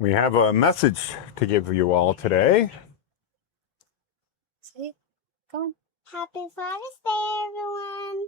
We have a message to give you all today. Sweet. Go on. Happy Father's Day, everyone.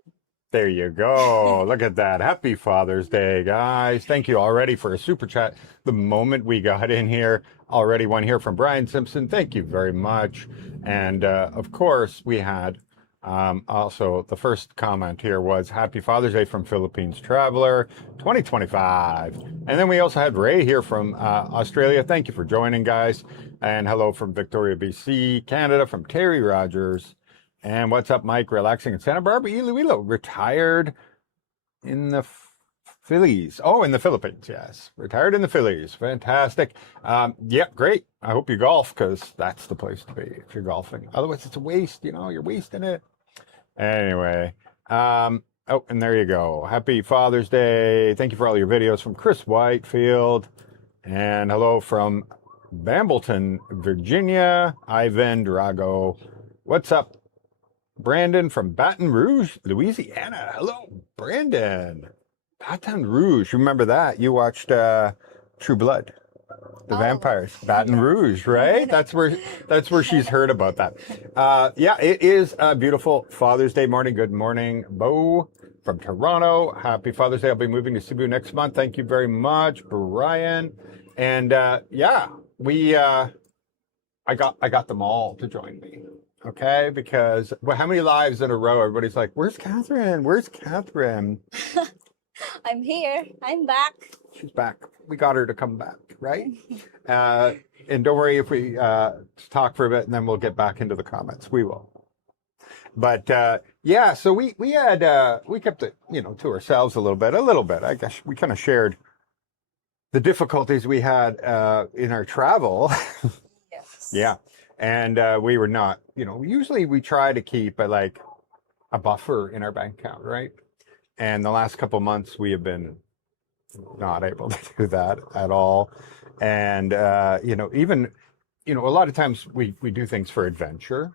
There you go. Look at that. Happy Father's Day, guys. Thank you already for a super chat. The moment we got in here, already one here from Brian Simpson. Thank you very much. And of course, we had also the first comment here was Happy Father's Day from Philippines Traveler 2025. And then we also had Ray here from Australia. Thank you for joining, guys. And hello from Victoria, BC, Canada, from Terry Rogers. And what's up, Mike? Relaxing in Santa Barbara, Iloilo. Retired in the Phillies. Oh, in the Philippines, yes. Retired in the Phillies. Fantastic. Yeah, great. I hope you golf because that's the place to be if you're golfing. Otherwise, it's a waste. You're wasting it. Anyway. Oh, and there you go. Happy Father's Day. Thank you for all your videos from Chris Whitefield. And hello from Bambleton, Virginia, Ivan Drago. What's up? Brandon from Baton Rouge, Louisiana. Hello, Brandon. Baton Rouge. You remember that? You watched True Blood, the vampires. Baton Rouge, right? That's where she's heard about that. Yeah, it is a beautiful Father's Day morning. Good morning, Bo from Toronto. Happy Father's Day. I'll be moving to Cebu next month. Thank you very much, Brian. And yeah, I got them all to join me. Okay, because how many lives in a row? Everybody's like, "Where's Catherine? Where's Catherine?" I'm here. I'm back. She's back. We got her to come back, right? And don't worry if we talk for a bit, and then we'll get back into the comments. We will. But yeah, so we kept it to ourselves a little bit. I guess we kind of shared the difficulties we had in our travel. Yes. Yeah. And we were not, usually we try to keep a buffer in our bank account, right? And the last couple of months we have been not able to do that at all. And, even, a lot of times we do things for adventure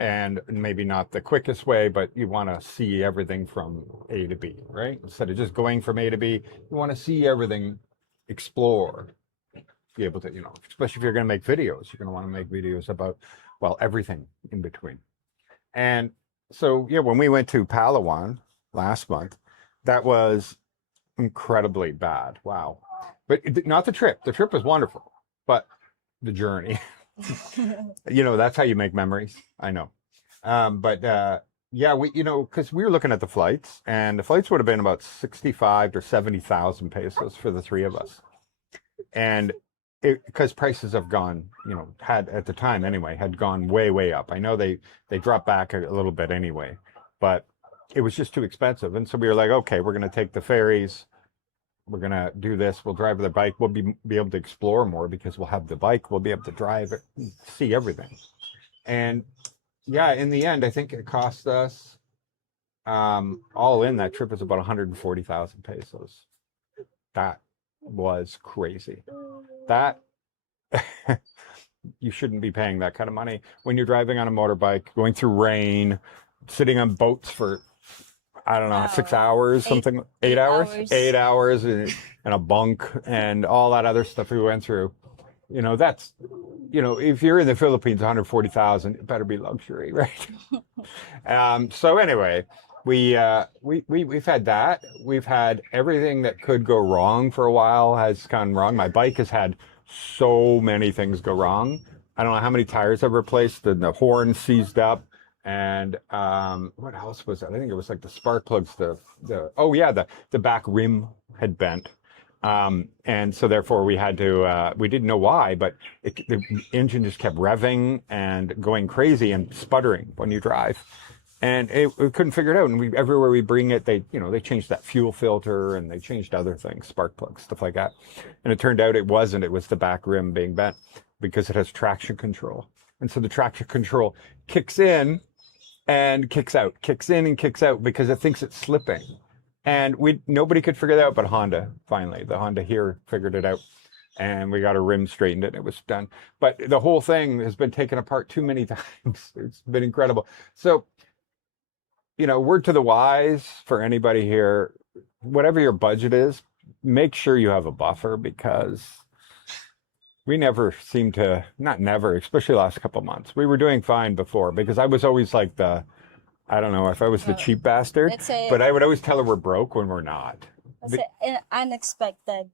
and maybe not the quickest way, but you want to see everything from A to B, right? Instead of just going from A to B, you want to see everything, explore. Be able to, especially if you're going to make videos, you're going to want to make videos about, well, everything in between. And so, yeah, when we went to Palawan last month, that was incredibly bad. Wow. But not the trip. The trip was wonderful, but the journey, that's how you make memories. I know. But yeah, because we were looking at the flights and the flights would have been about 65 to 70,000 pesos for the three of us. And because prices have gone, had at the time anyway, had gone way, way up. I know they dropped back a little bit anyway, but it was just too expensive. And so we were like, okay, we're going to take the ferries. We're going to do this. We'll drive the bike. We'll be able to explore more because we'll have the bike. We'll be able to drive it, see everything. And yeah, in the end, I think it cost us, all in that trip was about 140,000 pesos. That was crazy. That you shouldn't be paying that kind of money when you're driving on a motorbike, going through rain, sitting on boats for, I don't know, 6 hours, something, 8 hours in a bunk and all that other stuff we went through. That's, if you're in the Philippines, 140,000, it better be luxury, right? So anyway, we've had that. We've had everything that could go wrong for a while has gone wrong. My bike has had so many things go wrong. I don't know how many tires I've replaced. The horn seized up, and what else was it? I think it was like the spark plugs. The back rim had bent, and so therefore we had to. We didn't know why, but the engine just kept revving and going crazy and sputtering when you drive. And we couldn't figure it out. And everywhere we bring it, they changed that fuel filter and they changed other things, spark plugs, stuff like that. And it turned out it wasn't. It was the back rim being bent because it has traction control. And so the traction control kicks in and kicks out, kicks in and kicks out because it thinks it's slipping. And nobody could figure it out but Honda, finally. The Honda here figured it out. And we got a rim straightened and it was done. But the whole thing has been taken apart too many times. It's been incredible. So, word to the wise for anybody here, whatever your budget is, make sure you have a buffer because We never seem to, not never, especially last couple months. We were doing fine before because I was always like I don't know if I was the Uh, cheap bastard, let's say but I would always tell her we're broke when we're not. let's say unexpected,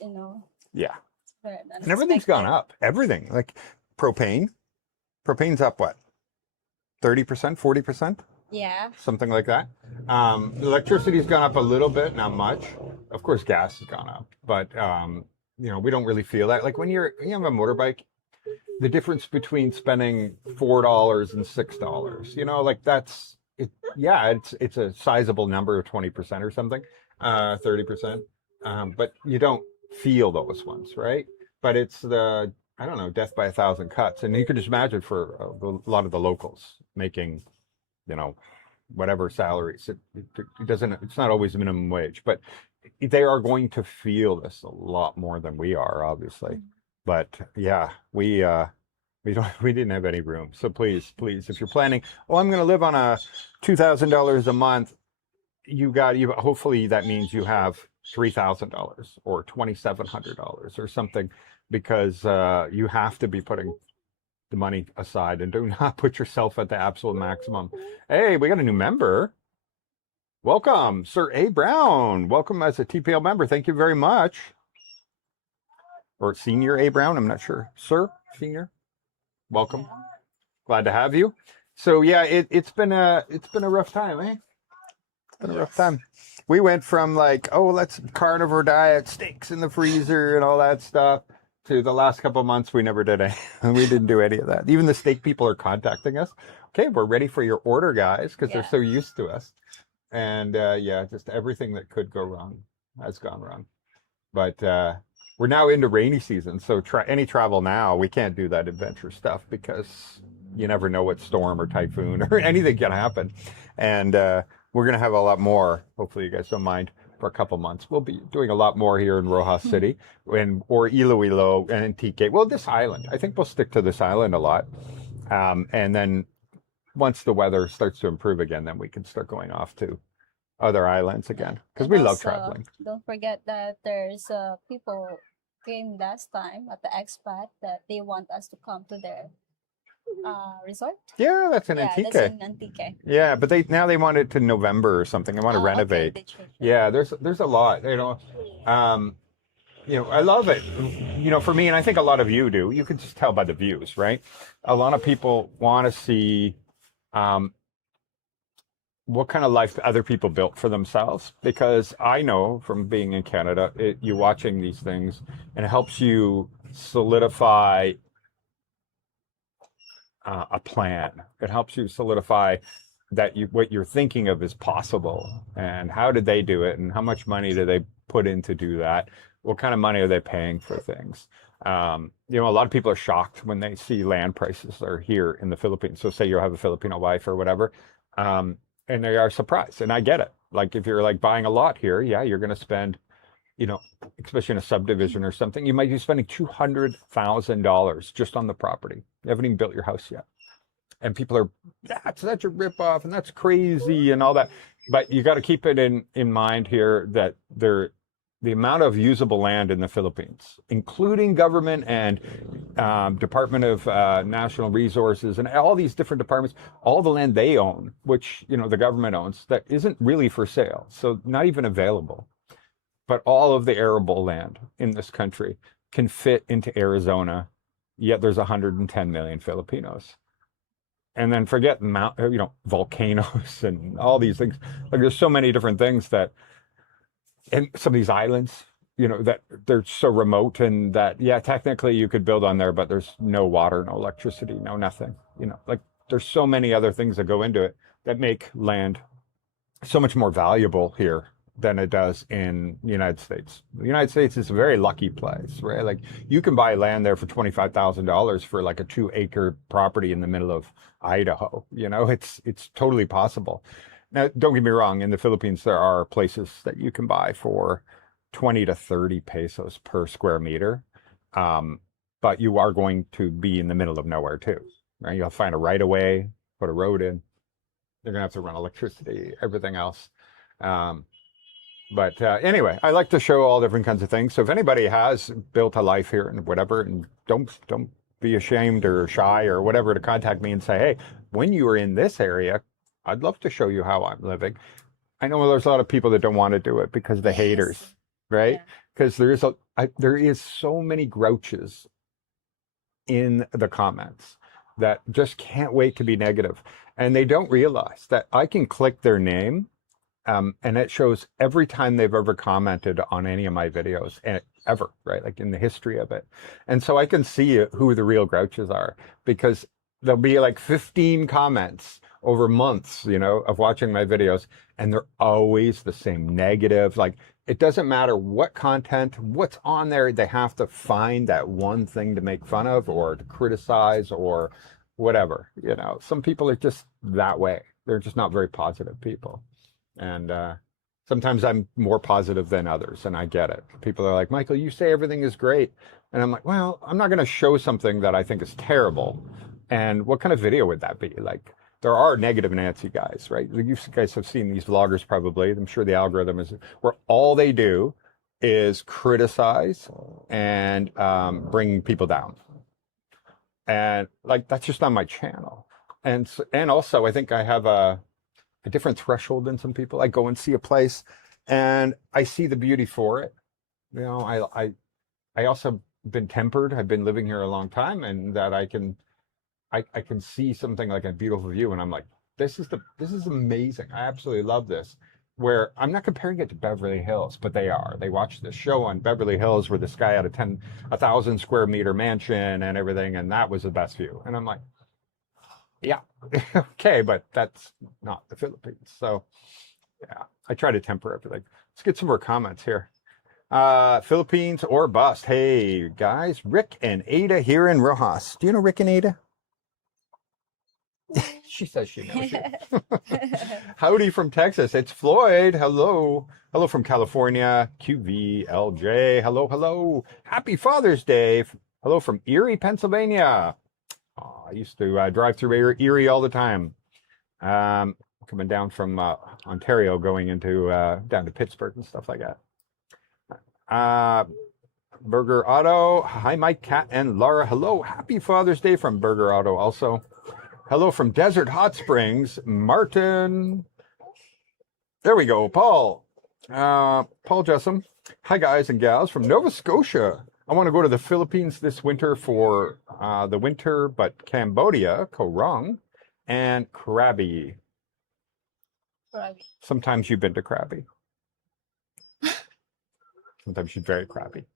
you know, Yeah. very And everything's gone unexpected. up. Everything. Like propane. Propane's up what? 30%, 40%? Yeah. Something like that. Electricity's gone up a little bit, not much. Of course, gas has gone up, but we don't really feel that. Like when you have a motorbike, the difference between spending $4 and $6, like that's it. Yeah, it's a sizable number of 20% or something, 30%. But you don't feel those ones, right? But it's the I don't know, death by a thousand cuts, and you can just imagine for a lot of the locals making, you know, whatever salaries. It doesn't. It's not always minimum wage, but they are going to feel this a lot more than we are, obviously. But yeah, we don't we didn't have any room. So please, if you're planning, oh, I'm going to live on a $2,000 a month, you hopefully that means you have $3,000 or $2,700 or something, because you have to be putting the money aside and do not put yourself at the absolute maximum. Hey, we got a new member. Welcome, Sir A. Brown. Welcome as a TPL member. Thank you very much. Or Senior A. Brown, I'm not sure. Sir, Senior, welcome. Yeah. Glad to have you. So yeah, it's been a rough time, eh? It's been a rough time. We went from like, oh, let's carnivore diet, steaks in the freezer and all that stuff, to the last couple of months we never did any. We didn't do any of that. Even the steak people are contacting us. Okay, we're ready for your order, guys, because they're Yeah. so used to us. And yeah, just everything that could go wrong has gone wrong. But we're now into rainy season, so any travel now, we can't do that adventure stuff because you never know what storm or typhoon or anything can happen. And we're going to have a lot more. Hopefully, you guys don't mind. For a couple months, we'll be doing a lot more here in Rojas City or Iloilo and Antique. Well, this island, I think we'll stick to this island a lot. And then once the weather starts to improve again, then we can start going off to other islands again because And we love also, traveling. don't forget that there's people came last time at the Expat that they want us to come to their resort. Yeah, that's an Yeah, Antique. that's in Antique. Yeah, but they want it to November or something. They want to Oh, okay, renovate. they changed it. Yeah, there's a lot. I love it. For me, and I think a lot of you do. You can just tell by the views, right? A lot of people want to see what kind of life other people built for themselves. Because I know from being in Canada, you're watching these things, and it helps you solidify a plan. It helps you solidify that what you're thinking of is possible, and how did they do it, and how much money do they put in to do that? What kind of money are they paying for things? A lot of people are shocked when they see land prices are here in the Philippines. So say you have a Filipino wife or whatever, and they are surprised. And I get it. Like if you're like buying a lot here, yeah, you're going to spend, especially in a subdivision or something, you might be spending $200,000 just on the property. You haven't even built your house yet. And people are, that's such a ripoff and that's crazy and all that. But you got to keep it in mind here that the amount of usable land in the Philippines, including government and Department of National Resources and all these different departments, all the land they own, which the government owns, that isn't really for sale, so not even available. But all of the arable land in this country can fit into Arizona, yet there's 110 million Filipinos. And then forget volcanoes and all these things. Like there's so many different things and some of these islands, that they're so remote, and that, yeah, technically you could build on there, but there's no water, no electricity, no nothing. Like there's so many other things that go into it that make land so much more valuable here than it does in the United States. The United States is a very lucky place, right? Like you can buy land there for $25,000 for like a 2-acre property in the middle of Idaho. It's totally possible. Now, don't get me wrong, in the Philippines, there are places that you can buy for 20 to 30 pesos per square meter. But you are going to be in the middle of nowhere too, right? You'll find a right of way, put a road in. They're going to have to run electricity, everything else. But anyway, I like to show all different kinds of things. So if anybody has built a life here and whatever, and don't be ashamed or shy or whatever to contact me and say, hey, when you are in this area, I'd love to show you how I'm living. I know there's a lot of people that don't want to do it because the haters, Yes. right? Yeah. Because there is so many grouches in the comments that just can't wait to be negative, and they don't realize that I can click their name, and it shows every time they've ever commented on any of my videos, and ever, right? Like in the history of it. And so I can see who the real grouches are, because there'll be like 15 comments over months, of watching my videos, and they're always the same negative. Like, it doesn't matter what content, what's on there, they have to find that one thing to make fun of or to criticize or whatever. Some people are just that way. They're just not very positive people. And sometimes I'm more positive than others, and I get it. People are like, Michael, you say everything is great. And I'm like, well, I'm not going to show something that I think is terrible. And what kind of video would that be? Like, there are negative Nancy guys, right? You guys have seen these vloggers probably. I'm sure the algorithm is where all they do is criticize and bring people down. And like, that's just on my channel. And also, I think I have a different threshold than some people. I go and see a place and I see the beauty for it. I also been tempered. I've been living here a long time, and that I can see something like a beautiful view and I'm like, this is amazing. I absolutely love this. Where I'm not comparing it to Beverly Hills, but they are. They watched this show on Beverly Hills where this guy had a 1,000 square meter mansion and everything, and that was the best view. And I'm like, yeah, okay, but that's not the Philippines. So yeah, I try to temper everything. Let's get some more comments here. Philippines or bust. Hey guys, Rick and Ada here in Rojas. Do you know Rick and Ada? She says she knows you. Howdy from Texas. It's Floyd. Hello. Hello from California. QVLJ. Hello, hello. Happy Father's Day. Hello from Erie, Pennsylvania. Oh, I used to drive through Erie all the time. Coming down from Ontario, going into down to Pittsburgh and stuff like that. Burger Auto. Hi, Mike, Kat, and Laura. Hello. Happy Father's Day from Burger Auto also. Hello from Desert Hot Springs, Martin. There we go, Paul. Paul Jessam. Hi, guys and gals from Nova Scotia. I want to go to the Philippines this winter for the winter, but Cambodia, Koh Rong, and Krabi. Krabi. Sometimes you've been to Krabi. Sometimes you're very crabby.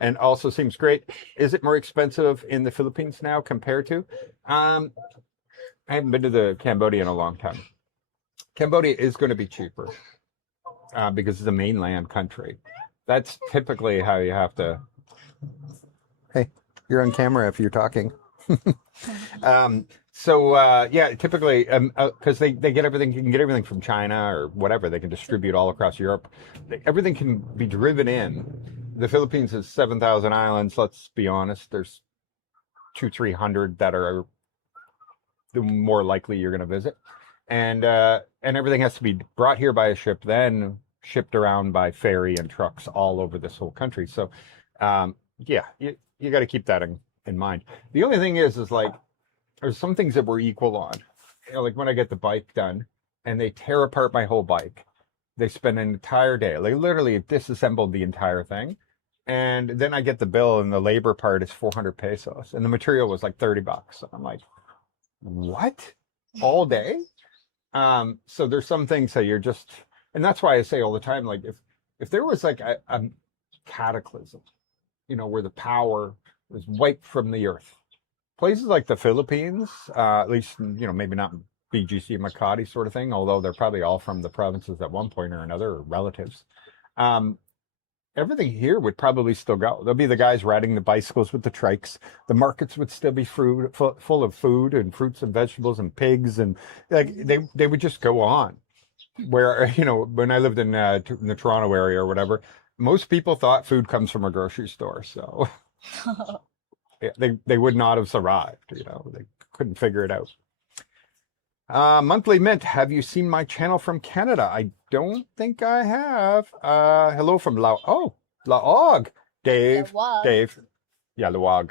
And also seems great. Is it more expensive in the Philippines now compared to? I haven't been to the Cambodia in a long time. Cambodia is going to be cheaper because it's a mainland country. That's typically how you have to. Hey, you're on camera if you're talking. Yeah, typically, because they get everything, you can get everything from China or whatever. They can distribute all across Europe. Everything can be driven in. The Philippines is 7,000 islands. Let's be honest. There's 200-300 that are the more likely you're going to visit, and everything has to be brought here by a ship, then shipped around by ferry and trucks all over this whole country. So, yeah, you got to keep that in mind. The only thing is like, there's some things that we're equal on. Like when I get the bike done and they tear apart my whole bike, they spend an entire day. They literally disassembled the entire thing. And then I get the bill and the labor part is 400 pesos and the material was like $30. I'm like, what? All day? So there's some things that you're just, and that's why I say all the time, like if there was like a cataclysm, where the power was wiped from the earth, places like the Philippines, at least, maybe not BGC Makati sort of thing, although they're probably all from the provinces at one point or another, or relatives. Everything here would probably still go. There'll be the guys riding the bicycles with the trikes. The markets would still be full of food and fruits and vegetables and pigs, and like they would just go on. Where when I lived in the Toronto area or whatever, most people thought food comes from a grocery store, so they would not have survived. They couldn't figure it out. Monthly Mint, have you seen my channel from Canada? I don't think I have. Hello from Laog. The Dave. wall. Dave. Yeah, Laog.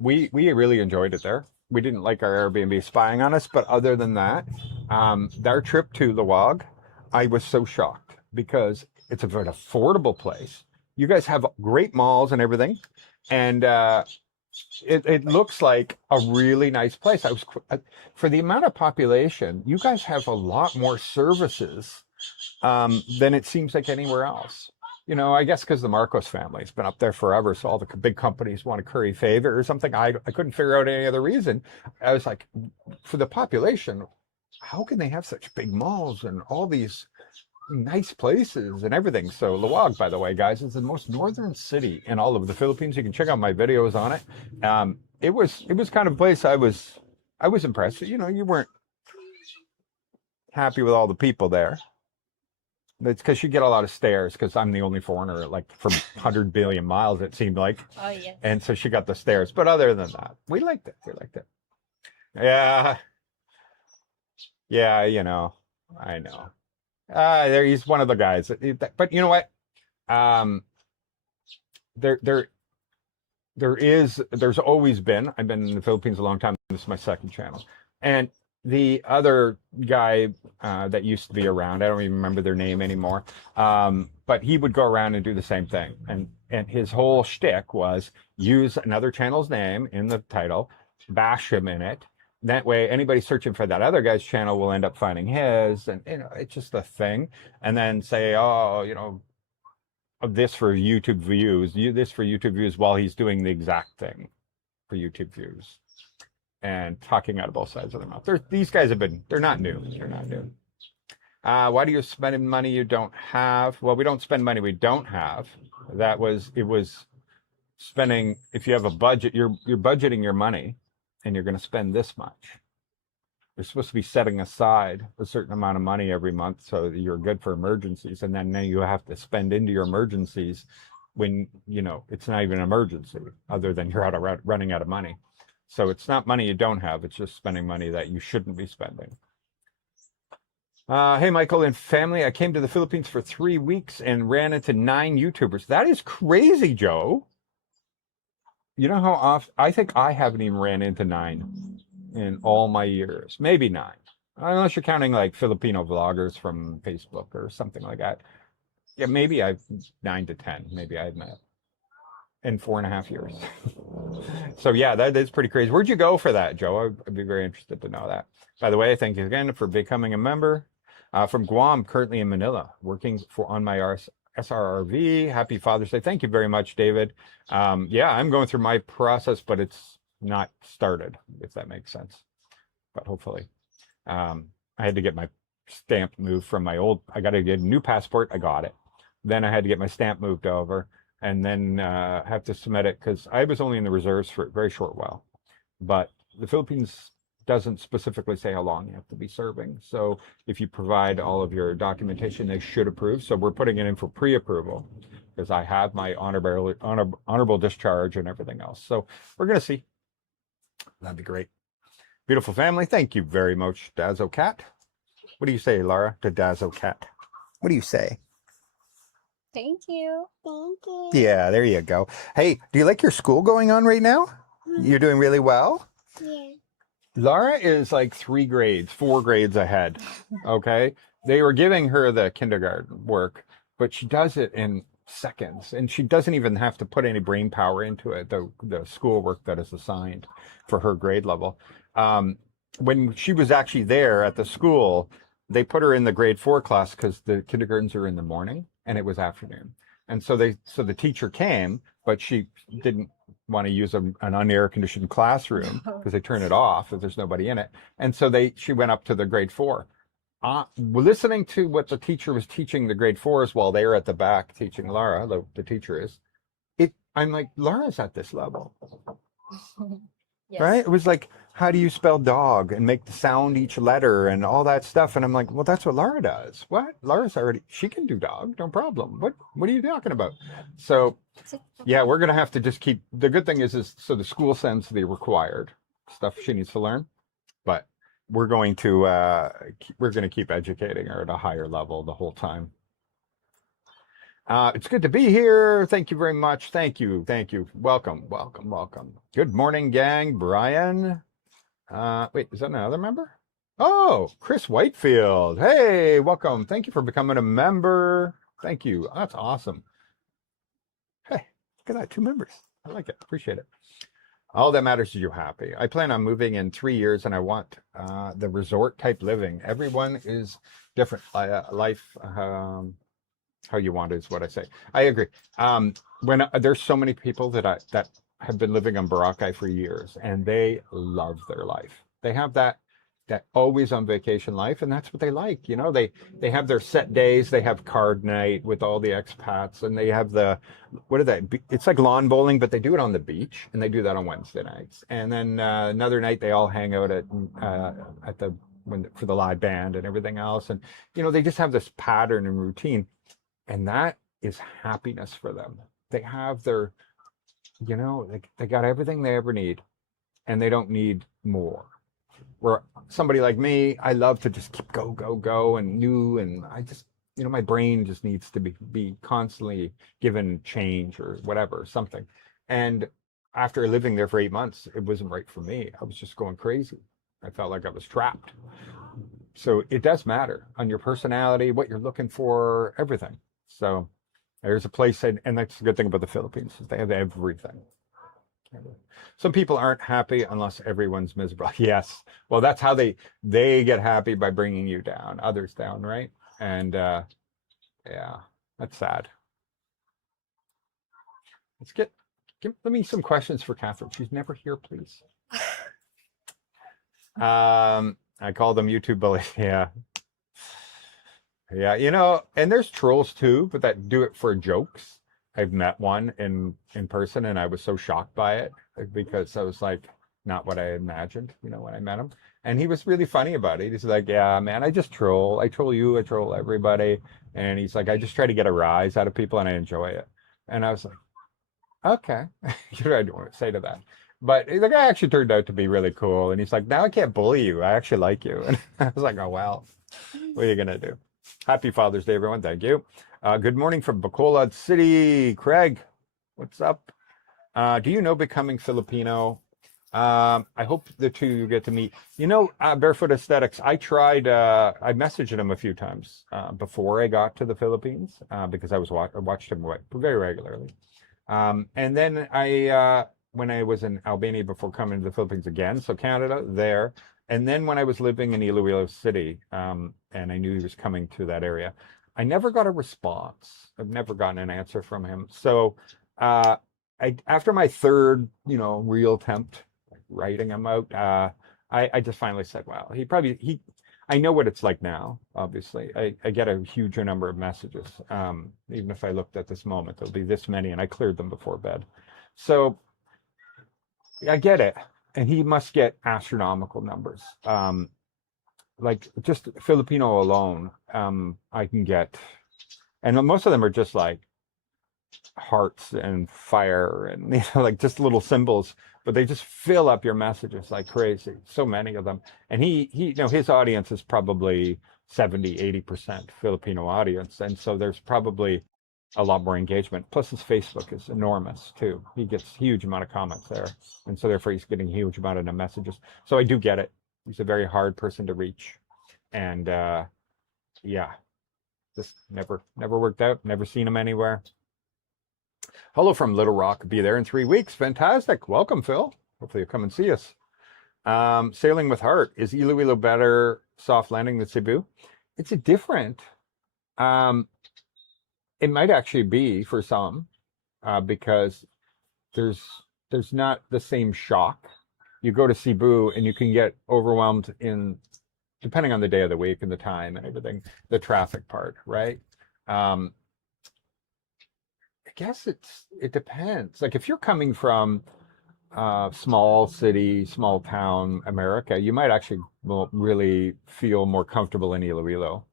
We really enjoyed it there. We didn't like our Airbnb spying on us, but other than that, our trip to Laog, I was so shocked because it's a very affordable place. You guys have great malls and everything, and it looks like a really nice place. For the amount of population, you guys have a lot more services than it seems like anywhere else. You know, I guess because the Marcos family's been up there forever, so all the big companies want to curry favor or something. I couldn't figure out any other reason. I was like, for the population, how can they have such big malls and all these nice places and everything? So Luwag, by the way, guys, is the most northern city in all of the Philippines. You can check out my videos on it. It was kind of a place I was impressed. You know, you weren't happy with all the people there. It's because you get a lot of stares because I'm the only foreigner like from 100 billion miles, it seemed like. Oh, yes. And so she got the stares. But other than that, we liked it. We liked it. Yeah. Yeah, you know, I know. There he's one of the guys. But you know what? Um, there, there, there's always been. I've been in the Philippines a long time. This is my second channel, and the other guy that used to be around, I don't even remember their name anymore. But he would go around and do the same thing, and his whole shtick was use another channel's name in the title, bash him in it. That way, anybody searching for that other guy's channel will end up finding his, and you know, it's just a thing. And then say, oh, you know, this for YouTube views, this for YouTube views, while he's doing the exact thing for YouTube views, and talking out of both sides of their mouth. These guys have been, they're not new. They're not new. Why do you spend money you don't have? Well, we don't spend money we don't have. It was spending, if you have a budget, you're budgeting your money and you're going to spend this much. You're supposed to be setting aside a certain amount of money every month so that you're good for emergencies. And then you have to spend into your emergencies when, you know, it's not even an emergency other than you're running out of money. So it's not money you don't have. It's just spending money that you shouldn't be spending. Hey, Michael and family, I came to the Philippines for 3 weeks and ran into 9 YouTubers. That is crazy, Joe. You know how often, I think I haven't even ran into 9 in all my years, maybe 9. Unless you're counting like Filipino vloggers from Facebook or something like that. Yeah, maybe I've 9 to 10, maybe I've met in 4.5 years. So yeah, that is pretty crazy. Where'd you go for that, Joe? I'd be very interested to know that. By the way, thank you again for becoming a member. From Guam, currently in Manila, working on my SRRV. Happy Father's Day. Thank you very much, David. Yeah, I'm going through my process, but it's not started, if that makes sense. But hopefully. I had to get my stamp moved from my old, I got to get a new passport. I got it. Then I had to get my stamp moved over and then have to submit it because I was only in the reserves for a very short while. But the Philippines doesn't specifically say how long you have to be serving. So if you provide all of your documentation, they should approve. So we're putting it in for pre-approval because I have my honorable discharge and everything else. So we're going to see. That'd be great. Beautiful family. Thank you very much, Dazo Cat. What do you say, Laura, to Dazo Cat? What do you say? Thank you. Thank you. Yeah, there you go. Hey, do you like your school going on right now? You're doing really well? Yeah. Laura is like 4 grades ahead. Okay. They were giving her the kindergarten work, but she does it in seconds and she doesn't even have to put any brain power into it. The school work that is assigned for her grade level. When she was actually there at the school, they put her in the grade 4 class because the kindergartens are in the morning and it was afternoon. And so the teacher came, but she didn't want to use an unair conditioned classroom because they turn it off if there's nobody in it. And so she went up to the grade 4. Listening to what the teacher was teaching the grade 4s while they were at the back teaching Laura, the teacher is, I'm like, Laura's at this level. Yes. Right? It was like, how do you spell dog and make the sound each letter and all that stuff? And I'm like, well, that's what Laura does. What? Laura's she can do dog, no problem. What are you talking about? So yeah, we're going to have to just keep, the good thing is so the school sends the required stuff she needs to learn. But we're going to keep educating her at a higher level the whole time. It's good to be here. Thank you very much. Thank you. Thank you. Welcome. Welcome. Welcome. Good morning, gang. Brian. Wait, is that another member? Oh, Chris Whitefield. Hey, welcome. Thank you for becoming a member. Thank you. That's awesome. Hey, look at that. 2 members. I like it. Appreciate it. All that matters is you're happy. I plan on moving in 3 years and I want the resort type living. Everyone is different. Life, how you want it is what I say. I agree. When there's so many people that have been living on Boracay for years and they love their life. They have that always on vacation life, and that's what they like. You know, they have their set days. They have card night with all the expats, and they have what are they? It's like lawn bowling, but they do it on the beach, and they do that on Wednesday nights. And then another night they all hang out for the live band and everything else. And you know, they just have this pattern and routine, and that is happiness for them. They have their, you know, they got everything they ever need, and they don't need more. Where somebody like me, I love to just keep go, and new, and I just, you know, my brain just needs to be constantly given change or whatever, something. And after living there for 8 months, it wasn't right for me. I was just going crazy. I felt like I was trapped. So it does matter on your personality, what you're looking for, everything. So there's a place, and that's the good thing about the Philippines, is they have everything. Some people aren't happy unless everyone's miserable. Yes. Well, that's how they get happy, by bringing you down, others down, right? And yeah, that's sad. Let me some questions for Catherine. She's never here, please. I call them YouTube bullies. Yeah. Yeah, you know, and there's trolls too, but that do it for jokes. I've met one in person, and I was so shocked by it because I was like, not what I imagined, you know, when I met him. And he was really funny about it. He's like, yeah, man, I just troll. I troll you. I troll everybody. And he's like, I just try to get a rise out of people, and I enjoy it. And I was like, okay, you know, I don't want to say to that. But the guy actually turned out to be really cool. And he's like, now I can't bully you. I actually like you. And I was like, oh, well, what are you going to do? Happy Father's Day, everyone. Thank you. Good morning from Bacolod City. Craig, what's up? Do you know Becoming Filipino? I hope the two you get to meet. You know, Barefoot Aesthetics, I I messaged him a few times before I got to the Philippines because I watched him very regularly. And then when I was in Albania before coming to the Philippines again, so Canada, there. And then when I was living in Iloilo City, and I knew he was coming to that area, I never got a response. I've never gotten an answer from him. So after my third, you know, real attempt writing him out, I just finally said, well, I know what it's like now, obviously. I get a huge number of messages. Even if I looked at this moment, there'll be this many, and I cleared them before bed. So I get it. And he must get astronomical numbers. Like just Filipino alone, I can get, and most of them are just like hearts and fire and, you know, like just little symbols, but they just fill up your messages like crazy. So many of them. And he you know, his audience is probably 70-80% Filipino audience. And so there's probably a lot more engagement. Plus his Facebook is enormous too. He gets huge amount of comments there. And so therefore he's getting huge amount of messages. So I do get it. He's a very hard person to reach. And yeah, just never worked out. Never seen him anywhere. Hello from Little Rock. Be there in 3 weeks. Fantastic. Welcome, Phil. Hopefully you'll come and see us. Sailing with Heart. Is Iloilo better soft landing than Cebu? It's a different. It might actually be for some, because there's not the same shock. You go to Cebu and you can get overwhelmed depending on the day of the week and the time and everything, the traffic part, right? I guess it depends. Like if you're coming from small city, small town America, you might actually really feel more comfortable in Iloilo.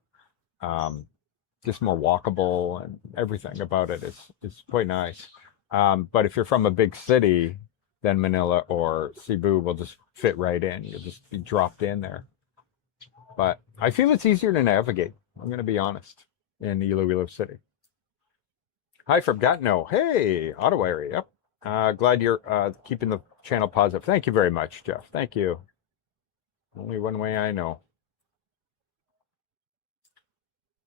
Just more walkable, and everything about it is quite nice. But if you're from a big city, then Manila or Cebu will just fit right in. You'll just be dropped in there. but I feel it's easier to navigate. I'm going to be honest in Iloilo City. Hi from Gatineau. Hey, Ottawa area. Glad you're keeping the channel positive. Thank you very much, Jeff. Thank you. Only one way I know.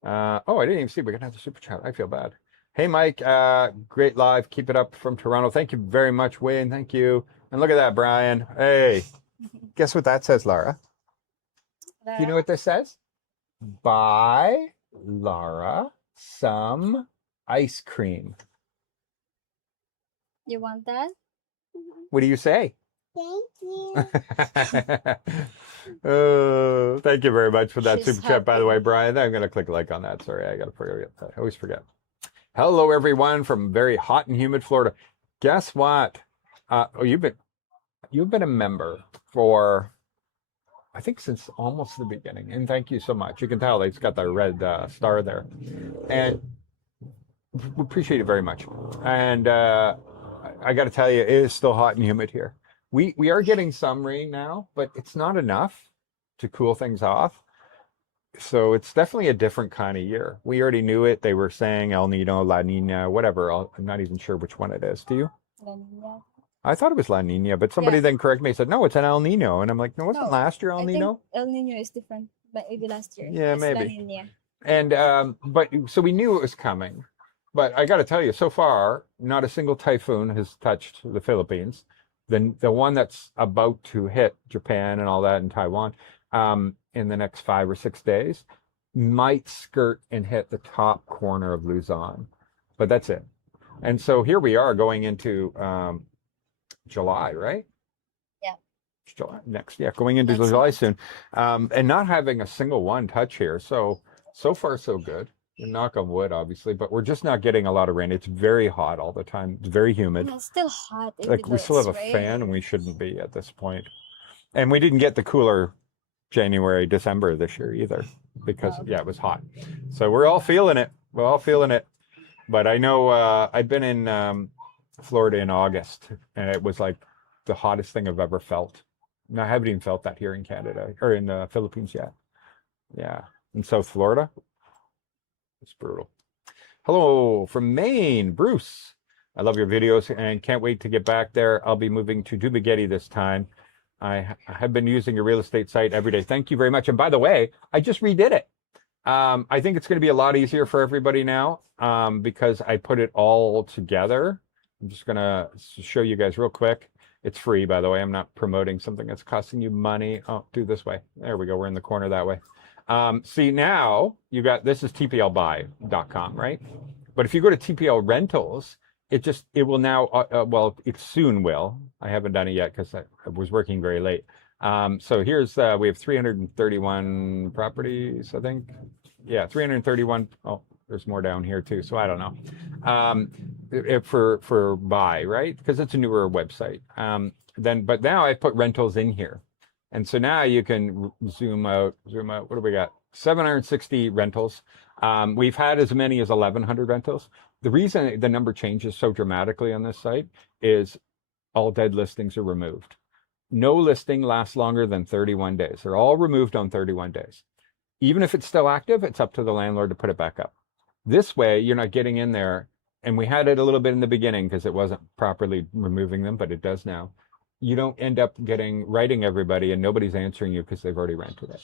Oh, I didn't even see. We're gonna have the super chat. I feel bad. Hey, Mike. Great live. Keep it up from Toronto. Thank you very much, Wayne. Thank you. And look at that, Brian. Hey, guess what that says, Lara? Do you know what this says? Buy Lara some ice cream. You want that? What do you say? Thank you. Oh, thank you very much for that She's super chat, by the way, happy. Brian. I'm going to click like on that. Sorry, I got to forget that. I always forget. Hello, everyone from very hot and humid Florida. Guess what? You've been a member for, I think, since almost the beginning. And thank you so much. You can tell it's got the red star there. And we appreciate it very much. And I got to tell you, it is still hot and humid here. We are getting some rain now, but it's not enough to cool things off. So it's definitely a different kind of year. We already knew it. They were saying El Nino, La Nina, whatever. I'm not even sure which one it is. Do you? La Nina. I thought it was La Nina, but somebody Yeah. then corrected me and said, no, it's an El Nino. And I'm like, no, wasn't No, last year El I Nino? think El Nino is different, but maybe last year. Yeah, It's La maybe. Nina. And but so we knew it was coming. But I got to tell you, so far, not a single typhoon has touched the Philippines. The one that's about to hit Japan and all that and Taiwan in the next 5 or 6 days might skirt and hit the top corner of Luzon. But that's it. And so here we are going into July, right? Yeah. July next, yeah, going into Next July month. soon, and not having a single one touch here. So far so good. Knock on wood, obviously, but we're just not getting a lot of rain. It's very hot all the time. It's very humid. And it's still hot. Like Even we though still have it's a fan, and rain. we shouldn't be at this point. And we didn't get the cooler January, December this year either, because Oh. yeah, it was hot. So we're all feeling it. We're all feeling it. But I know I've been in Florida in August, and it was like the hottest thing I've ever felt. And I haven't even felt that here in Canada or in the Philippines yet. Yeah, in South Florida, it's brutal. Hello from Maine, Bruce. I love your videos and can't wait to get back there. I'll be moving to Dumaguete this time. I have been using your real estate site every day. Thank you very much. And by the way, I just redid it. I think it's going to be a lot easier for everybody now because I put it all together. I'm just going to show you guys real quick. It's free, by the way. I'm not promoting something that's costing you money. Oh, do this way. There we go. We're in the corner that way. See, now you got, this is tplbuy.com, right? But if you go to TPL Rentals, it will now, well, it soon will. I haven't done it yet because I was working very late. So here's, we have 331 properties, I think. Yeah, 331. Oh, there's more down here too. So I don't know. For buy, right? Because it's a newer website. But now I put rentals in here. And so now you can zoom out. What do we got? 760 rentals. We've had as many as 1,100 rentals. The reason the number changes so dramatically on this site is all dead listings are removed. No listing lasts longer than 31 days. They're all removed on 31 days. Even if it's still active, it's up to the landlord to put it back up. This way, you're not getting in there. And we had it a little bit in the beginning because it wasn't properly removing them, but it does now. You don't end up writing everybody and nobody's answering you because they've already rented it.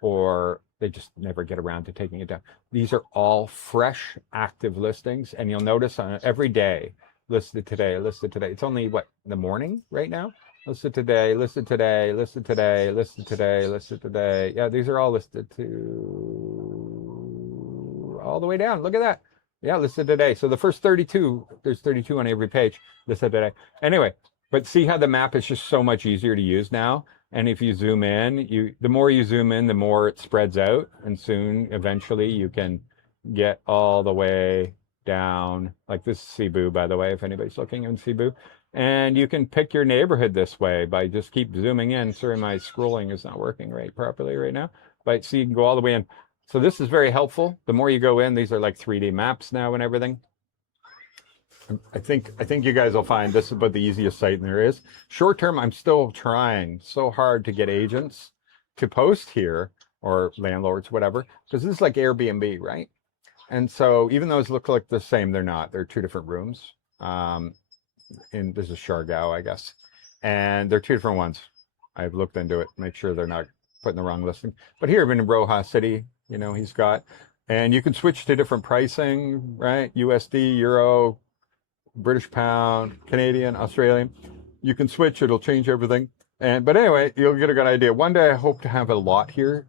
Or they just never get around to taking it down. These are all fresh, active listings. And you'll notice on every day, listed today, listed today. It's only what, the morning right now? Listed today, listed today, listed today, listed today, listed today. Yeah, these are all listed to all the way down. Look at that. Yeah, listed today. So the first 32, there's 32 on every page listed today. Anyway, but see how the map is just so much easier to use now? And if you zoom in, the more you zoom in, the more it spreads out. And soon, eventually, you can get all the way down. Like this is Cebu, by the way, if anybody's looking in Cebu. And you can pick your neighborhood this way by just keep zooming in. Sorry, my scrolling is not working properly right now. But so you can go all the way in. So this is very helpful. The more you go in, these are like 3D maps now and everything. I think you guys will find this is about the easiest site there is. Short term, I'm still trying so hard to get agents to post here or landlords, whatever, because this is like Airbnb, right? And so even those look like the same, they're not. They're two different rooms. Um, in this is Siargao, I guess, and they're two different ones. I've looked into it, make sure they're not putting the wrong listing. But here in Roja City, he's got, and you can switch to different pricing, right? USD, Euro, British pound, Canadian, Australian. You can switch; it'll change everything. But anyway, you'll get a good idea. One day, I hope to have a lot here.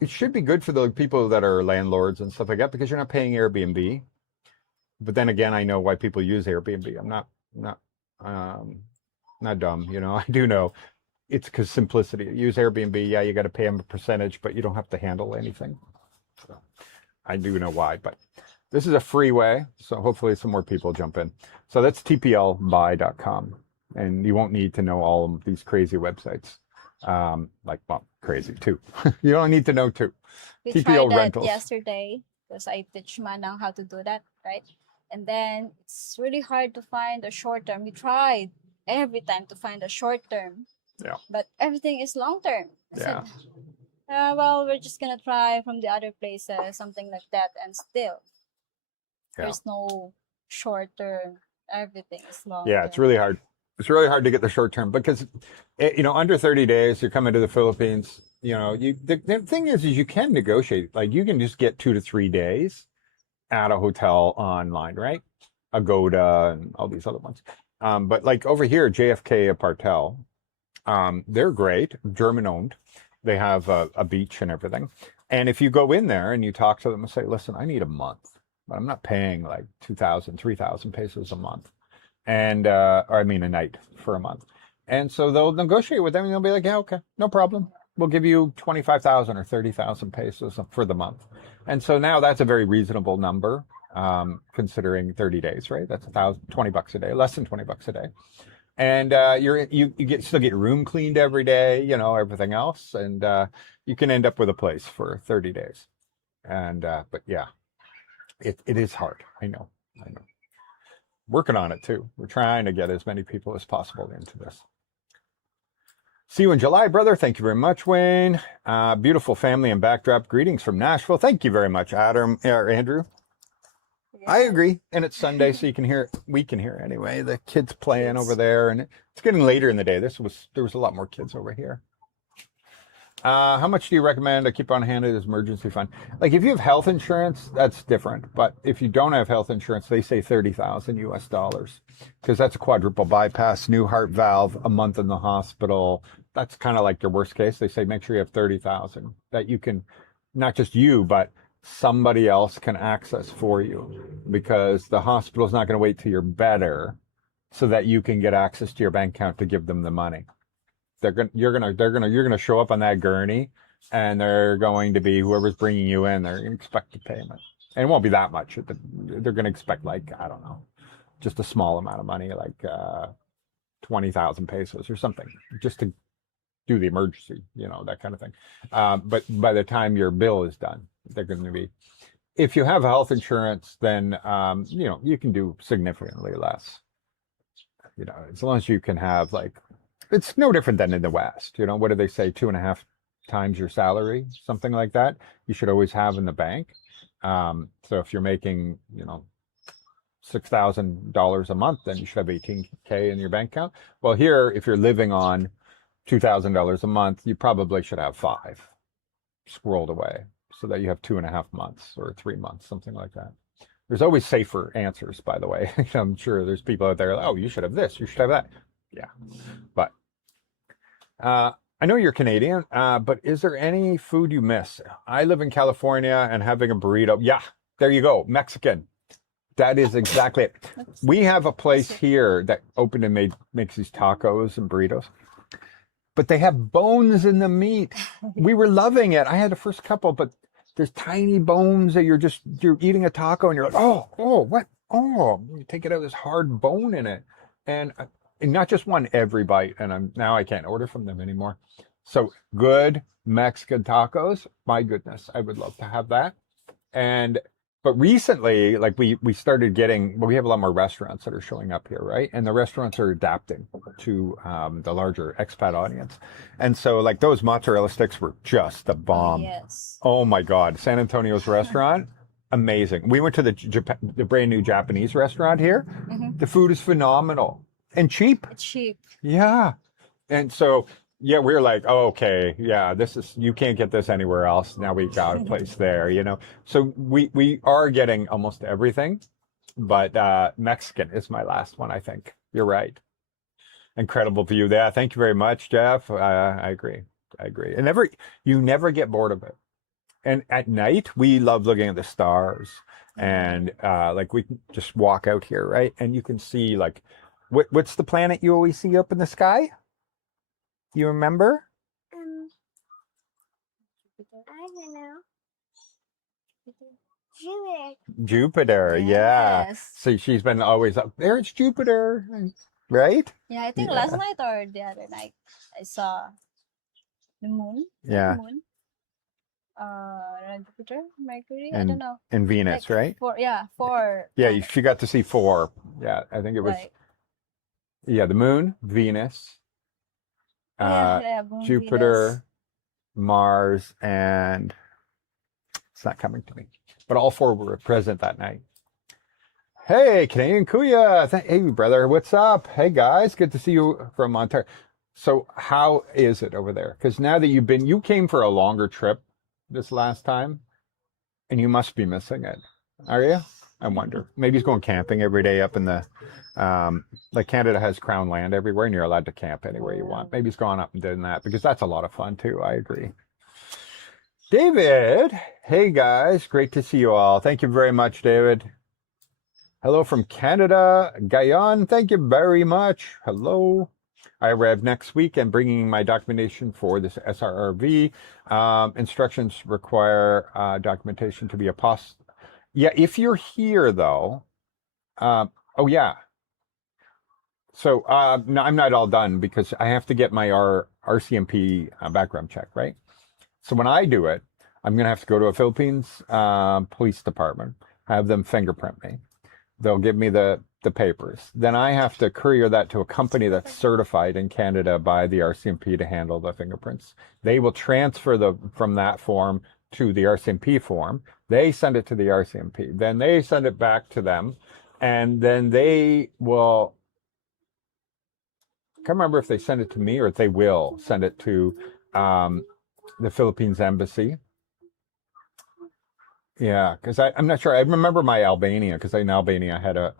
It should be good for the people that are landlords and stuff like that because you're not paying Airbnb. But then again, I know why people use Airbnb. I'm not not dumb. I do know it's because simplicity. Use Airbnb, yeah, you got to pay them a percentage, but you don't have to handle anything. So I do know why, but this is a free way, so hopefully some more people jump in. So that's tplbuy.com, and you won't need to know all of these crazy websites. Well, crazy too. You don't need to know too. We TPO tried that rentals. yesterday because I teach Manang how to do that, right? And then it's really hard to find a short term. We tried every time to find a short term. Yeah. But everything is long term. I Yeah. said, well, we're just gonna try from the other places, something like that, and still Yeah. there's no short term. Everything is long. Yeah, it's really hard. It's really hard to get the short term because, under 30 days, you're coming to the Philippines. The thing is you can negotiate. Like you can just get 2 to 3 days at a hotel online, right? Agoda and all these other ones. But like over here, JFK Apartel, they're great, German owned. They have a beach and everything. And if you go in there and you talk to them and say, listen, I need a month, but I'm not paying like 2,000, 3,000 pesos a month. And, or I mean a night for a month. And so they'll negotiate with them and they'll be like, yeah, okay, no problem. We'll give you 25,000 or 30,000 pesos for the month. And so now that's a very reasonable number, considering 30 days, right? That's $20 a day, less than $20 a day. And you still get your room cleaned every day, everything else, and you can end up with a place for 30 days. And but yeah, it is hard. I know. Working on it too. We're trying to get as many people as possible into this. See you in July, brother. Thank you very much, Wayne. Beautiful family and backdrop. Greetings from Nashville. Thank you very much, Adam or Andrew. I agree. And it's Sunday, so you can hear, we can hear anyway, the kids playing over there, and it's getting later in the day. There was a lot more kids over here. How much do you recommend I keep on hand as emergency fund? Like if you have health insurance, that's different. But if you don't have health insurance, they say 30,000 US dollars because that's a quadruple bypass, new heart valve, a month in the hospital. That's kind of like your worst case. They say make sure you have 30,000 that you can, not just you, but somebody else can access for you because the hospital's not going to wait till you're better so that you can get access to your bank account to give them the money. You're gonna show up on that gurney, and they're going to be whoever's bringing you in. They're gonna expect a payment, and it won't be that much. They're gonna expect like I don't know, just a small amount of money, like 20,000 pesos or something, just to do the emergency, that kind of thing. But by the time your bill is done, they're going to be. If you have health insurance, then you can do significantly less. As long as you can have like. It's no different than in the West. What do they say? 2.5 times your salary, something like that. You should always have in the bank. So if you're making, $6,000 a month, then you should have 18K in your bank account. Well, here, if you're living on $2,000 a month, you probably should have 5 squirreled away so that you have 2.5 months or 3 months, something like that. There's always safer answers, by the way. I'm sure there's people out there, oh, you should have this, you should have that. Yeah, but I know you're Canadian, but is there any food you miss? I live in California and having a burrito. Yeah, there you go. Mexican. That is exactly it. We have a place here that opened and makes these tacos and burritos, but they have bones in the meat. We were loving it. I had the first couple, but there's tiny bones that you're eating a taco and you're like, oh, what? Oh, you take it out, there's hard bone in it. And not just one, every bite, and now I can't order from them anymore. So good Mexican tacos, my goodness, I would love to have that. And But recently, like we started getting, well, we have a lot more restaurants that are showing up here, right? And the restaurants are adapting to the larger expat audience. And so, like those mozzarella sticks were just the Oh, bomb. yes. Oh my God, San Antonio's restaurant, amazing. We went to the brand new Japanese restaurant here. Mm-hmm. The food is phenomenal and cheap. It's cheap. Yeah. And so, yeah, we were like, oh, okay, yeah, this is, you can't get this anywhere else. Now we've got a place there, you know. So we are getting almost everything, but Mexican is my last one, I think. You're right. Incredible view there. Thank you very much, Jeff. I agree. I agree. And you never get bored of it. And at night, we love looking at the stars. And like we can just walk out here, right? And you can see like, what's the planet you always see up in the sky? You remember? Um, I don't know. Jupiter. Jupiter, yeah. Yes. So she's been always up there. It's Jupiter, right? Yeah, I think Yeah. last night or the other night I saw the moon. Yeah. The moon. Jupiter, Mercury. I And don't know. and Venus, Like right? four. Yeah, four. Yeah, planets, she got to see four. Yeah, I think it was right. yeah, the moon, Venus, Moon, Jupiter, Mars, and it's not coming to me. But all four were present that night. Hey, Canadian Kuya. Hey, brother. What's up? Hey, guys. Good to see you from Ontario. So how is it over there? Because now that you came for a longer trip this last time, and you must be missing it. Are you? I wonder. Maybe he's going camping every day up in the, like Canada has crown land everywhere, and you're allowed to camp anywhere you want. Maybe he's gone up and doing that because that's a lot of fun too. I agree. David, hey guys, great to see you all. Thank you very much, David. Hello from Canada, Guyane. Thank you very much. Hello. I arrive next week and bringing my documentation for this SRRV. Instructions require documentation to be a post. Yeah, if you're here though, oh yeah. So no, I'm not all done because I have to get my RCMP background check, right? So when I do it, I'm going to have to go to a Philippines police department, have them fingerprint me. They'll give me the papers. Then I have to courier that to a company that's certified in Canada by the RCMP to handle the fingerprints. They will transfer from that form to the RCMP form. They send it to the RCMP. Then they send it back to them. And then they will, I can't remember if they send it to me or if they will send it to the Philippines embassy. Yeah, because I'm not sure. I remember my Albania, because in Albania I had a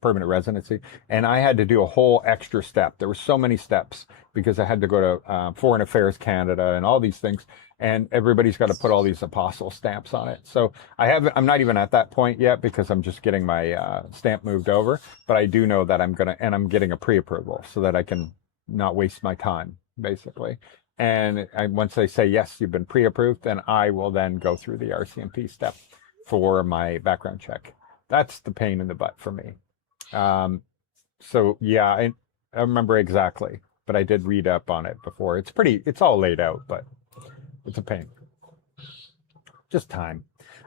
permanent residency, and I had to do a whole extra step. There were so many steps because I had to go to Foreign Affairs Canada and all these things, and everybody's got to put all these apostle stamps on it. So I'm not even at that point yet because I'm just getting my stamp moved over. But I do know that I'm getting a pre-approval so that I can not waste my time, basically. And once they say, yes, you've been pre-approved, then I will then go through the RCMP step for my background check. That's the pain in the butt for me. So yeah, I remember exactly, but I did read up on it before. It's all laid out, but it's a pain. Just time,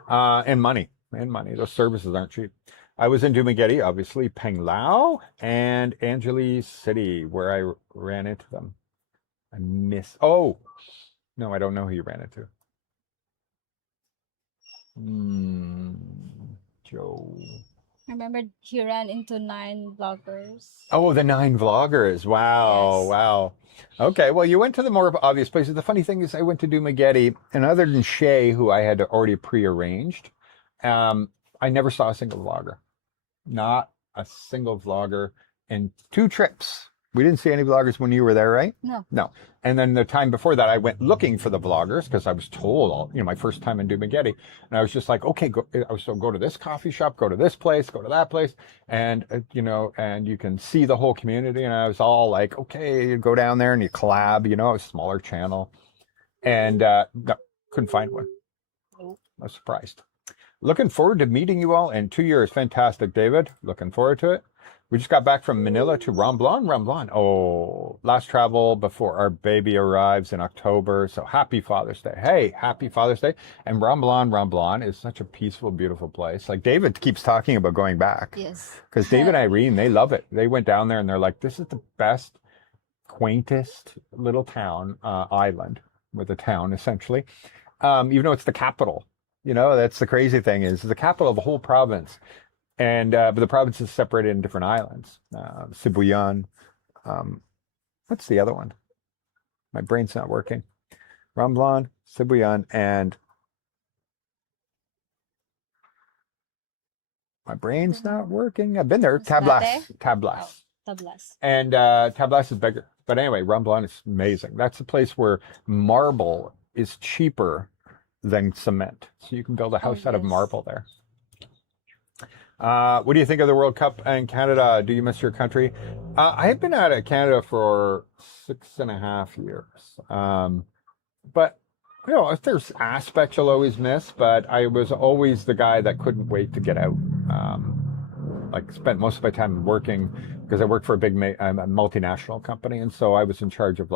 and money. Those services aren't cheap. I was in Dumaguete, obviously, Panglao and Angeles City, where I ran into them. Oh, no, I don't know who you ran into. Joe. I remember he ran into 9 vloggers. Oh, the 9 vloggers. Wow, Yes. wow. Okay, well, you went to the more obvious places. The funny thing is, I went to Dumaguete, and other than Shay, who I had already prearranged, I never saw a single vlogger. Not a single vlogger in 2 trips. We didn't see any vloggers when you were there, right? No. No. And then the time before that, I went looking for the vloggers because I was told, my first time in Dumaguete. And I was just like, okay, go to this coffee shop, go to this place, go to that place. And, and you can see the whole community. And I was all like, okay, you go down there and you collab, a smaller channel. And no, couldn't find one. Nope. I was surprised. Looking forward to meeting you all in 2 years. Fantastic, David. Looking forward to it. We just got back from Manila to Romblon. Romblon. Oh, last travel before our baby arrives in October. So happy Father's Day. Hey, happy Father's Day. And Romblon is such a peaceful, beautiful place. Like David keeps talking about going back Yes. because David and Irene, they love it. They went down there and they're like, this is the best, quaintest little town, island with a town essentially. Even though it's the capital. That's the crazy thing is the capital of a whole province. And but the province is separated in different islands. Sibuyan. What's the other one? My brain's not working. Romblon, Sibuyan, and my brain's not working. I've been there. Masbate? Tablas. Oh, Tablas. And Tablas is bigger. But anyway, Romblon is amazing. That's the place where marble is cheaper than cement. So you can build a house out of yes. marble there. What do you think of the World Cup in Canada? Do you miss your country? I have been out of Canada for 6.5 years. But, if there's aspects you'll always miss, but I was always the guy that couldn't wait to get out. Spent most of my time working because I worked for a big a multinational company. And so I was in charge of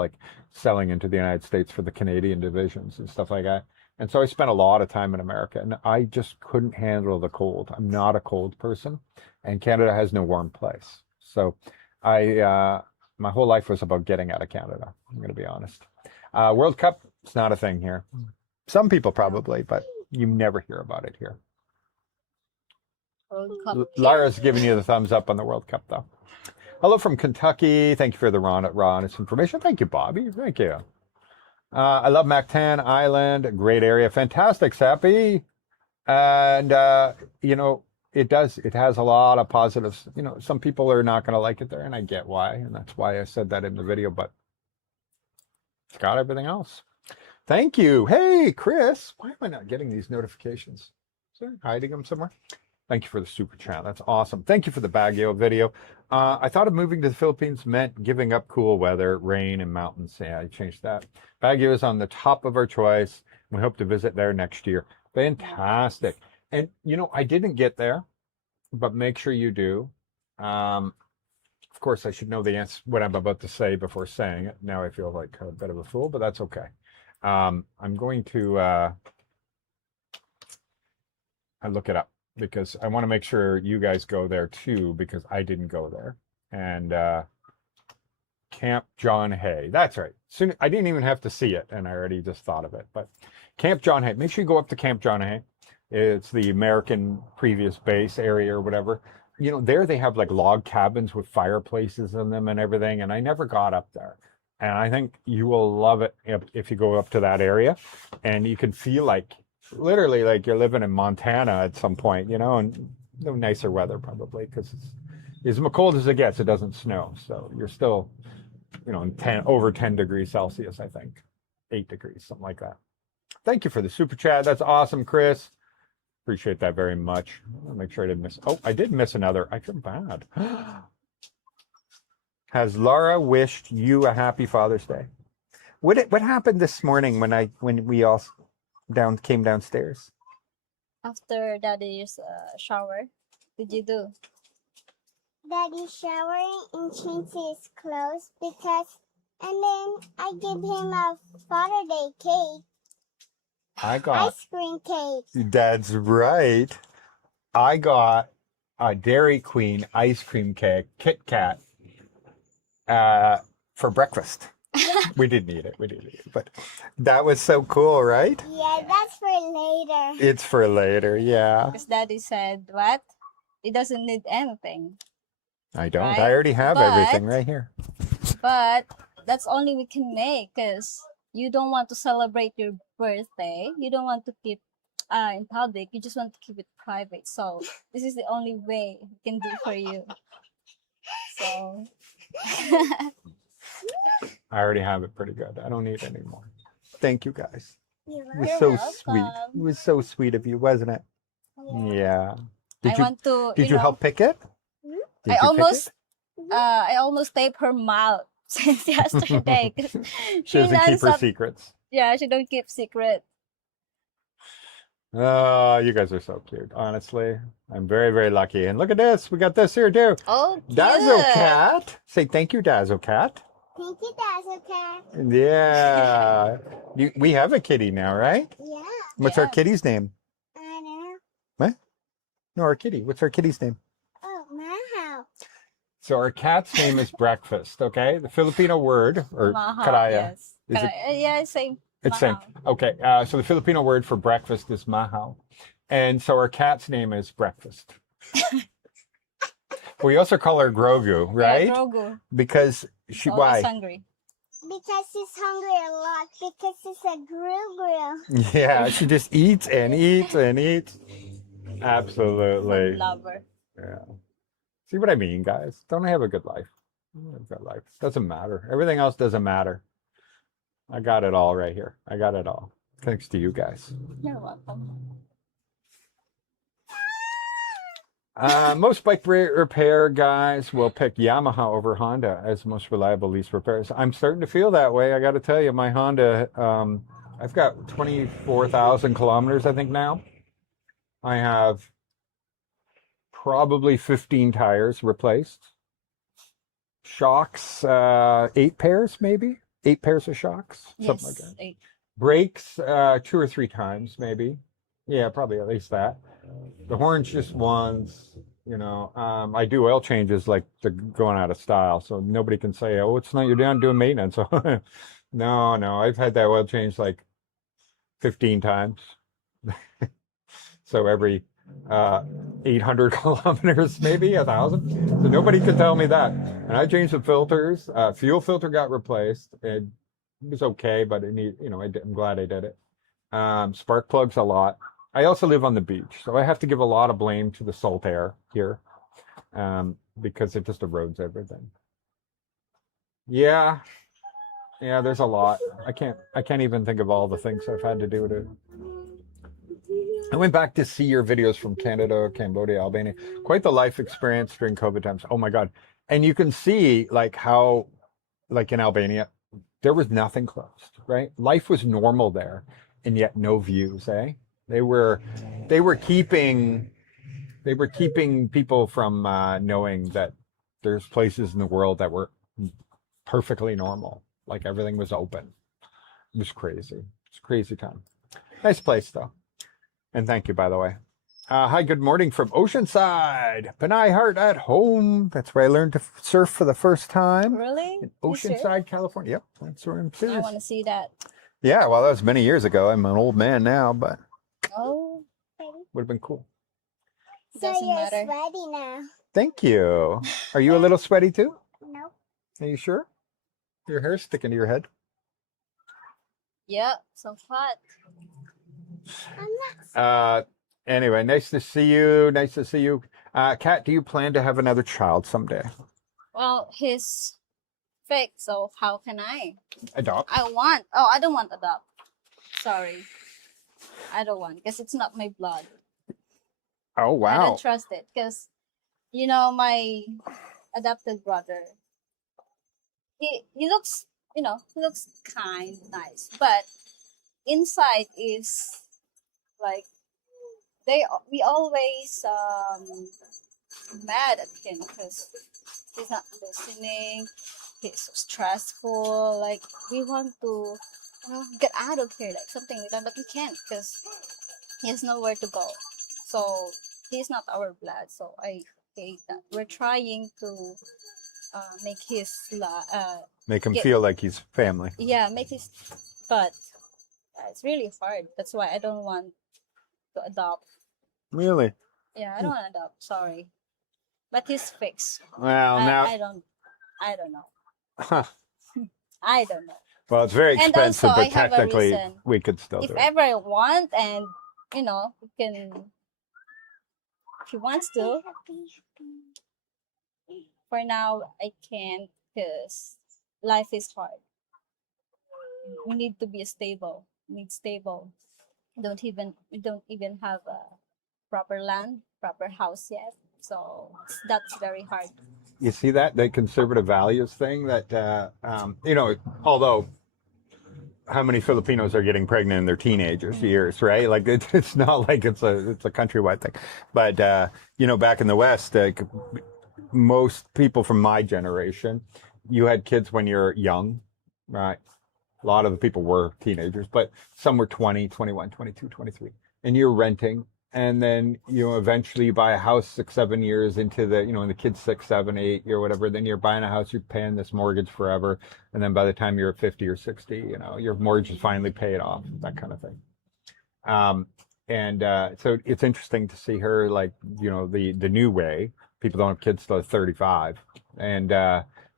selling into the United States for the Canadian divisions and stuff like that. And so I spent a lot of time in America and I just couldn't handle the cold. I'm not a cold person and Canada has no warm place. So my whole life was about getting out of Canada. I'm going to be honest. World Cup, it's not a thing here. Some people probably, but you never hear about it here. World Cup. Lara's giving you the thumbs up on the World Cup though. Hello from Kentucky. Thank you for the raw honest information. Thank you, Bobby. Thank you. I love Mactan Island, great area, fantastic, Sappy. And, it has a lot of positives. Some people are not going to like it there, and I get why. And that's why I said that in the video, but it's got everything else. Thank you. Hey, Chris, why am I not getting these notifications? Is I hiding them somewhere? Thank you for the super chat. That's awesome. Thank you for the Baguio video. I thought of moving to the Philippines meant giving up cool weather, rain, and mountains. Yeah, I changed that. Baguio is on the top of our choice. We hope to visit there next year. Fantastic. And, I didn't get there, but make sure you do. Of course, I should know the answer, what I'm about to say before saying it. Now I feel like a bit of a fool, but that's okay. I'm going to I look it up, because I want to make sure you guys go there too, because I didn't go there. And Camp John Hay. That's right. Soon, I didn't even have to see it, and I already just thought of it. But Camp John Hay. Make sure you go up to Camp John Hay. It's the American previous base area or whatever. There they have log cabins with fireplaces in them and everything. And I never got up there. And I think you will love it if you go up to that area. And you can feel literally like you're living in Montana at some point, and no nicer weather probably, because it's as cold as it gets. It doesn't snow, so you're still, over 10 degrees Celsius, I think, 8 degrees, something like that. Thank you for the super chat. That's awesome, Chris. Appreciate that very much. I'll make sure I didn't miss. Oh, I did miss another. I feel bad. Has Laura wished you a happy Father's Day? What happened this morning when we all came downstairs? After Daddy's shower, did you do? Daddy showering and changed his clothes and then I give him a Father's Day cake. I got ice cream cake. That's right. I got a Dairy Queen ice cream cake, Kit Kat, for breakfast. We didn't eat it, but that was so cool, right? Yeah, that's for later. It's for later, yeah. Because Daddy said, what? He doesn't need anything. I don't. Right? I already have everything right here. But that's only we can make, because you don't want to celebrate your birthday. You don't want to keep in public. You just want to keep it private. So this is the only way we can do for you. So I already have it pretty good. I don't need any more. Thank you, guys. You're It was You're so welcome. sweet. It was so sweet of you, wasn't it? Yeah. I want to. Did you help pick it? Did you pick it? I almost taped her mouth since yesterday. 'Cause She doesn't keep her nonstop- secrets. Yeah, she don't keep secret. Oh, you guys are so cute. Honestly, I'm very, very lucky. And look at this. We got this here too. Oh, cute. Dazzle Cat. Say thank you, Dazzle Cat. Thank you, Dazzle Cat. Yeah. We have a kitty now, right? Yeah. What's our Yeah. kitty's name? I don't know. What? No, our kitty. What's our kitty's name? Oh, my house. So our cat's name is Breakfast, okay? The Filipino word, or Maha, karaya. yes. Is it- Karaya. Yeah, same. It's same. Maha. Okay, so the Filipino word for breakfast is mahaw. And so our cat's name is Breakfast. We also call her Grogu, right? Yeah, Grogu. Because she, Always why? hungry. Because he's hungry a lot. Because he's a grill. Yeah, she just eats and eats and eats. Food Absolutely. lover. Yeah. See what I mean, guys? Don't I have a good life? Have a good life. Doesn't matter. Everything else doesn't matter. I got it all right here. I got it all. Thanks to you guys. You're welcome. Most bike repair guys will pick Yamaha over Honda as most reliable lease repairs. I'm starting to feel that way. I got to tell you, my Honda, I've got 24,000 kilometers, I think now. I have probably 15 tires replaced. Shocks, 8 pairs maybe. 8 pairs of shocks, something like Yes. that. Brakes, 2 or 3 times maybe. Yeah, probably at least that. The horns just once, you know. I do oil changes like they're going out of style, so nobody can say, "Oh, it's not you're down doing maintenance." No, I've had that oil change like 15 times. So every 800 kilometers, maybe 1,000. So nobody could tell me that. And I changed the filters. Fuel filter got replaced. It was okay, but I'm glad I did it. Spark plugs a lot. I also live on the beach, so I have to give a lot of blame to the salt air here, because it just erodes everything. Yeah, there's a lot. I can't even think of all the things I've had to do with it. I went back to see your videos from Canada, Cambodia, Albania. Quite the life experience during COVID times. Oh my God. And you can see like how, like in Albania, there was nothing closed, right? Life was normal there, and yet no views, eh? They were keeping people from knowing that there's places in the world that were perfectly normal. Like everything was open. It was crazy. It's a crazy time. Nice place though. And thank you, by the way. Hi, good morning from Oceanside. Panay Heart at home. That's where I learned to surf for the first time. Really? In You sure? Oceanside, California. Yep, that's where I'm I serious. want to see that. Yeah, well, that was many years ago. I'm an old man now, but Oh, would have been cool. So Doesn't you're matter. sweaty now. Thank you. Are you a little sweaty too? No. Are you sure? Your hair's sticking to your head. yeah, so hot. I'm not. Anyway, nice to see you. Nice to see you. Kat, do you plan to have another child someday? Well, he's fake, so how can I? Adopt? I don't want adopt. Sorry. I don't want, because it's not my blood. Oh, I wow. don't trust it, because, my adopted brother, he looks, he looks kind, nice, but inside is like, we always mad at him because he's not listening. He's so stressful. Like we want to get out of here, like something like that, but we can't because he has nowhere to go. So he's not our blood. So I hate that. We're trying to make his Make him get- feel like he's family. make his, but it's really hard. That's why I don't want to adopt. Really? Yeah, I don't want to adopt. Sorry, but he's fixed. Well, now, I don't know. huh. I don't know. Well, it's very And expensive, also, I but have a technically reason. we could still If do it. ever I want, and he can, if he wants to. For now, I can't because life is hard. We need to be stable. We need stable. We don't even have a proper land, proper house yet. So that's very hard. You see that? The conservative values thing that, although how many Filipinos are getting pregnant in their teenagers years, right? Like it's not like it's a countrywide thing, but back in the West, most people from my generation, you had kids when you're young, right? A lot of the people were teenagers, but some were 20, 21, 22, 23, and you're renting. And then, eventually you buy a house 6, 7 years into and the kid's 6, 7, 8, or whatever. Then you're buying a house, you're paying this mortgage forever. And then by the time you're 50 or 60, your mortgage is finally paid off, that kind of thing. So it's interesting to see her, like, the new way. People don't have kids till they're 35. And,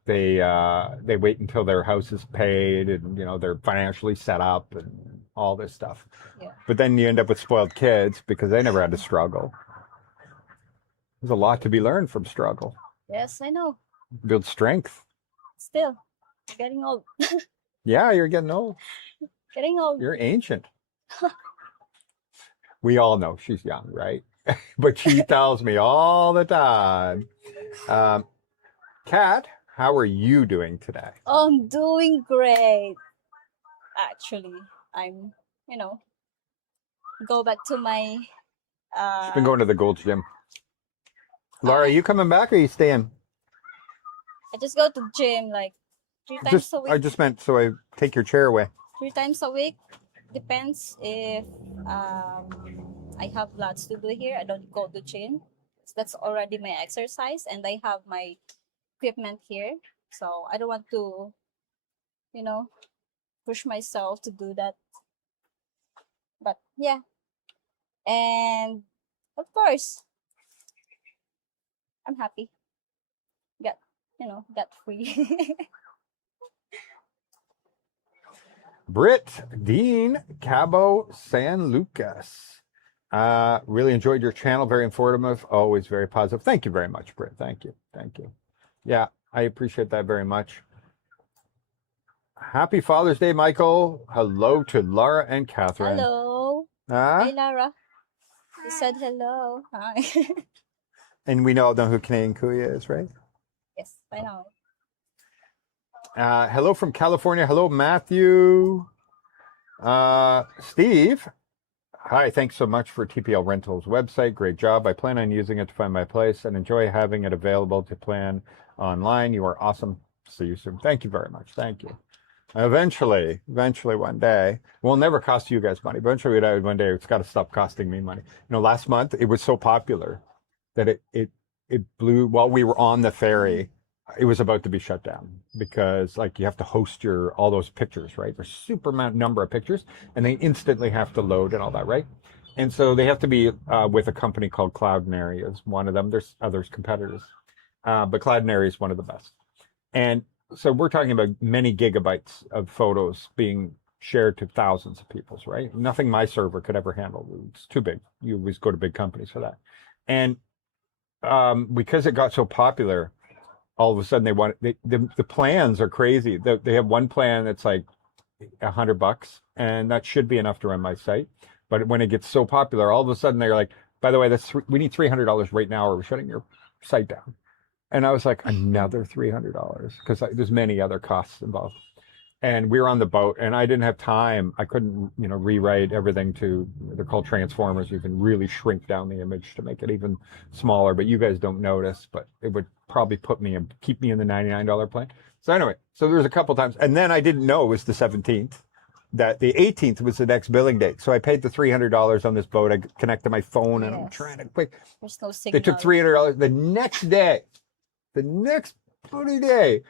they wait until their house is paid and they're financially set up and all this stuff. Yeah. But then you end up with spoiled kids because they never had to struggle. There's a lot to be learned from struggle. Yes, I know. Build strength. Still, getting old. Yeah, you're getting old. Getting old. You're ancient. We all know she's young, right? But she tells me all the time. Kat, how are you doing today? Oh, I'm doing great. Actually, I'm, go back to my. She's been going to the Gold's Gym. Laura, are you coming back or are you staying? I just go to the gym like 3 times a week. I just meant so I take your chair away. 3 times a week. Depends if I have lots to do here. I don't go to gym. That's already my exercise, and I have my equipment here. So I don't want to, push myself to do that. But yeah, and of course, I'm happy. Got free. Britt Dean Cabo San Lucas. Really enjoyed your channel. Very informative. Always very positive. Thank you very much, Britt. Thank you. Thank you. Yeah, I appreciate that very much. Happy Father's Day, Michael. Hello to Laura and Catherine. Hello. Huh? Hey, Lara. You said hello. Hi. And we all know who Canadian Kuya is, right? Yes, I know. Hello from California. Hello, Matthew. Steve. Hi, thanks so much for TPL Rentals website. Great job. I plan on using it to find my place and enjoy having it available to plan online. You are awesome. See you soon. Thank you very much. Thank you. Eventually one day, will never cost you guys money. Eventually one day, it's got to stop costing me money. Last month it was so popular that it blew while we were on the ferry. It was about to be shut down because you have to host all those pictures, right? There's super number of pictures and they instantly have to load and all that, right? And so they have to be with a company called Cloudinary is one of them. There's others competitors, but Cloudinary is one of the best. And so we're talking about many gigabytes of photos being shared to thousands of people, right? Nothing my server could ever handle. It's too big. You always go to big companies for that. And because it got so popular, all of a sudden the plans are crazy. They have one plan that's like $100, and that should be enough to run my site. But when it gets so popular, all of a sudden they're like, by the way, we need $300 right now, or we're shutting your site down. And I was like, another $300 because there's many other costs involved. And we were on the boat, and I didn't have time. I couldn't, rewrite everything they're called transformers. You can really shrink down the image to make it even smaller, but you guys don't notice, but it would probably keep me in the $99 plan. So anyway, there was a couple times, and then I didn't know it was the 17th, that the 18th was the next billing date. So I paid the $300 on this boat. I connected my phone, and I'm trying to quick. There's no signal. They took $300 the next day. The next bloody day,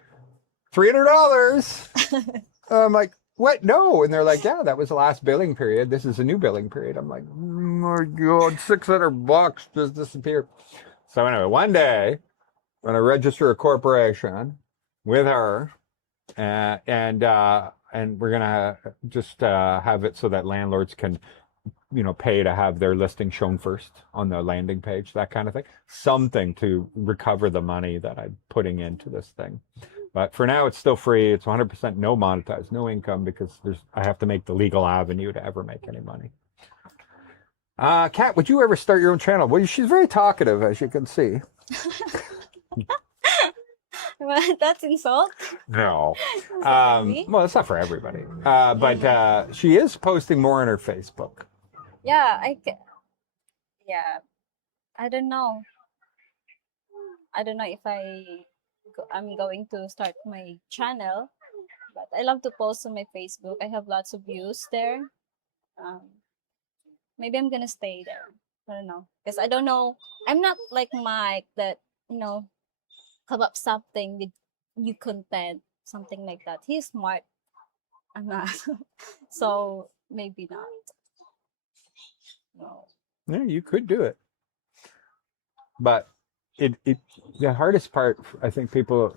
$300. I'm like, what? No. And they're like, yeah, that was the last billing period. This is a new billing period. I'm like, oh my God, $600 just disappeared. So anyway, one day, I'm going to register a corporation with her, and we're going to just have it so that landlords can pay to have their listing shown first on the landing page, that kind of thing. Something to recover the money that I'm putting into this thing. But for now, it's still free. It's 100% no monetized, no income, because I have to make the legal avenue to ever make any money. Kat, would you ever start your own channel? Well, she's very talkative, as you can see. That's insult. No. Maybe. Well, it's not for everybody. But she is posting more on her Facebook. Yeah, yeah. I don't know. I don't know if I'm going to start my channel, but I love to post on my Facebook. I have lots of views there. Um, maybe I'm gonna stay there. I don't know, because I don't know. I'm not like Mike that you know come up something with new content, something like that. He's smart. I'm not, so maybe not. No. Yeah, you could do it. But the hardest part, I think people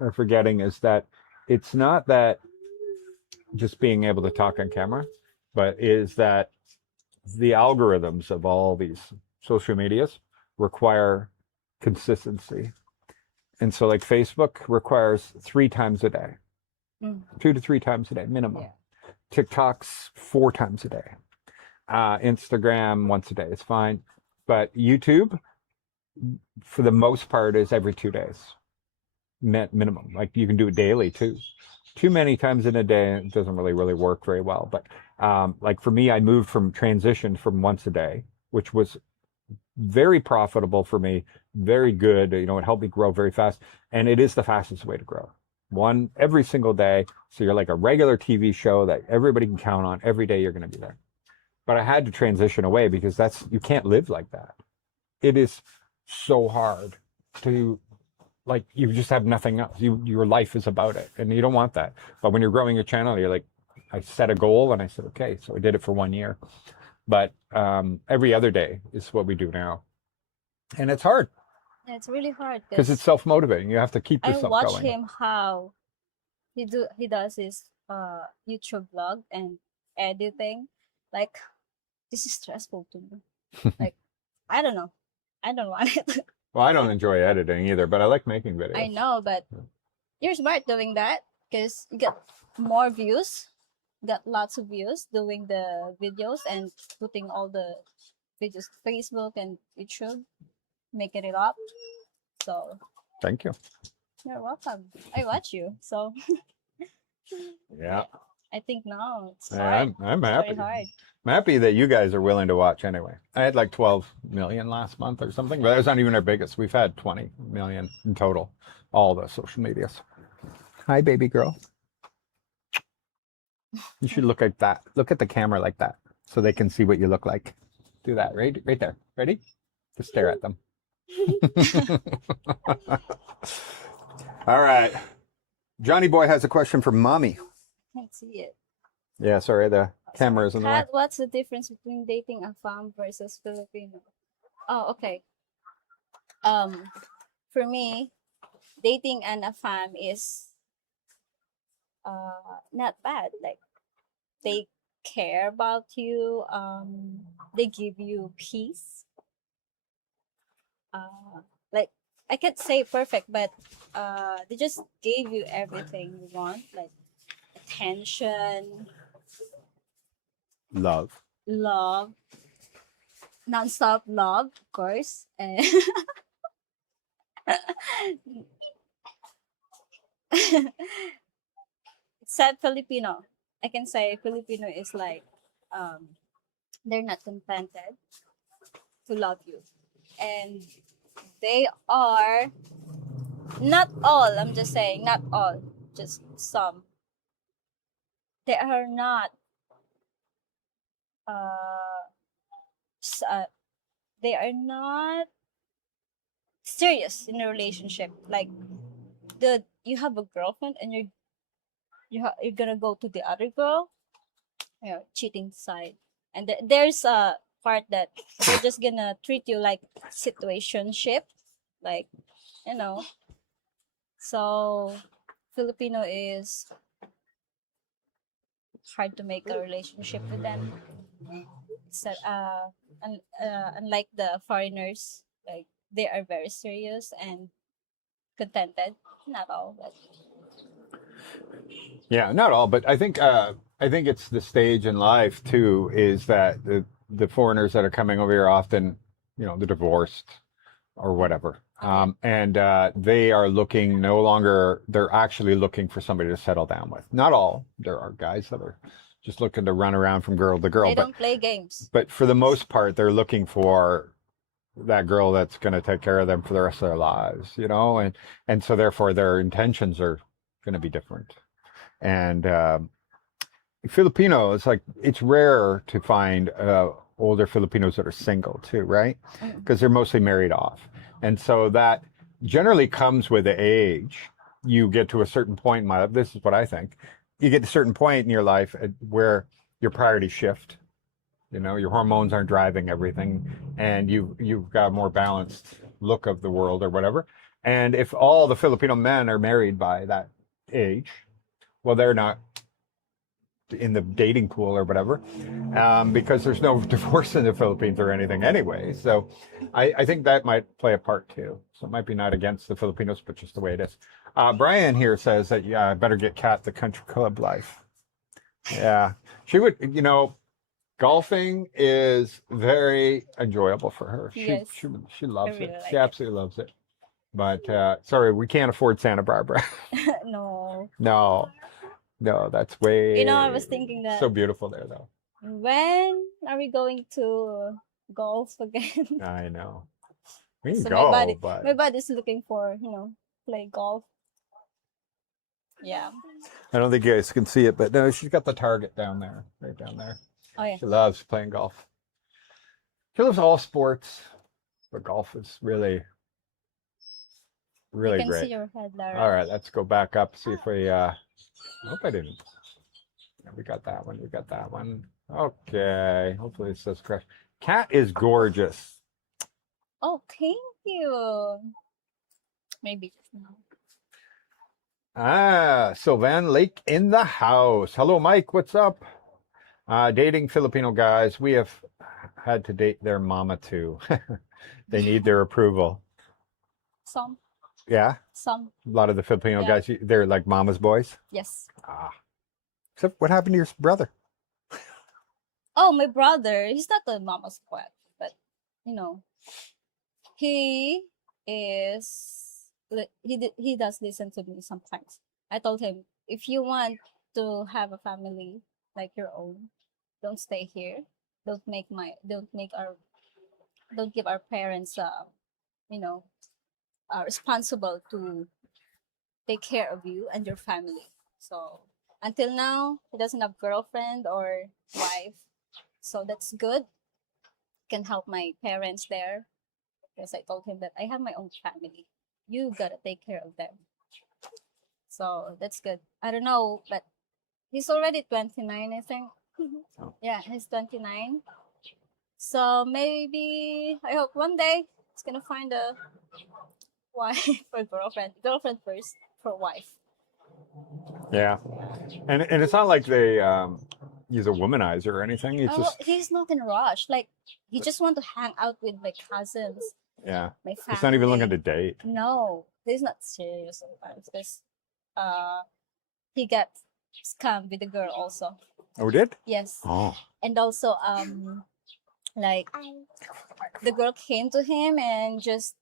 are forgetting, is that it's not that just being able to talk on camera, but is that the algorithms of all these social medias require consistency. And so like Facebook requires 3 times a day, 2 to 3 times a day minimum. Yeah. TikTok's 4 times a day. Instagram once a day is fine. But YouTube, for the most part, is every 2 days minimum. Like you can do it daily too. Too many times in a day, it doesn't really work very well. But like for me, I transitioned from once a day, which was very profitable for me, very good. You know, it helped me grow very fast, and it is the fastest way to grow. One every single day, so you're like a regular TV show that everybody can count on. Every day you're going to be there. But I had to transition away because you can't live like that. It is so hard to, like, you just have nothing else. Your life is about it, and you don't want that. But when you're growing your channel, you're like, I set a goal and I said, okay, so I did it for 1 year. But every other day is what we do now, and it's hard Yeah, it's really hard because it's self-motivating. You have to keep I yourself watch going. him how he does his YouTube vlog and editing. Like, this is stressful to me. Like, I don't know. I don't want it. Well, I don't enjoy editing either, but I like making videos. I know, but you're smart doing that because you get more views, got lots of views doing the videos and putting all the videos to Facebook and YouTube, making it up. So Thank you. you're welcome. I watch you, so Yeah. I think no, it's Yeah, hard. I'm It's happy. very hard. I'm happy that you guys are willing to watch anyway. I had like 12 million last month or something, but that's not even our biggest. We've had 20 million in total, all the social medias. Hi, baby girl. You should look like that. Look at the camera like that so they can see what you look like. Do that right there. Ready? Just stare at them. All right. Johnny Boy has a question for Mommy. Can't see it. Yeah, sorry, the camera is in the way. Kat, what's the difference between dating a fam versus Filipino? Oh, okay. For me, dating an a fam is not bad. Like, they care about you. They give you peace. Like, I can't say perfect, but they just gave you everything you want, like attention, Love. love, non-stop love, of course, and except Filipino. I can say Filipino is like they're not contented to love you, and they are not all. I'm just saying, not all, just some. They are not. They are not serious in a relationship. Like, you have a girlfriend and you're gonna go to the other girl, cheating side, and there's a part that they're just gonna treat you like situationship, like, you know. So Filipino is hard to make a relationship with them. So, unlike the foreigners, like, they are very serious and contented. Not all, but Yeah, not all, but I think it's the stage in life too, is that the foreigners that are coming over here often, they're divorced or whatever. And they are looking no longer, they're actually looking for somebody to settle down with. Not all. There are guys that are just looking to run around from girl to girl. They don't play games. But for the most part, they're looking for that girl that's going to take care of them for the rest of their lives, you know? And so therefore their intentions are going to be different. And Filipinos, like, it's rare to find older Filipinos that are single too, right? Because they're mostly married off. And so that generally comes with the age. You get to a certain point in my life. This is what I think. You get to a certain point in your life where your priorities shift. You know, your hormones aren't driving everything, and you've got a more balanced look of the world or whatever. And if all the Filipino men are married by that age, well, they're not in the dating pool or whatever, because there's no divorce in the Philippines or anything anyway. So I think that might play a part too. So it might be not against the Filipinos, but just the way it is. Brian here says that, yeah, I better get Kat the country club life. Yeah, she would, you know, golfing is very enjoyable for her. Yes. She loves I really it. like She it. absolutely loves it. But sorry, we can't afford Santa Barbara. No. No, that's way. You know, I was thinking that So beautiful there, though. when are we going to golf again? I know. We can So go, my but body's looking for, play golf. Yeah. I don't think you guys can see it. But no, she's got the target down there, right down there. Oh yeah. She loves playing golf. She loves all sports, but golf is really, really You can great. see your head, Lara. All right, let's go back up, see if we, I hope I didn't. Yeah, we got that one, we got that one. Okay, hopefully it says correct. Cat is gorgeous. Oh, thank you. Maybe just now. Sylvan Lake in the house. Hello, Mike, what's up? Dating Filipino guys, we have had to date their mama too. They need their approval. Some. Yeah, Some. a lot of the Filipino Yeah. guys, they're like mama's boys. Yes. Except what happened to your brother? Oh, my brother. He's not a mama's boy, but he is. He does listen to me sometimes. I told him, if you want to have a family like your own, don't stay here. Don't give our parents responsible to take care of you and your family. So until now, he doesn't have girlfriend or wife. So that's good. Can help my parents there. Because I told him that I have my own family. You gotta take care of them. So that's good. I don't know, but he's already 29, I think. Oh. Yeah, he's 29. So maybe I hope one day he's gonna find a wife or girlfriend. Girlfriend first for wife. Yeah, and it's not like they he's a womanizer or anything. It's just He's not in a rush. Like he just want to hang out with my cousins, yeah. my family. He's not even looking to date. No, he's not serious sometimes because he got scammed with a girl also. Oh, did? Yes. Oh, And also like the girl came to him and just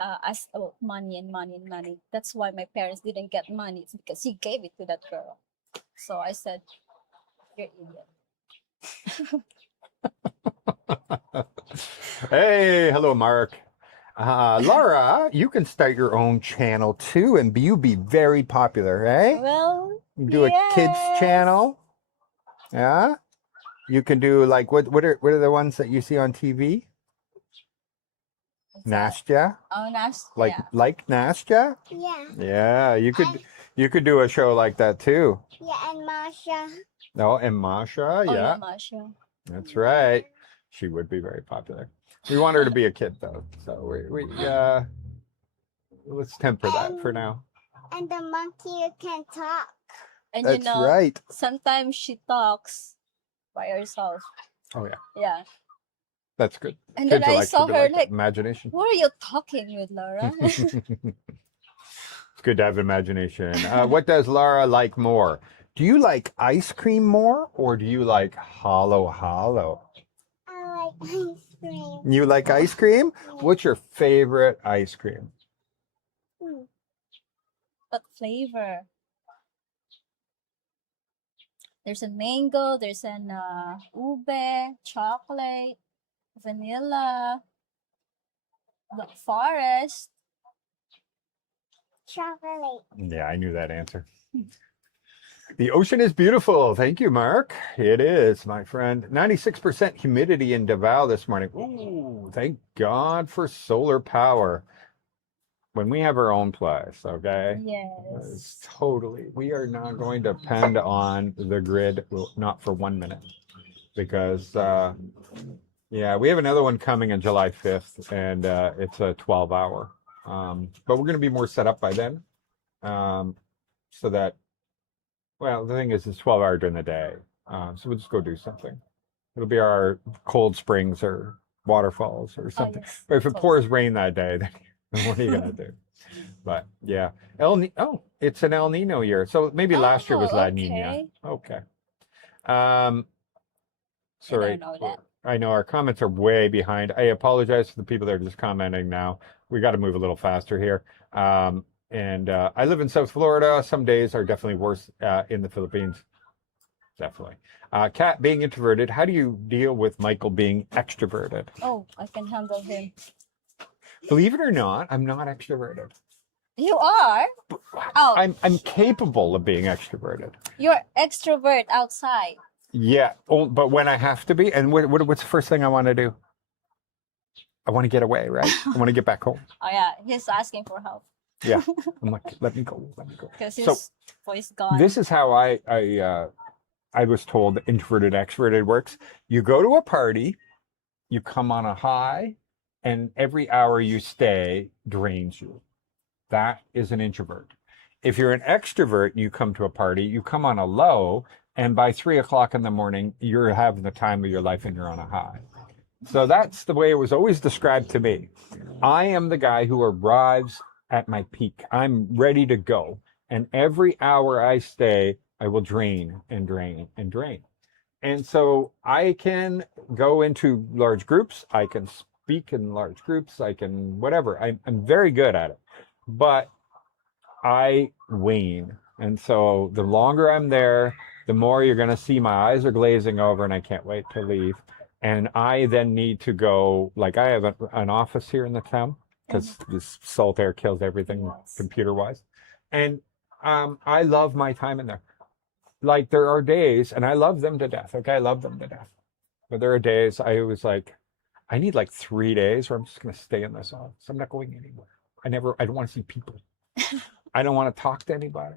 asked about money and money and money. That's why my parents didn't get money. It's because he gave it to that girl. So I said, you're idiot. hey, hello, Mark. Laura, you can start your own channel too, and you be very popular, eh? Well, You do a kids yes. channel. Yeah. You can do like what are the ones that you see on TV? What's that? Nastya, Oh, Nash. like Nastya. Yeah. Yeah, you could do a show like that too. Yeah, and Masha. No, and Masha, Oh, yeah, Masha. that's right. She would be very popular. We want her to be a kid though, so we let's temper that for now. And the monkey can talk. And That's right. sometimes she talks by herself. Oh yeah, Yeah. that's good. And Kids then are I like saw to her like like, imagination. who are you talking with, Laura? It's good to have imagination. What does Laura like more? Do you like ice cream more, or do you like hollow hollow? I like ice cream. You like ice cream? What's your favorite ice cream? Mm. What flavor? There's a mango, there's an ube, chocolate, vanilla, black forest. Chocolate. Yeah, I knew that answer. The ocean is beautiful. Thank you, Mark. It is, my friend. 96% humidity in Davao this morning. Ooh, thank God for solar power. When we have our own place, okay? It's Yes. totally. We are not going to depend on the grid, well, not for 1 minute, because yeah, we have another one coming on July 5th, and it's a 12-hour. But we're going to be more set up by then, so that, well, the thing is, it's 12 hour during the day, so we'll just go do something. It'll be our cold springs or waterfalls or Oh, something. yes. But if it Cool. pours rain that day, then what are you gonna do? But yeah, it's an El Nino year, so maybe last year was Oh, La Nina. okay. Okay. Um, I didn't sorry. know that. I know our comments are way behind. I apologize to the people that are just commenting now. We got to move a little faster here. And I live in South Florida. Some days are definitely worse in the Philippines. Definitely. Kat, being introverted, how do you deal with Michael being extroverted? Oh, I can handle him. Believe it or not, I'm not extroverted. You are? Oh, I'm capable of being extroverted. you're extrovert outside. Yeah, but when I have to be, and what's the first thing I want to do? I want to get away, right? I want to get back home. Oh yeah, he's asking for help Yeah, I'm like, let me go, let me go. because So his voice gone. this is how I was told that introverted extroverted works. You go to a party, you come on a high, and every hour you stay drains you. That is an introvert. If you're an extrovert, you come to a party, you come on a low, and by 3 o'clock in the morning, you're having the time of your life and you're on a high. So that's the way it was always described to me. I am the guy who arrives at my peak. I'm ready to go. And every hour I stay, I will drain and drain and drain. And so I can go into large groups. I can speak in large groups. I can whatever. I'm very good at it. But I wane. And so the longer I'm there, the more you're going to see my eyes are glazing over and I can't wait to leave. And I then need to go, like I have an office here in the town because this salt air kills everything Yes. computer wise. And I love my time in there. Like there are days, and I love them to death. Okay, I love them to death. But there are days I was like, I need like 3 days where I'm just going to stay in this office. I'm not going anywhere. I don't want to see people. I don't want to talk to anybody.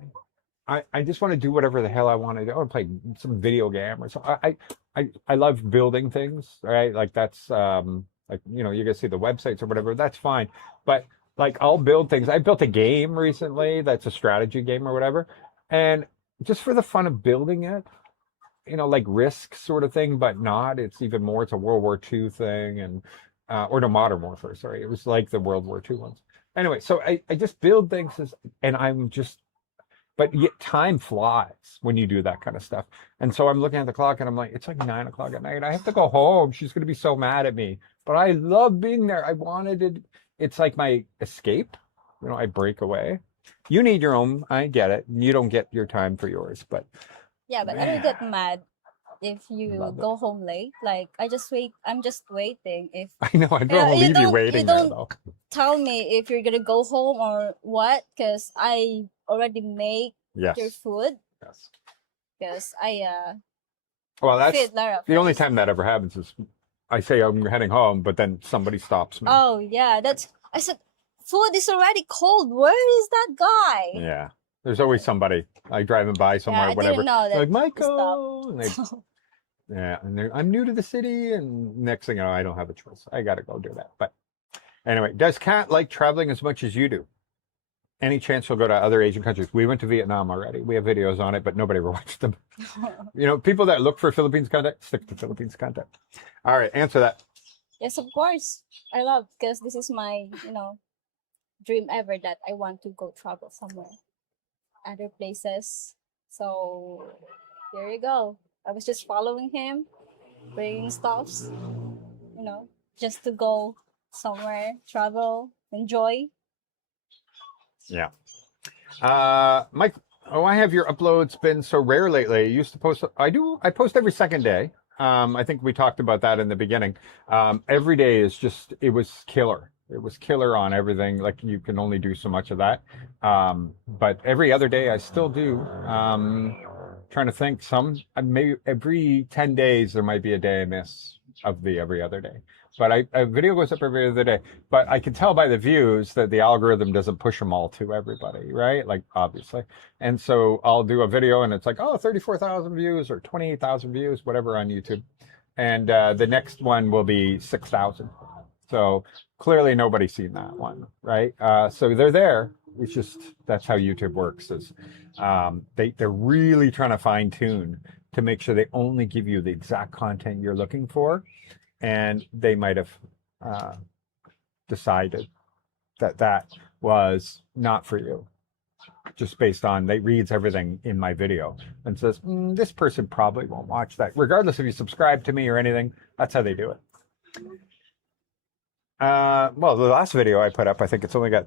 I just want to do whatever the hell I want to do. I want to play some video game or something. I love building things, right? Like that's like you guys see the websites or whatever. That's fine, but like I'll build things. I built a game recently that's a strategy game or whatever, and just for the fun of building it, like Risk sort of thing, but not. It's even more. It's a World War II thing, and or no, Modern Warfare. Sorry, it was like the World War II ones. Anyway, so I just build things and I'm just, but yet time flies when you do that kind of stuff. And so I'm looking at the clock and I'm like, it's like 9 o'clock at night. I have to go home. She's going to be so mad at me. But I love being there. I wanted it. It's like my escape. I break away. You need your own. I get it. You don't get your time for yours. But Yeah, but I don't get mad if you Love it. go home late. Like I'm just waiting. If I know I you don't you leave you don't waiting you there don't though. tell me if you're gonna go home or what, because I already make your Yes. food. Yes. Because I Well, that's feed Lara the only first. time that ever happens is I say I'm heading home, but then somebody stops me. Oh yeah, I said food is already cold. Where is that guy? Yeah. There's always somebody like driving by somewhere, I whatever. didn't know They're that. like he stopped. Michael, and yeah, and I'm new to the city, and next thing you know, I don't have a choice. I got to go do that. But anyway, does Kat like traveling as much as you do? Any chance she'll go to other Asian countries? We went to Vietnam already. We have videos on it, but nobody ever watched them. People that look for Philippines content stick to Philippines content. All right, answer that. Yes, of course. I love, because this is my dream ever, that I want to go travel somewhere, other places. So here you go. I was just following him, bringing stuffs. just to go somewhere, travel, enjoy. Yeah. Mike, I have your uploads been so rare lately. I used to post, I post every second day. I think we talked about that in the beginning. Every day is just, it was killer. It was killer on everything. Like you can only do so much of that. But every other day I still do. Trying to think maybe every 10 days there might be a day I miss of the every other day. But a video goes up every other day. But I can tell by the views that the algorithm doesn't push them all to everybody, right? Like obviously. And so I'll do a video and it's like, oh, 34,000 views or 28,000 views, whatever on YouTube. And the next one will be 6,000. So clearly nobody's seen that one, right? So they're there. It's just, that's how YouTube works is they're really trying to fine tune to make sure they only give you the exact content you're looking for. And they might have decided that that was not for you, just based on they reads everything in my video and says this person probably won't watch that, regardless if you subscribe to me or anything. That's how they do it. Well, the last video I put up, I think it's only got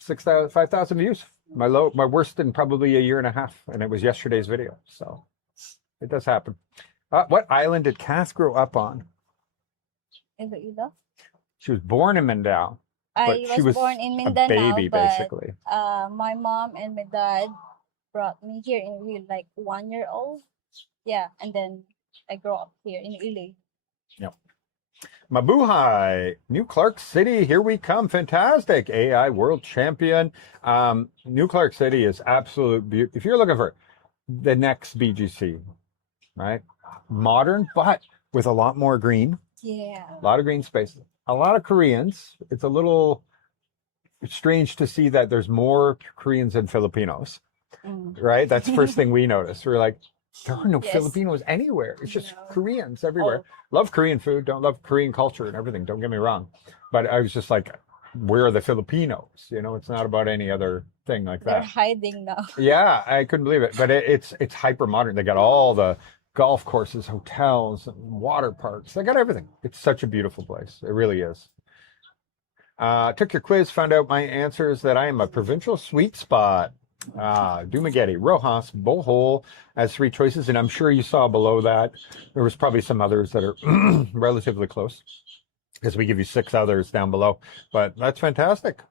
5,000 views. My worst in probably a year and a half, and it was yesterday's video. So it does happen. What island did Kath grow up on? Iloilo. She was born in Mindanao. But I she was born in Mindanao, a baby, but basically. my mom and my dad brought me here in Iloilo, like 1 year old. Yeah, and then I grew up here in Iloilo. Yep. Mabuhay, New Clark City, here we come. Fantastic. AI World Champion. New Clark City is absolute beauty. If you're looking for the next BGC, right? Modern, but with a lot more green. Yeah. A lot of green space. A lot of Koreans. It's a little strange to see that there's more Koreans than Filipinos, right? That's the first thing we noticed. We're like, there are no Filipinos anywhere. It's just Koreans everywhere. Love Korean food. Don't love Korean culture and everything. Don't get me wrong. But I was just like, where are the Filipinos? You know, it's not about any other thing like that. They're hiding now. Yeah, I couldn't believe it. But it's hyper modern. They got all the golf courses, hotels, water parks. They got everything. It's such a beautiful place. It really is. Took your quiz, found out my answers that I am a provincial sweet spot. Dumaguete, Rojas, Bohol as 3 choices, and I'm sure you saw below that there was probably some others that are relatively close, because we give you 6 others down below. But that's fantastic.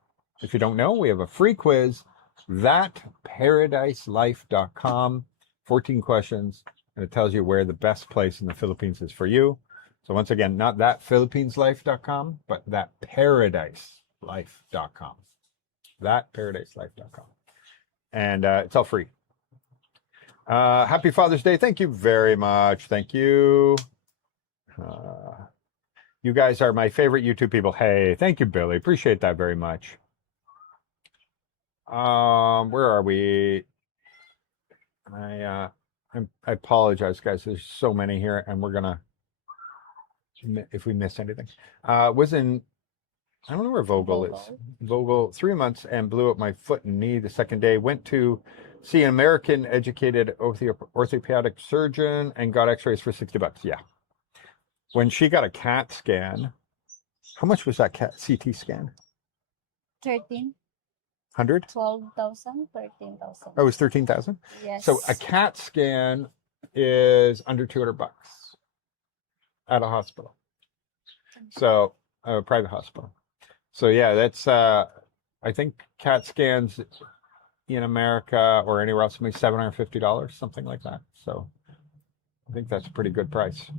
If you don't know, we have a free quiz, thatparadiselife.com, 14 questions, and it tells you where the best place in the Philippines is for you. So once again, not thatphilippineslife.com, but thatparadiselife.com. Thatparadiselife.com. And it's all free. Happy Father's Day. Thank you very much. Thank you. You guys are my favorite YouTube people. Hey, thank you, Billy. Appreciate that very much. Where are we? I apologize, guys. There's so many here, and we're gonna, if we miss anything, was in, I don't know where Vogel is. Vogel, 3 months and blew up my foot and knee the second day. Went to see an American educated orthopedic surgeon and got x-rays for $60. Yeah. When she got a CAT scan, how much was that CT scan? 100? 12,000, 13,000. Oh, it was 13,000? Yes. So a CAT scan is under $200 at a hospital. So a private hospital. So yeah, that's I think CAT scans in America or anywhere else maybe $750, something like that. So I think that's a pretty good price.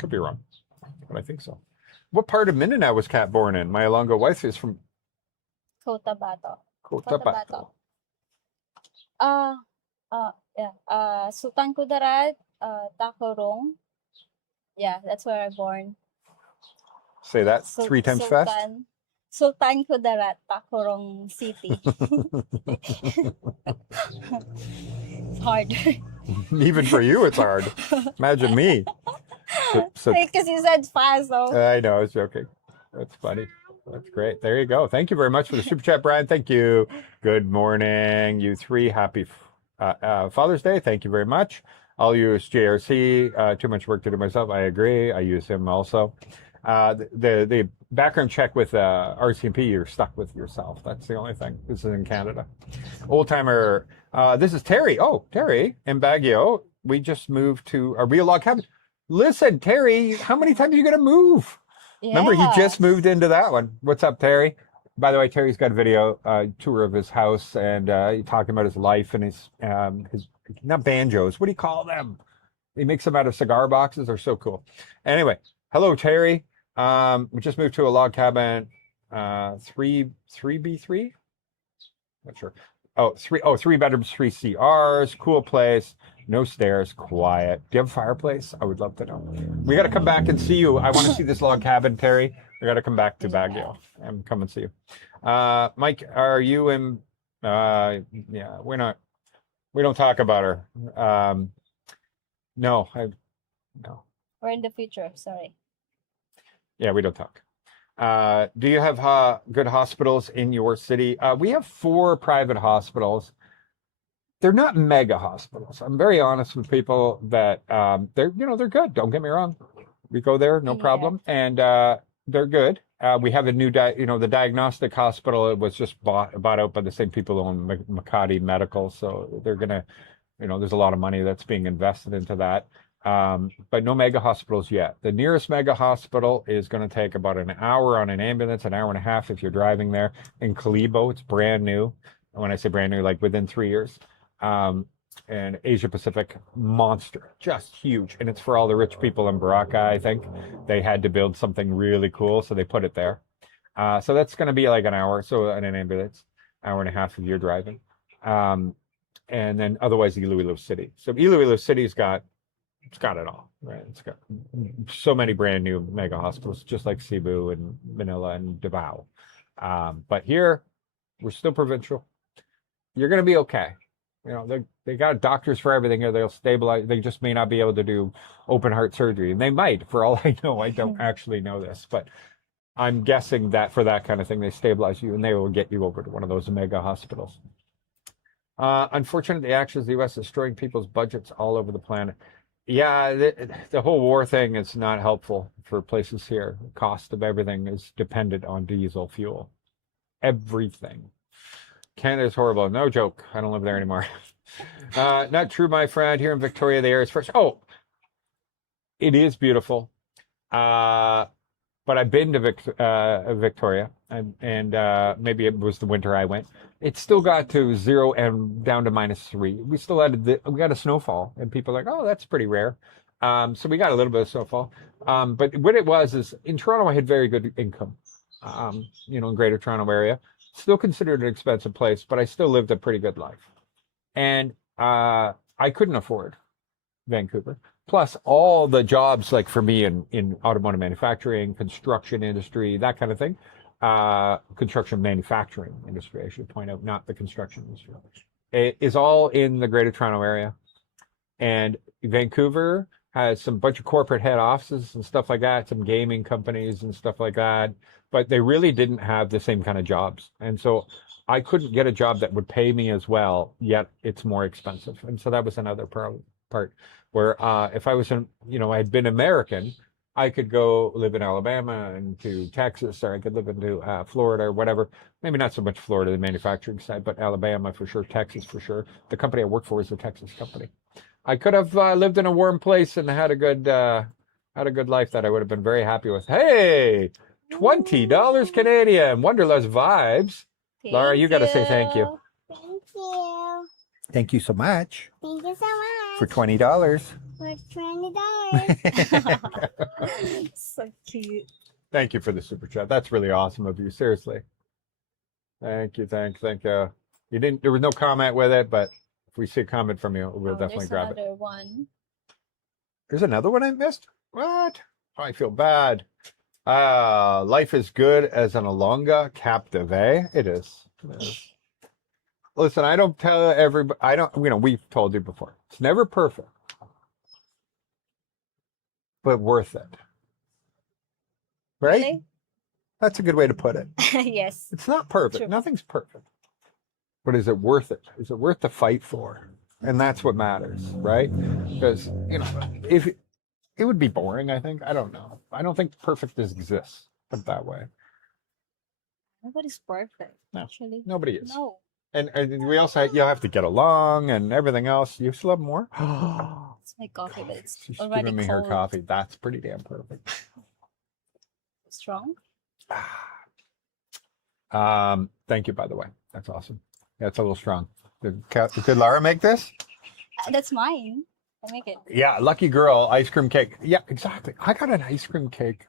Could be wrong, but I think so. What part of Mindanao was Kat born in? My Ilonggo wife is from Cotabato. Cotabato. Sultan Kudarat, Tacorong. Yeah, that's where I born. Say that 3 times fast. Sultan Kudarat, Tacorong City. It's hard. Even for you, it's hard. Imagine me. Because you said fast, so. I know, I was joking. That's funny. That's great. There you go. Thank you very much for the super chat, Brian. Thank you. Good morning, you 3. Happy Father's Day. Thank you very much. I'll use JRC. Too much work to do myself. I agree. I use him also. The background check with RCMP, you're stuck with yourself. That's the only thing. This is in Canada. Old timer. This is Terry. Oh, Terry in Baguio. We just moved to a real log cabin. Listen, Terry, how many times are you gonna move? Remember, he just moved into that one. What's up, Terry? By the way, Terry's got a video tour of his house and talking about his life and his not banjos. What do you call them? He makes them out of cigar boxes. They're so cool. Anyway, hello, Terry. We just moved to a log cabin, 3B3. Not sure. Three bedrooms, 3 CRs. Cool place. No stairs. Quiet. Do you have a fireplace? I would love to know. We got to come back and see you. I want to see this log cabin, Terry. We got to come back to Baguio and come and see you. Mike, are you in? Yeah, we don't talk about her. No. Or in the future, sorry. Yeah, we don't talk. Do you have good hospitals in your city? We have 4 private hospitals. They're not mega hospitals. I'm very honest with people that they're good. Don't get me wrong. We go there, no problem, and they're good. We have a new, the diagnostic hospital. It was just bought out by the same people who own Makati Medical, so they're gonna, there's a lot of money that's being invested into that. But no mega hospitals yet. The nearest mega hospital is going to take about an hour on an ambulance, an hour and a half if you're driving there. In Kalibo, it's brand new. When I say brand new, like within 3 years. And Asia Pacific, monster, just huge. And it's for all the rich people in Boracay, I think. They had to build something really cool, so they put it there. So that's going to be like an hour, so in an ambulance, hour and a half if you're driving. And then otherwise Iloilo City. So Iloilo City's got it all, right? It's got so many brand new mega hospitals, just like Cebu and Manila and Davao. But here, we're still provincial. You're going to be okay. They got doctors for everything here. They'll stabilize. They just may not be able to do open heart surgery. And they might, for all I know. I don't actually know this, but I'm guessing that for that kind of thing, they stabilize you and they will get you over to one of those mega hospitals. Unfortunately, the actions of the U.S. destroying people's budgets all over the planet. Yeah, the whole war thing is not helpful for places here. The cost of everything is dependent on diesel fuel. Everything. Canada is horrible. No joke. I don't live there anymore. Not true, my friend. Here in Victoria, the air is fresh. Oh, it is beautiful. But I've been to Victoria, and maybe it was the winter I went. It still got to 0 and down to -3. We still we got a snowfall, and people are like, oh, that's pretty rare. So we got a little bit of snowfall. But what it was is in Toronto, I had very good income. In Greater Toronto area. Still considered an expensive place, but I still lived a pretty good life. And I couldn't afford Vancouver. Plus all the jobs, like for me in automotive manufacturing, construction industry, that kind of thing. Construction manufacturing industry, I should point out, not the construction industry. It is all in the Greater Toronto area. And Vancouver has some bunch of corporate head offices and stuff like that, some gaming companies and stuff like that. But they really didn't have the same kind of jobs. And so I couldn't get a job that would pay me as well, yet it's more expensive. And so that was another part where if I was, I had been American, I could go live in Alabama and to Texas, or I could live into Florida or whatever. Maybe not so much Florida, the manufacturing side, but Alabama for sure, Texas for sure. The company I work for is a Texas company. I could have lived in a warm place and had a good life that I would have been very happy with. Hey, $20 Canadian, Wanderlust vibes. Laura, you got to say thank you. Thank you. Thank you so much. Thank you so much. For $20. For $20. So cute. Thank you for the super chat. That's really awesome of you. Seriously. Thank you. Thank you. There was no comment with it, but if we see a comment from you, we'll definitely grab it. There's another one. There's another one I missed? What? Oh, I feel bad. Life is good as an Alonga captive, eh? It is. Listen, I don't tell everybody, we've told you before. It's never perfect, but worth it. Right? Really? That's a good way to put it. Yes. It's not perfect. True. Nothing's perfect. But is it worth it? Is it worth the fight for? And that's what matters, right? Because, if it would be boring, I think. I don't know. I don't think perfect exists. Put it that way. Nobody's perfect, No, actually. nobody is. No. And we also you have to get along and everything else. You still have more? It's my coffee, but it's She's already giving me her cold. coffee. That's pretty damn perfect. Strong? Thank you, by the way. That's awesome. Yeah, it's a little strong. Did Lara make this? That's mine. I make it. Yeah, lucky girl, ice cream cake. Yeah, exactly. I got an ice cream cake.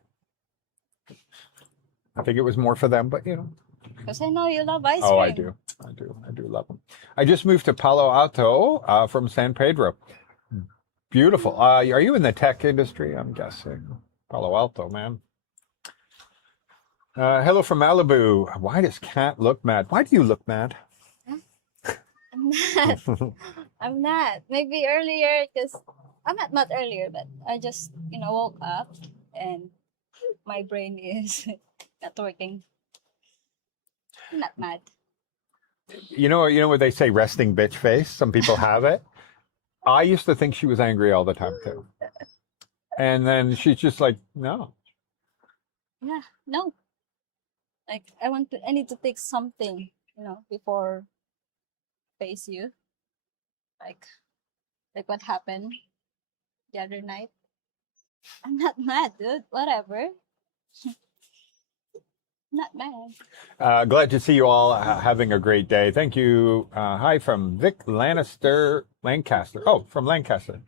I think it was more for them, but you know. Because I know you love ice cream. Oh, I do. I do love them. I just moved to Palo Alto from San Pedro. Beautiful. Are you in the tech industry? I'm guessing. Palo Alto, man. Hello from Malibu. Why does Cat look mad? Why do you look mad? I'm not. I'm not. Maybe earlier, because I'm not earlier, but I just, woke up and my brain is not working. I'm not mad. You know what they say, resting bitch face? Some people have it. I used to think she was angry all the time too. And then she's just like, no. Yeah, no. Like, I need to take something, before face you. Like what happened the other night. I'm not mad, dude. Whatever. Not mad. Glad to see you all having a great day. Thank you. Hi from Vic Lancaster. Oh, from Lancaster.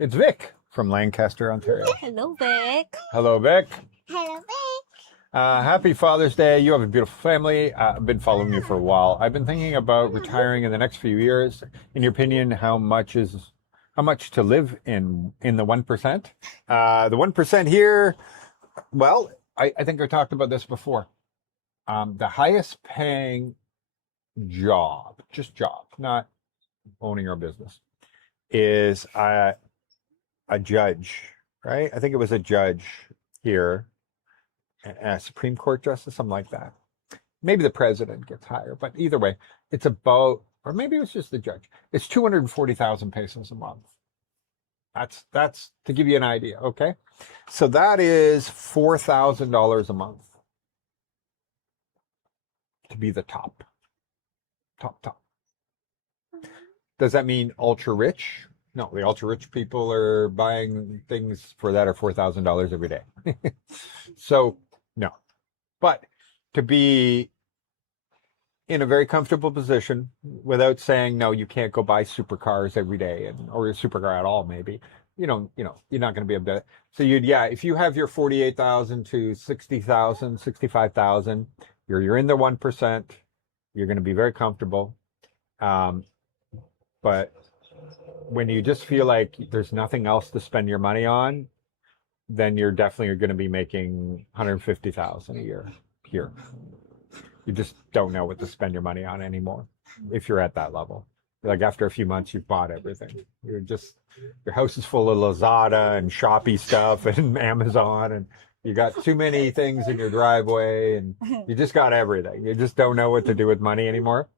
It's Vic from Lancaster, Ontario. Hello, Vic. Hello, Vic. Hello, Vic. Happy Father's Day. You have a beautiful family. I've been following you for a while. I've been thinking about retiring in the next few years. In your opinion, how much to live in the 1%? The 1% here, well, I think I talked about this before. The highest paying job, just job, not owning your business, is a judge, right? I think it was a judge here, a Supreme Court justice, something like that. Maybe the president gets higher, but either way, it's about, or maybe it was just the judge. It's 240,000 pesos a month. That's to give you an idea, okay? So that is $4,000 a month to be the top. Does that mean ultra rich? No, the ultra rich people are buying things for that are $4,000 every day. So no, but to be in a very comfortable position without saying no, you can't go buy supercars every day or a supercar at all. Maybe you're not going to be able to. So if you have your 48,000 to 60,000, 65,000, you're in the 1%. You're going to be very comfortable. But when you just feel like there's nothing else to spend your money on, then you're definitely going to be making 150,000 a year here. You just don't know what to spend your money on anymore if you're at that level. Like after a few months, you've bought everything. Your house is full of Lazada and Shopee stuff and Amazon, and you got too many things in your driveway, and you just got everything. You just don't know what to do with money anymore.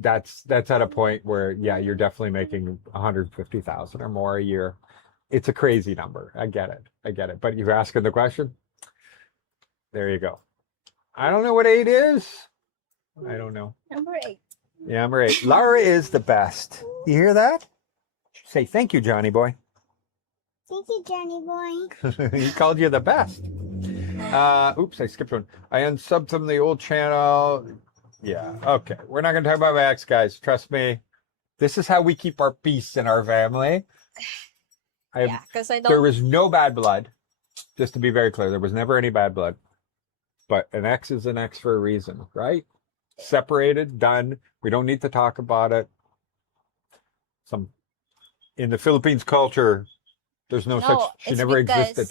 That's at a point where, yeah, you're definitely making 150,000 or more a year. It's a crazy number. I get it. But you're asking the question. There you go. I don't know what 8 is. I don't know. Number 8. Yeah, number 8. Lara is the best. You hear that? Say thank you, Johnny boy. Thank you, Johnny boy. He called you the best. Oops, I skipped one. I unsubbed from the old channel. Yeah, okay. We're not going to talk about my ex, guys. Trust me. This is how we keep our peace in our family. Because I don't. There was no bad blood. Just to be very clear, there was never any bad blood. But an ex is an ex for a reason, right? Separated, done. We don't need to talk about it. In the Philippines culture, there's no such. She never existed.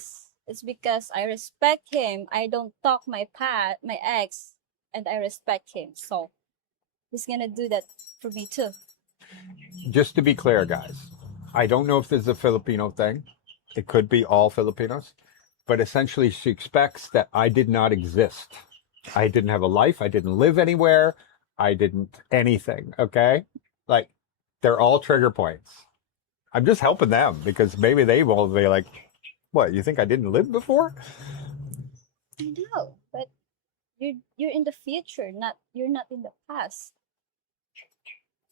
It's because I respect him. I don't talk my ex, and I respect him. So he's gonna do that for me too. Just to be clear, guys, I don't know if this is a Filipino thing. It could be all Filipinos. But essentially, she expects that I did not exist. I didn't have a life. I didn't live anywhere. I didn't anything. Okay? Like, they're all trigger points. I'm just helping them because maybe they will be like, What, you think I didn't live before? I know, but you're in the future, you're not in the past.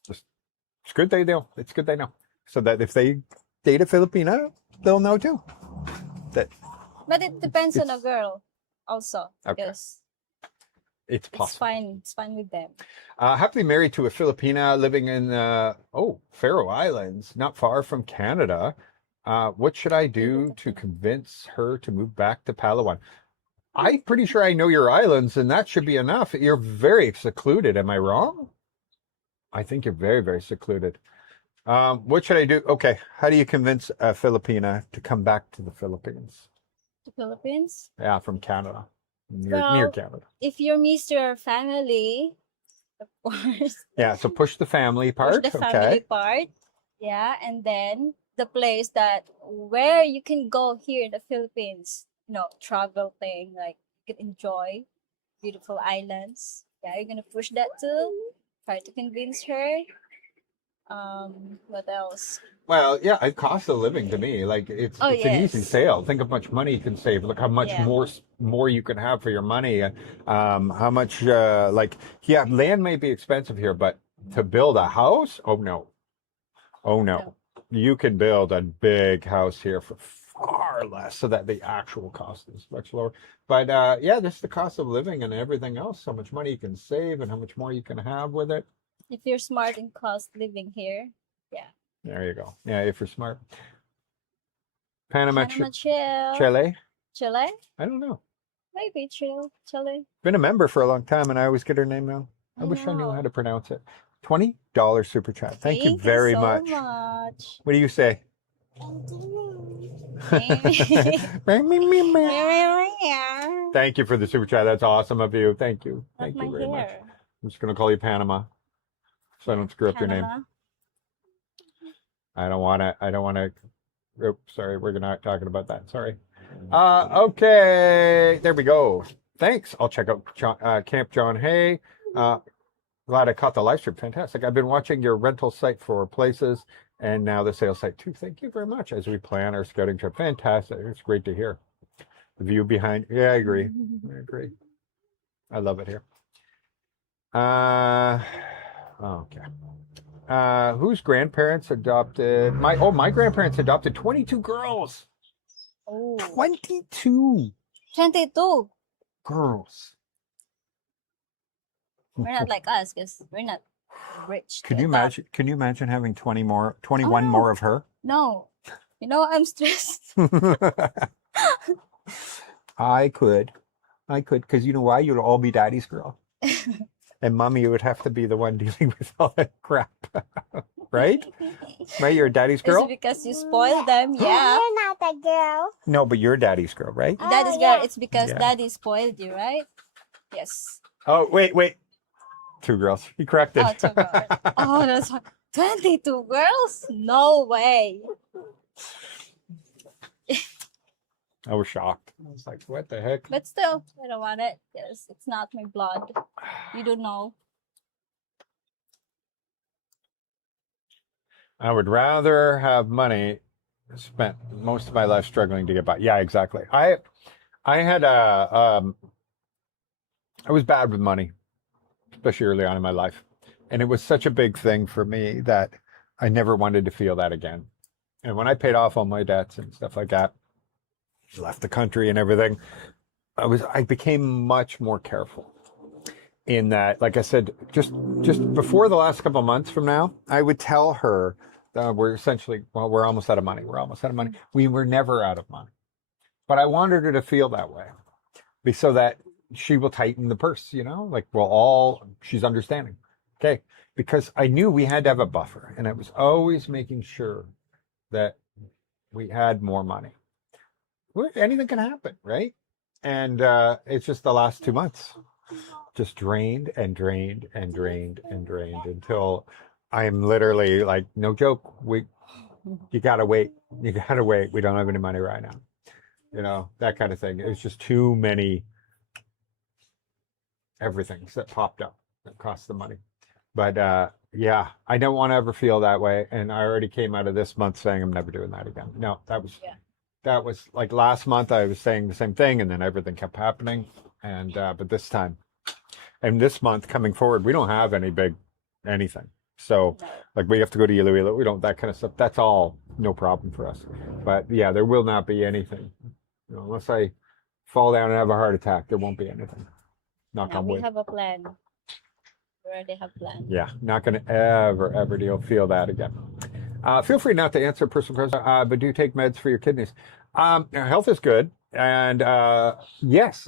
It's good they know. It's good they know. So that if they date a Filipina, they'll know too. That But it depends on a it's girl also, okay. because It's it's possible. fine. It's fine with them. Happily married to a Filipina living in Faroe Islands, not far from Canada. What should I do to Beautiful. convince her to move back to Palawan? I'm pretty sure I know your islands, and that should be enough. You're very secluded. Am I wrong? I think you're very, very secluded. What should I do? Okay, how do you convince a Filipina to come back to the Philippines? The Philippines. Yeah, from Canada, near Well, Canada. if you miss your family, of course, Yeah, so push the family push part. the family Okay. part. Yeah, and then the place that where you can go here in the Philippines, travel thing, like you can enjoy beautiful islands. Yeah, you're gonna push that too. Try to convince her. What else? Well, yeah, it costs a living to me. Like Oh it's an easy yes. sale. Think of how much money you can save. Look how much Yeah. more you can have for your money. How much yeah, land may be expensive here, but to build a house, oh no, oh no, No. you can build a big house here for far less, so that the actual cost is much lower. But yeah, just the cost of living and everything else. How much money you can save and how much more you can have with it. If you're smart and cost living here, yeah. There you go. Yeah, if you're smart. Panama, Panama chill. Chile. Chile? I don't know. Maybe chill. Chile. Been a member for a long time, and I always get her name wrong. I I wish I knew how know. to pronounce it. $20 super chat. Thank you Thank very so much. much. What do you say? Thank you for the super chat. That's awesome of you. Thank you. Not Thank my you very much. hair. I'm just gonna call you Panama, so I don't screw up your name. Panama. I don't wanna. Oops, sorry. We're not talking about that. Sorry. Okay. There we go. Thanks. I'll check out Camp John Hay. Glad I caught the live stream. Fantastic. I've been watching your rental site for places and now the sales site too. Thank you very much as we plan our scouting trip. Fantastic. It's great to hear. The view behind. Yeah, I agree. I agree. I love it here. Okay. Whose grandparents adopted my grandparents adopted 22 girls. Oh. 22 22. girls. We're not like us because we're not rich. Can to you adopt. imagine? Can you imagine having 21 Oh. more of her? No. I'm stressed. I could, because you know why? You'd all be daddy's girl, and mommy would have to be the one dealing with all that crap, right? Right? You're a daddy's Is girl. it because you spoiled them? Yeah. You're not a girl. No, but you're daddy's girl, right? Daddy's Oh, girl. yeah. It's because Yeah. daddy spoiled you, right? Yes. Oh, wait. 2 girls. He corrected. Oh, 2 girls. Oh, that's 22 girls? No way. I was shocked. I was like, what the heck? But still, I don't want it because it's not my blood. You don't know. I would rather have money spent most of my life struggling to get by. Yeah, exactly. I had I was bad with money, especially early on in my life. And it was such a big thing for me that I never wanted to feel that again. And when I paid off all my debts and stuff like that, left the country and everything, I became much more careful in that. Like I said, just before the last couple of months from now, I would tell her we're almost out of money. We're almost out of money. We were never out of money. But I wanted her to feel that way so that she will tighten the purse, like she's understanding. Okay. Because I knew we had to have a buffer, and I was always making sure that we had more money. Anything can happen, right? And it's just the last 2 months just drained and drained and drained and drained until I'm literally like, no joke, you gotta wait. We don't have any money right now. That kind of thing. It was just too many everythings that popped up that cost the money. But yeah, I don't want to ever feel that way. And I already came out of this month saying I'm never doing that again. No, that was that was like last month I was saying the same thing, and then everything kept happening. And but this time, and this month coming forward, we don't have any big anything. So No. like we have to go to Iloilo. We don't that kind of stuff. That's all no problem for us. But yeah, there will not be anything. You know, unless I fall down and have a heart attack, there won't be anything. Knock Now on we wood. have a plan. We already have plan. Yeah, not going to ever feel that again. Feel free not to answer personal questions, but do take meds for your kidneys. Health is good, and yes,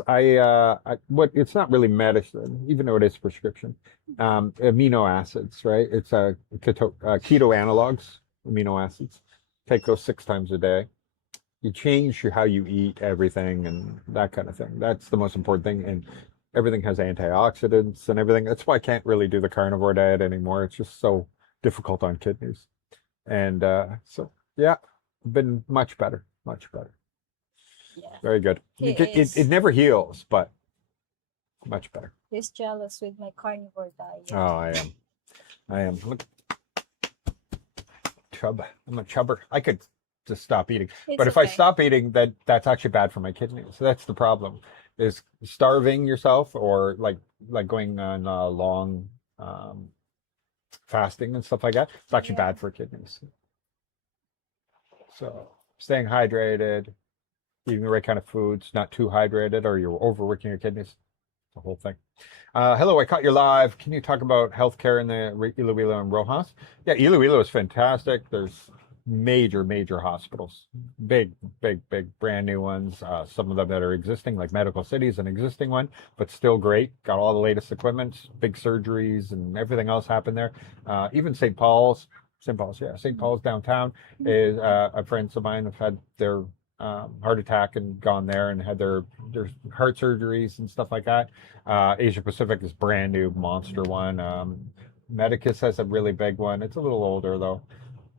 what it's not really medicine, even though it is prescription. Amino acids, right? It's keto analogs, amino acids. Take those 6 times a day. You change how you eat everything and that kind of thing. That's the most important thing. And everything has antioxidants and everything. That's why I can't really do the carnivore diet anymore. It's just so difficult on kidneys. And so, yeah, been much better, much better. Yeah. Very good. He It never heals, but much better. He's jealous with my carnivore diet. Oh, I am. Look, chub. I'm a chubber. I could just stop eating. It's But if I okay. stop eating, that's actually bad for my kidneys. So that's the problem. Is starving yourself or like going on long fasting and stuff like that. It's actually Yeah. bad for kidneys. So staying hydrated, eating the right kind of foods, not too hydrated, or you're overworking your kidneys. The whole thing. Hello, I caught you live. Can you talk about healthcare in the Iloilo and Rojas? Yeah, Iloilo is fantastic. There's major hospitals, big, brand new ones. Some of them that are existing, like Medical City is an existing one, but still great. Got all the latest equipment, big surgeries, and everything else happened there. Even St. Paul's, yeah, St. Paul's downtown is a friends of mine have had their heart attack and gone there and had their heart surgeries and stuff like that. Asia Pacific is brand new, monster one. Medicus has a really big one. It's a little older though.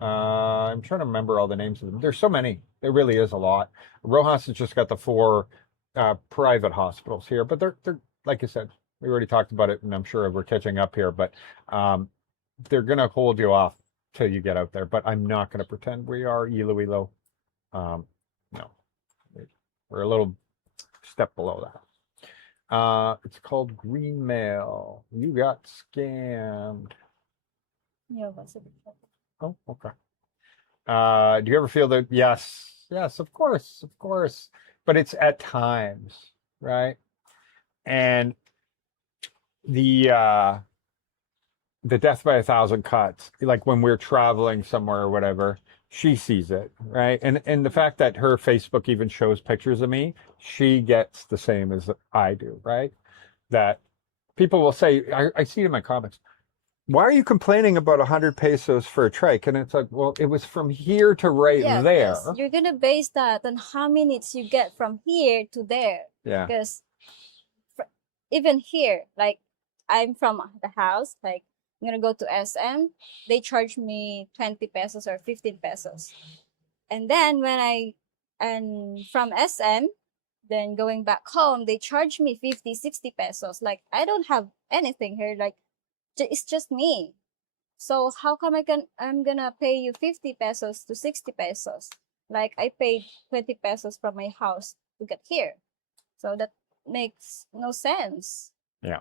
I'm trying to remember all the names of them. There's so many. There really is a lot. Rojas has just got the 4 private hospitals here, but they're like I said, we already talked about it, and I'm sure we're catching up here. But they're gonna hold you off till you get out there. But I'm not gonna pretend we are Iloilo. No, we're a little step below that. It's called Green Mail. You got scammed. Yeah, what's it? Oh, okay. Do you ever feel that? Yes, of course. But it's at times, right? And the death by 1,000 cuts, like when we're traveling somewhere or whatever, she sees it, right? And the fact that her Facebook even shows pictures of me, she gets the same as I do, right? That people will say, I see it in my comments, why are you complaining about 100 pesos for a trike? And it's like, well, it was from here to right Yeah, there. 'cause you're gonna base that on how minutes you get from here to there. Yeah. Because even here, like I'm from the house, like I'm gonna go to SM, they charge me 20 pesos or 15 pesos. And then and from SM, then going back home, they charge me 50, 60 pesos. Like I don't have anything here. Like it's just me. So how come I'm gonna pay you 50 pesos to 60 pesos? Like I paid 20 pesos from my house to get here. So that makes no sense. Yeah.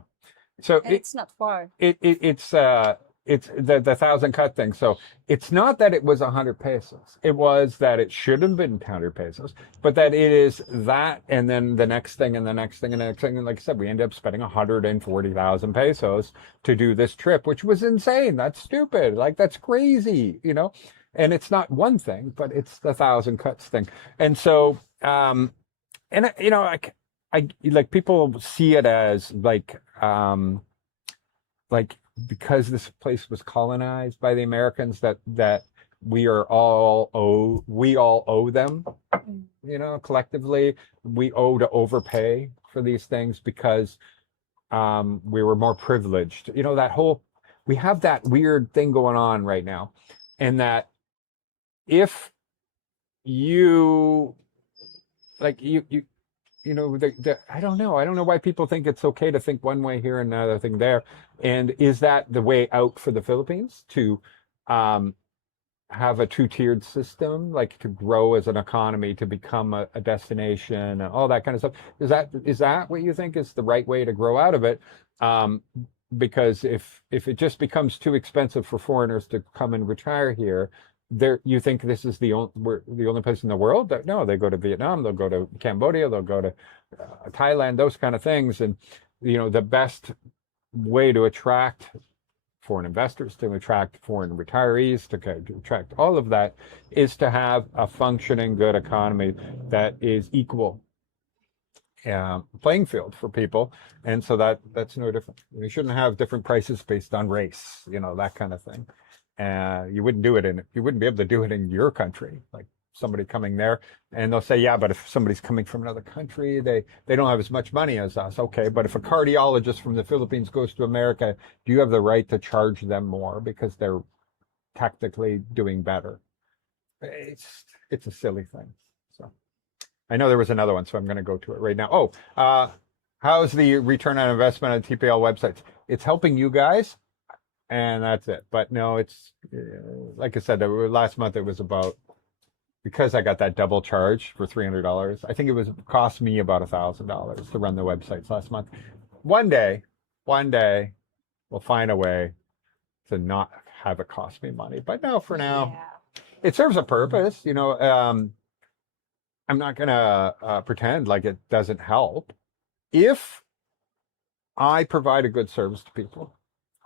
So And it's not far. it's the 1,000 cut thing. So it's not that it was 100 pesos. It was that it should have been 100 pesos, but that it is that, and then the next thing, and the next thing, and the next thing. And like I said, we ended up spending 140,000 pesos to do this trip, which was insane. That's stupid. Like that's crazy, you know. And it's not one thing, but it's the 1,000 cuts thing. And so, and you know, I like people see it as like because this place was colonized by the Americans that we all owe them, you know, collectively we owe to overpay for these things because we were more privileged. You know, we have that weird thing going on right now, and that if you you know, I don't know why people think it's okay to think one way here and another thing there. And is that the way out for the Philippines to have a two-tiered system, like to grow as an economy, to become a destination, and all that kind of stuff. Is that what you think is the right way to grow out of it? Um, because if it just becomes too expensive for foreigners to come and retire here, you think this is the only place in the world that no, they go to Vietnam, they'll go to Cambodia, they'll go to Thailand, those kind of things, and the best way to attract foreign investors, to attract foreign retirees, to attract all of that, is to have a functioning, good economy that is equal playing field for people. And so that's no different. You shouldn't have different prices based on race, that kind of thing. You wouldn't be able to do it in your country, like somebody coming there, and they'll say, yeah, but if somebody's coming from another country, they don't have as much money as us. Okay, but if a cardiologist from the Philippines goes to America, do you have the right to charge them more because they're technically doing better? It's a silly thing. So I know there was another one, so I'm going to go to it right now. How's the return on investment on TPL websites? It's helping you guys, and that's it. But no, it's like I said, last month it was about, because I got that double charge for $300. I think it cost me about $1,000 to run the websites last month. One day, we'll find a way to not have it cost me money. But no, for now, it serves a purpose. I'm not gonna pretend like it doesn't help. If I provide a good service to people,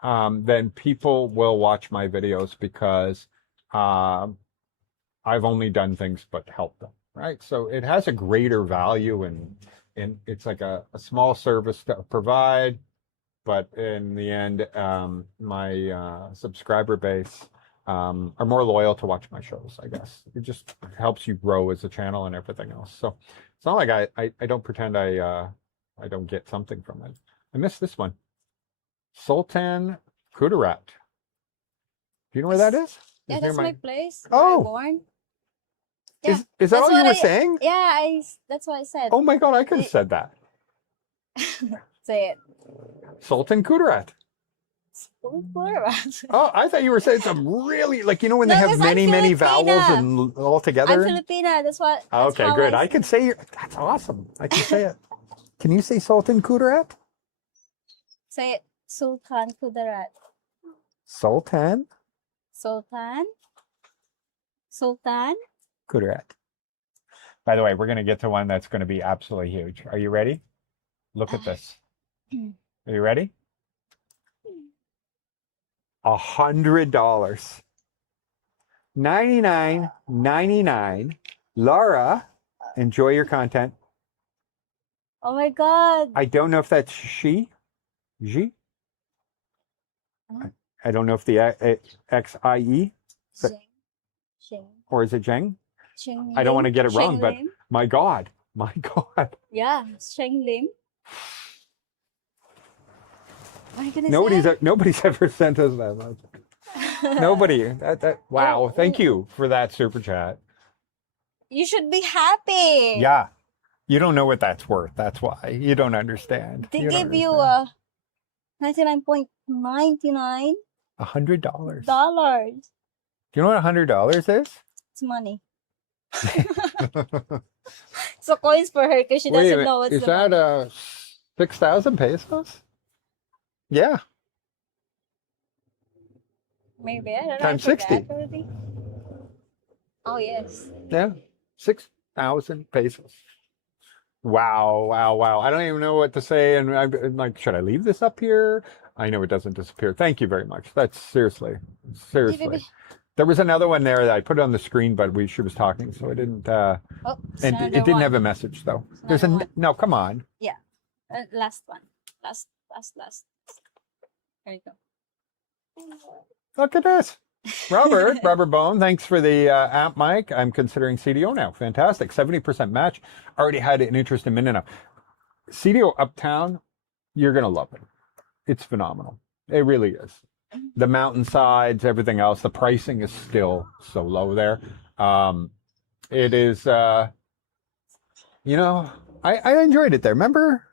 then people will watch my videos because I've only done things but help them, right? So it has a greater value, and it's like a small service to provide, but in the end, my subscriber base are more loyal to watch my shows, I guess. It just helps you grow as a channel and everything else. So it's not like I don't pretend I don't get something from it. I missed this one. Sultan Kudarat. Do you know where that is? Yeah, It's near that's my place. Oh. Where I was born. Yeah, Is that that's all you what were I- saying? Yeah, that's what I said. Oh my God, I could have said that. Say it. Sultan Kudarat. Oh, I thought you were saying some really, like, when they No, have 'cause I'm many vowels Filipina. and all I'm together. Filipina. That's Okay, how good. I can say that's awesome. I can say it. Can you say Sultan Kudarat? say it. Sultan Kudarat. Sultan Sultan Kudarat. By the way, we're going to get to one that's going to be absolutely huge. Are you ready? Look at this. Are you ready? $100. $99.99. Laura, enjoy your content. Oh my God. I don't know if that's she. I don't know if the XIE Sheng. Sheng. or is it Zheng? Sheng I don't want to Lim. get it wrong, Sheng but Lim. my God. Yeah, Sheng Lim. My goodness. Nobody's ever sent us that much. Nobody. Wow. Thank you for that super chat. You should be happy. Yeah. You don't know what that's worth. That's why. You don't understand. They You don't give you understand. 99.99 $100. dollars. Do you know what $100 is? It's money. So coins for her because she Wait a doesn't minute, know what's is the that money. 6,000 pesos? Yeah. Maybe I don't know. Times I forgot 60. already. Oh yes. Yeah. 6,000 pesos. Wow. I don't even know what to say. And I'm like, should I leave this up here? I know it doesn't disappear. Thank you very much. That's seriously. Baby. There was another one there that I put on the screen, but she was talking, so it didn't. Oh, And it didn't have a message though. There's another one. no. Come on. Yeah. Last one. Last. There you go. Look at this. Robert Bone, thanks for the app mic. I'm considering CDO now. Fantastic. 70% match. Already had an interest in Mindanao. CDO Uptown, you're going to love it. It's phenomenal. It really is. The mountainsides, everything else, the pricing is still so low there. It is, I enjoyed it there. Remember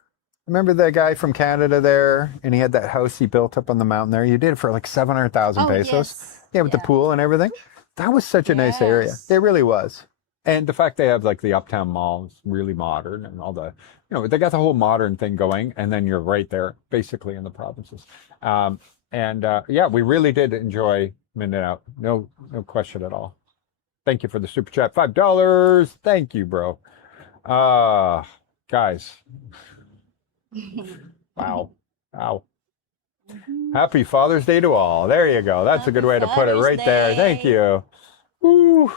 the guy from Canada there, and he had that house he built up on the mountain there? You did it for like 700,000 pesos. Yes. Yeah, with the pool and everything. That was such a nice area. Yes. It really was. And the fact they have like the Uptown Mall is really modern and all the, they got the whole modern thing going, and then you're right there, basically in the provinces. Yeah, we really did enjoy Mindanao. No, no question at all. Thank you for the super chat, $5. Thank you, bro. Guys, wow, wow. Happy Father's Day to all. There you go. That's a good way to put it right there. Thank you. Woo.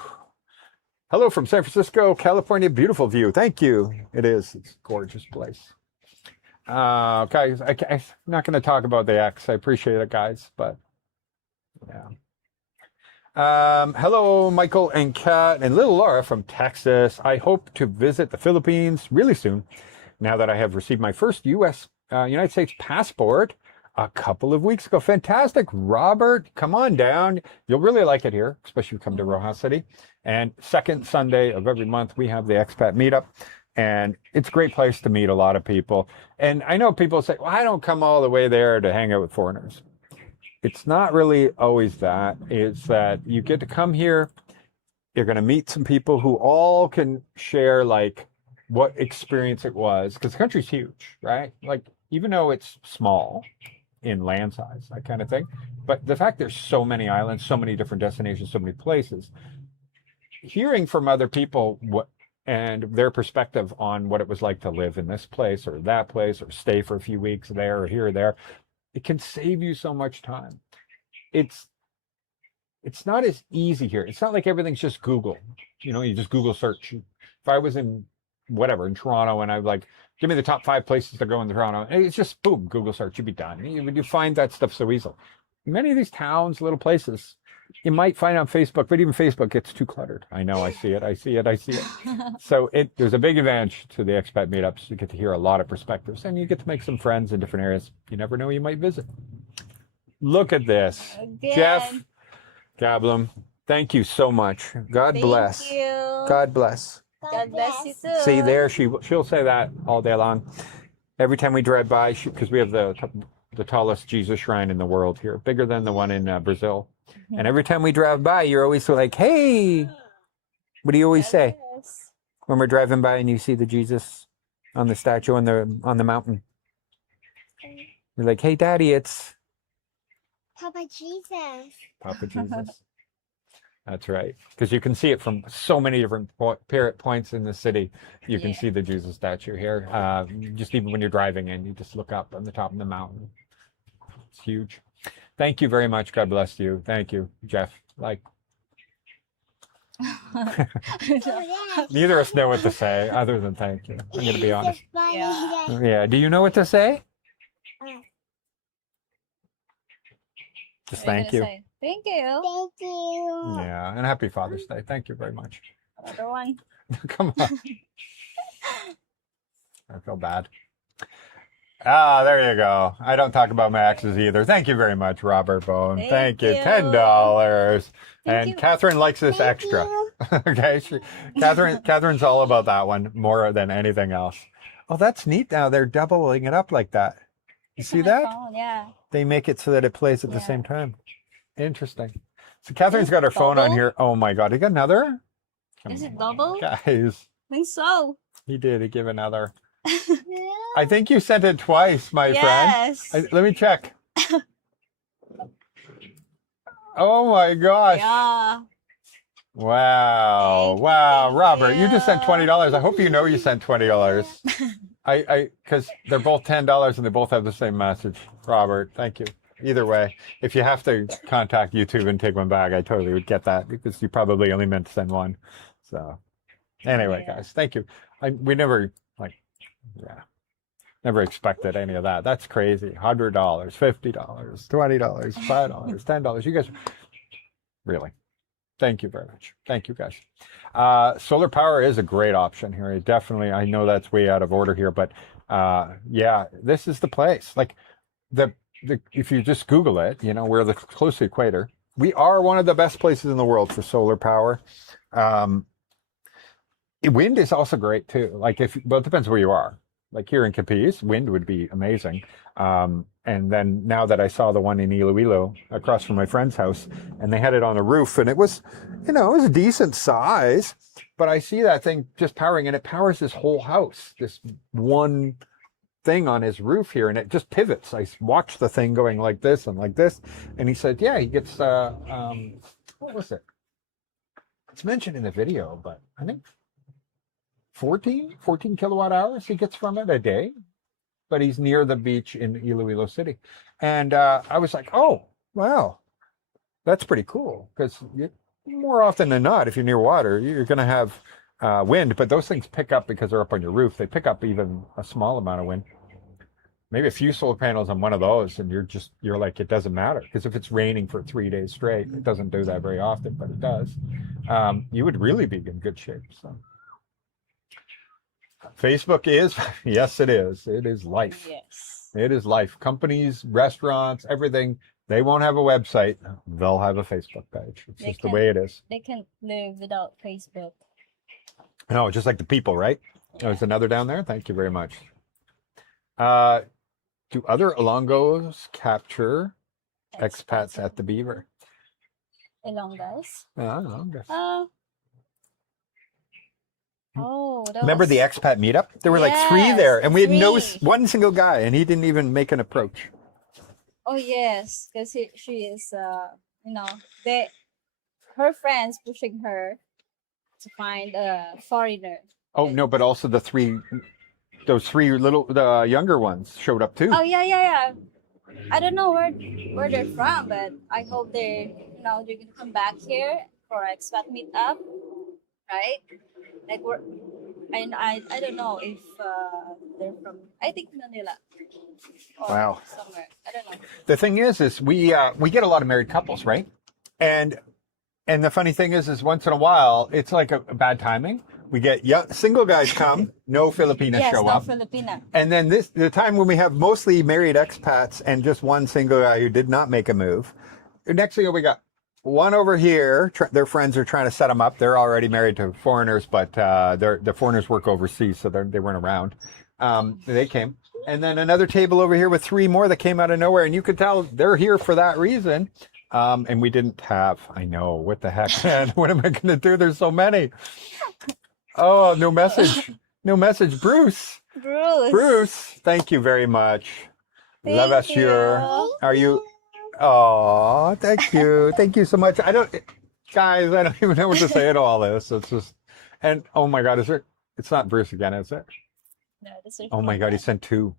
Hello from San Francisco, California. Beautiful view. Thank you. It is. It's a gorgeous place. Guys, I'm not going to talk about the X. I appreciate it, guys, but yeah. Hello, Michael and Kat and little Laura from Texas. I hope to visit the Philippines really soon, now that I have received my first United States passport a couple of weeks ago. Fantastic. Robert, come on down. You'll really like it here, especially if you come to Rojas City. And second Sunday of every month, we have the Expat meetup. And it's a great place to meet a lot of people. And I know people say, well, I don't come all the way there to hang out with foreigners. It's not really always that. It's that you get to come here. You're going to meet some people who all can share like what experience it was. Because the country's huge, right? Like, even though it's small in land size, that kind of thing. But the fact there's so many islands, so many different destinations, so many places, hearing from other people and their perspective on what it was like to live in this place or that place or stay for a few weeks there or here or there, it can save you so much time. It's not as easy here. It's not like everything's just Google. You just Google search. If I was in Toronto, and I was like, give me the top 5 places to go in Toronto, and it's just boom, Google search, you'd be done. You find that stuff so easily. Many of these towns, little places, you might find on Facebook, but even Facebook gets too cluttered. I know, I see it. So there's a big advantage to the expat meetups. You get to hear a lot of perspectives, and you get to make some friends in different areas. You never know, you might visit. Look at this. Again. Jeff Gablum, thank you so much. God bless. Thank you. God bless. God bless you too. See there, she'll say that all day long. Every time we drive by, because we have the tallest Jesus shrine in the world here, bigger than the one in Brazil. And every time we drive by, you're always like, hey, what do you always say Yes. when we're driving by and you see the Jesus on the statue on the mountain? You're like, hey, Daddy, it's Papa Jesus. Papa Jesus. That's right. Because you can see it from so many different points in the city. You can see the Jesus statue here. Just even when you're driving in, you just look up on the top of the mountain. It's huge. Thank you very much. God bless you. Thank you, Jeff. Oh, yeah. Neither of us know what to say other than thank you. I'm going to be honest. It's funny Yeah. that- Yeah. Do you know what to say? Just What are thank gonna you. say? Thank you. Thank you. Yeah. And happy Father's Day. Thank you very much. Another one. Come on. I feel bad. There you go. I don't talk about my exes either. Thank you very much, Robert Bone. Thank you. you. $10. And you. Catherine likes this Thank extra. you. Okay. Catherine's all about that one more than anything else. Oh, that's neat now. They're doubling it up like that. You It's see on my that? phone, yeah. They make it so that it plays at the Yeah. same time. Interesting. So Catherine's got her phone on double? here. Oh my God. You got another? Is it on, double? Guys, I think so. he did. He gave another. I think you sent it twice, my friend. Yes. Let me check. Oh my gosh. Yeah. Wow. Thank you, Wow. thank Robert, you just sent you. $20. I hope you know you sent $20. Because they're both $10 and they both have the same message. Robert, thank you. Either way, if you have to contact YouTube and take one back, I totally would get that because you probably only meant to send one. So anyway, Yeah. guys, thank you. We never never expected any of that. That's crazy. $100, $50, $20, $5, $10. You guys, really. Thank you very much. Thank you, guys. Solar power is a great option here. I know that's way out of order here, but yeah, this is the place. Like if you just Google it, we're close to the equator. We are one of the best places in the world for solar power. Wind is also great too. Well, it depends where you are. Like here in Capiz, wind would be amazing. And then now that I saw the one in Iloilo across from my friend's house, and they had it on a roof, and it was, it was a decent size, but I see that thing just powering, and it powers this whole house, this one thing on his roof here, and it just pivots. I watched the thing going like this and like this, and he said, yeah, he gets, what was it? It's mentioned in the video, but I think 14 kilowatt hours he gets from it a day, but he's near the beach in Iloilo City. And I was like, oh, wow, that's pretty cool, because more often than not, if you're near water, you're going to have wind, but those things pick up because they're up on your roof. They pick up even a small amount of wind. Maybe a few solar panels on one of those, and you're like, it doesn't matter, because if it's raining for 3 days straight, it doesn't do that very often, but it does. You would really be in good shape. So Facebook is, yes, it is. It is life. Yes. It is life. Companies, restaurants, everything, they won't have a website. They'll have a Facebook page. It's just the way it is. They can't live without Facebook. No, just like the people, right? Yeah. There's another down there. Thank you very much. Do other Ilonggos capture expats at the Beaver? Ilonggos? I don't know. That Remember was... the expat meetup? There were like 3 Yes, there, and we had no 3. one single guy, and he didn't even make an approach. Oh yes, because she is, her friends pushing her to find a foreigner. Oh no, but also those 3 the younger ones showed up too. Oh yeah. I don't know where they're from, but I hope they're gonna come back here for expat meetup, right? Like I don't know if they're from, I think, Manila. Or Wow. somewhere. I don't know. The thing is we get a lot of married couples, right? And the funny thing is once in a while it's like a bad timing. We get single guys come, no Filipinas Yes, show no up. Filipina. And then the time when we have mostly married expats and just one single guy who did not make a move. Next thing we got one over here. Their friends are trying to set them up. They're already married to foreigners, but the foreigners work overseas, so they weren't around. They came. And then another table over here with 3 more that came out of nowhere. And you could tell they're here for that reason. And we didn't have, I know, what the heck, man? What am I going to do? There's so many. Oh, no message. No message. Bruce, thank you very much. Thank Love you. Are you? Oh, thank you. Thank you so much. I don't even know what to say to all this. It's just, and oh my God, it's not Bruce again, is it? No, this is Oh my God, he sent 2.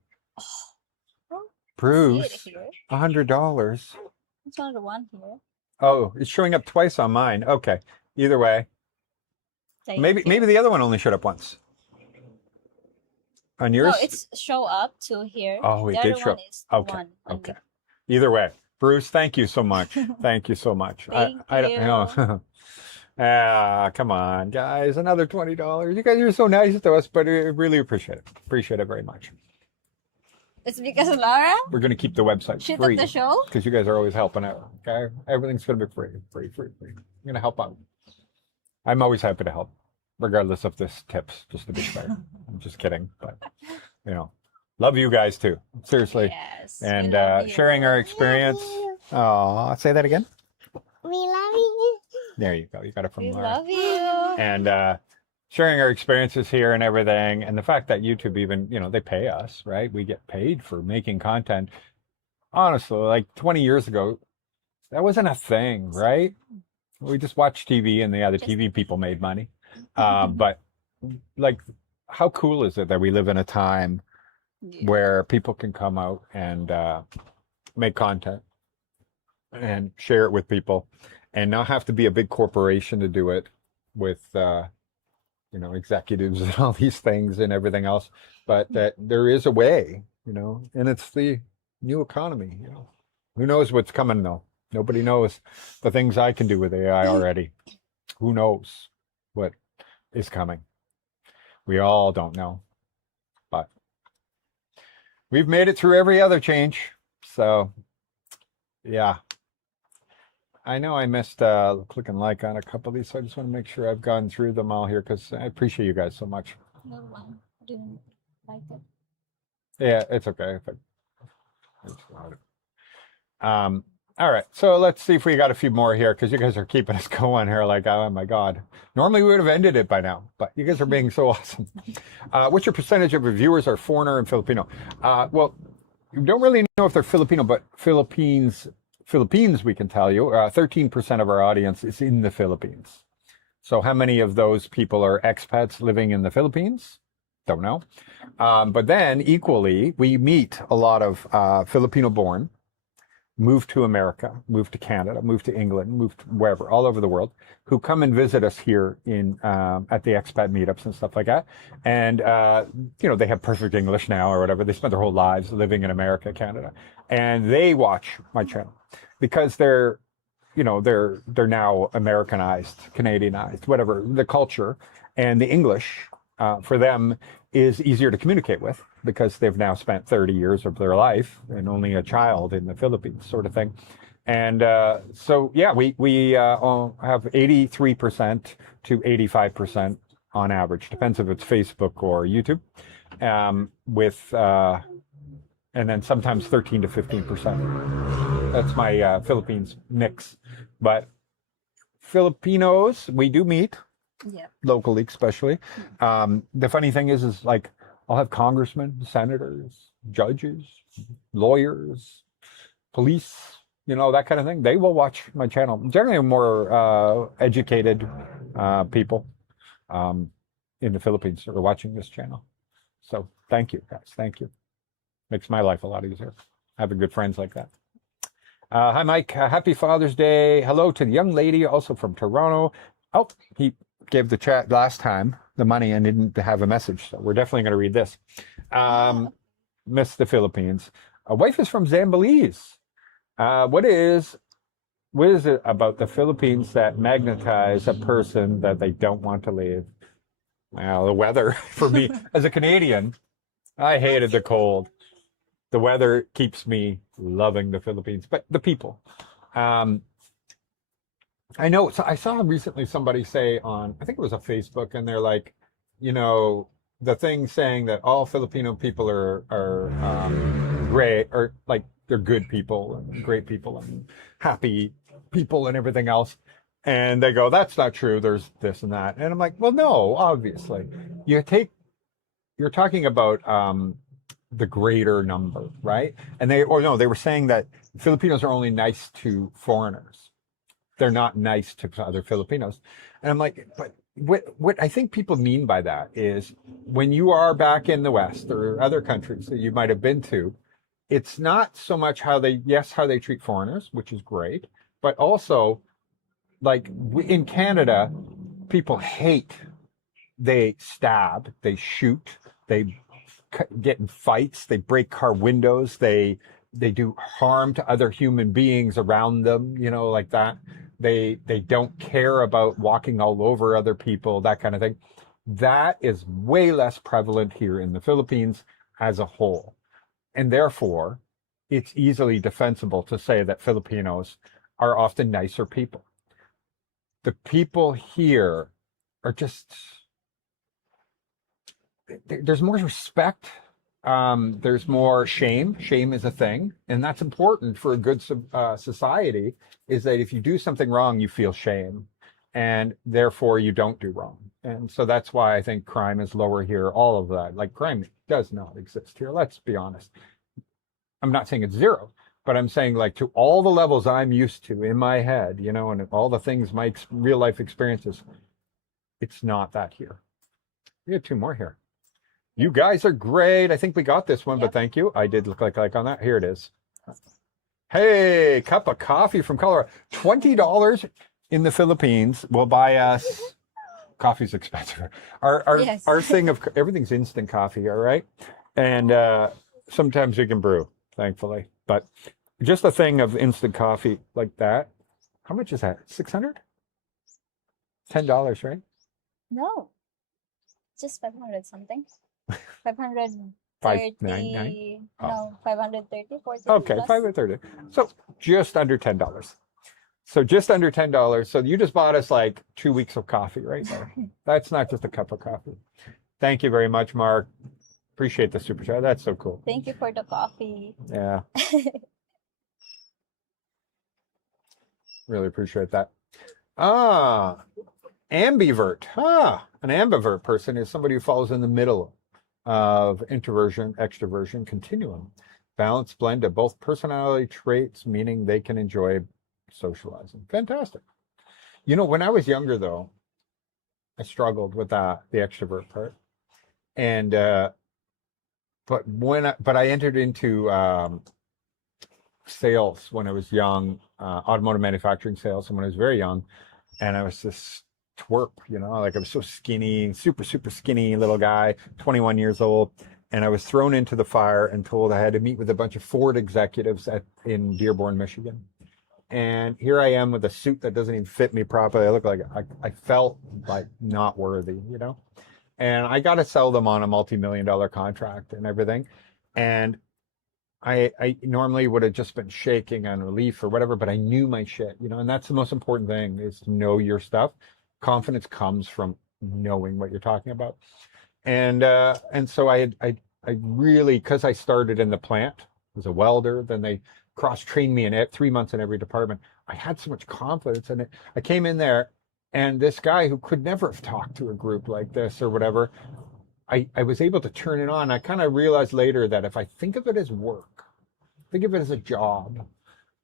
Oh, Bruce, see it here. $100. It's not the one here. Oh, it's showing up twice on mine. Okay. Either way, Thank maybe you. the other one only showed up once. On yours? No, it's show up to here. Oh, it the did other show. one is the Okay. one on Okay. Either way, Bruce, thank you so much. Thank you so much. Thank I don't know. Come on, guys. Another $20. You guys are so nice to us, but I really appreciate it. Appreciate it very much. It's because of Laura? We're going to keep the website She free took the show? because you guys are always helping out. Okay. Everything's going to be free. I'm going to help out. I'm always happy to help, regardless of this tips, just to be clear. I'm just kidding. But, love you guys too. Seriously. Yes. And we love you. sharing our experience. Oh, say that again. We love you. There you go. You got it from We Laura. love you. And sharing our experiences here and everything, and the fact that YouTube even, they pay us, right? We get paid for making content. Honestly, like 20 years ago, that wasn't a thing, right? We just watched TV, and the TV people made money. But like, how cool is it that we live in a time where people can come out and make content and share it with people, and not have to be a big corporation to do it with executives and all these things and everything else, but that there is a way, and it's the new economy. Who knows what's coming though? Nobody knows the things I can do with AI already. Who knows what is coming? We all don't know, but we've made it through every other change. So yeah, I know I missed clicking like on a couple of these, so I just want to make sure I've gone through them all here, because I appreciate you guys so much. No one didn't like it. Yeah, it's okay. It's all right. So let's see if we got a few more here because you guys are keeping us going here. Like, oh my God. Normally we would have ended it by now, but you guys are being so awesome. What's your percentage of your viewers are foreigner and Filipino? Well, you don't really know if they're Filipino, but Philippines, we can tell you, 13% of our audience is in the Philippines. So how many of those people are expats living in the Philippines? Don't know. But then equally, we meet a lot of Filipino born, moved to America, moved to Canada, moved to England, moved wherever, all over the world, who come and visit us here in at the expat meetups and stuff like that. And you know, they have perfect English now or whatever. They spent their whole lives living in America, Canada, and they watch my channel because they're, you know, they're now Americanized, Canadianized, whatever the culture and the English for them is easier to communicate with because they've now spent 30 years of their life and only a child in the Philippines, sort of thing. And so, yeah, we have 83% to 85% on average. Depends if it's Facebook or YouTube. With and then sometimes 13 to 15%. That's my Philippines mix. But Filipinos, we do meet Yeah. locally, especially. The funny thing is like I'll have congressmen, senators, judges, lawyers, police, you know, that kind of thing. They will watch my channel. Generally, more educated people in the Philippines are watching this channel. So thank you, guys. Thank you. Makes my life a lot easier. Having good friends like that. Hi, Mike. Happy Father's Day. Hello to the young lady, also from Toronto. Oh, he gave the chat last time the money and didn't have a message, so we're definitely going to read this. Miss the Philippines. A wife is from Zambales. What is it about the Philippines that magnetize a person that they don't want to leave? Well, the weather for me as a Canadian, I hated the cold. The weather keeps me loving the Philippines, but the people. I know. So I saw recently somebody say on, I think it was a Facebook, and they're like, you know, the thing saying that all Filipino people are great, or like they're good people and great people and happy people and everything else. And they go, that's not true. There's this and that. And I'm like, well, no, obviously. You're talking about the greater number, right? And they were saying that Filipinos are only nice to foreigners. They're not nice to other Filipinos. And I'm like, but what I think people mean by that is when you are back in the West or other countries that you might have been to, it's not so much how they treat foreigners, which is great, but also like in Canada, people hate, they stab, they shoot, they get in fights, they break car windows, they do harm to other human beings around them, you know, like that. They don't care about walking all over other people, that kind of thing. That is way less prevalent here in the Philippines as a whole. And therefore, it's easily defensible to say that Filipinos are often nicer people. The people here are just, there's more respect. There's more shame. Shame is a thing. And that's important for a good society, is that if you do something wrong, you feel shame. And therefore, you don't do wrong. And so that's why I think crime is lower here. All of that. Like, crime does not exist here. Let's be honest. I'm not saying it's zero, but I'm saying, like, to all the levels I'm used to in my head, you know, and all the things, my real life experiences, it's not that here. We have two more here. You guys are great. I think we got this one, but thank you. I did look like on that. Here it is. Hey, cup of coffee from Colorado. $20 in the Philippines will buy us. Coffee's expensive. Our thing of everything's instant coffee, all right? And sometimes you can brew, thankfully. But just a thing of instant coffee like that. How much is that? 600? $10, right? No, just 500 something. 530. 599? No, 530, 40. Okay, plus. 530. So just under $10. So just under $10. So you just bought us like 2 weeks of coffee right there. That's not just a cup of coffee. Thank you very much, Mark. Appreciate the super chat. That's so cool. Thank you for the coffee. Yeah. Really appreciate that. Ah, ambivert. An ambivert person is somebody who falls in the middle of introversion, extroversion continuum. Balanced blend of both personality traits, meaning they can enjoy socializing. Fantastic. You know, when I was younger, though, I struggled with the extrovert part, and but I entered into sales when I was young, automotive manufacturing sales, and when I was very young, and I was this twerp, you know, like I was so skinny, super skinny little guy, 21 years old, and I was thrown into the fire and told I had to meet with a bunch of Ford executives in Dearborn, Michigan. And here I am with a suit that doesn't even fit me properly. I look like I felt like not worthy, you know. And I got to sell them on a multi-million-dollar contract and everything. And I normally would have just been shaking on relief or whatever, but I knew my shit, you know. And that's the most important thing, is to know your stuff. Confidence comes from knowing what you're talking about. And so I really, because I started in the plant as a welder, then they cross-trained me in 3 months in every department. I had so much confidence in it. I came in there, and this guy who could never have talked to a group like this or whatever, I was able to turn it on. I kind of realized later that if I think of it as work, think of it as a job,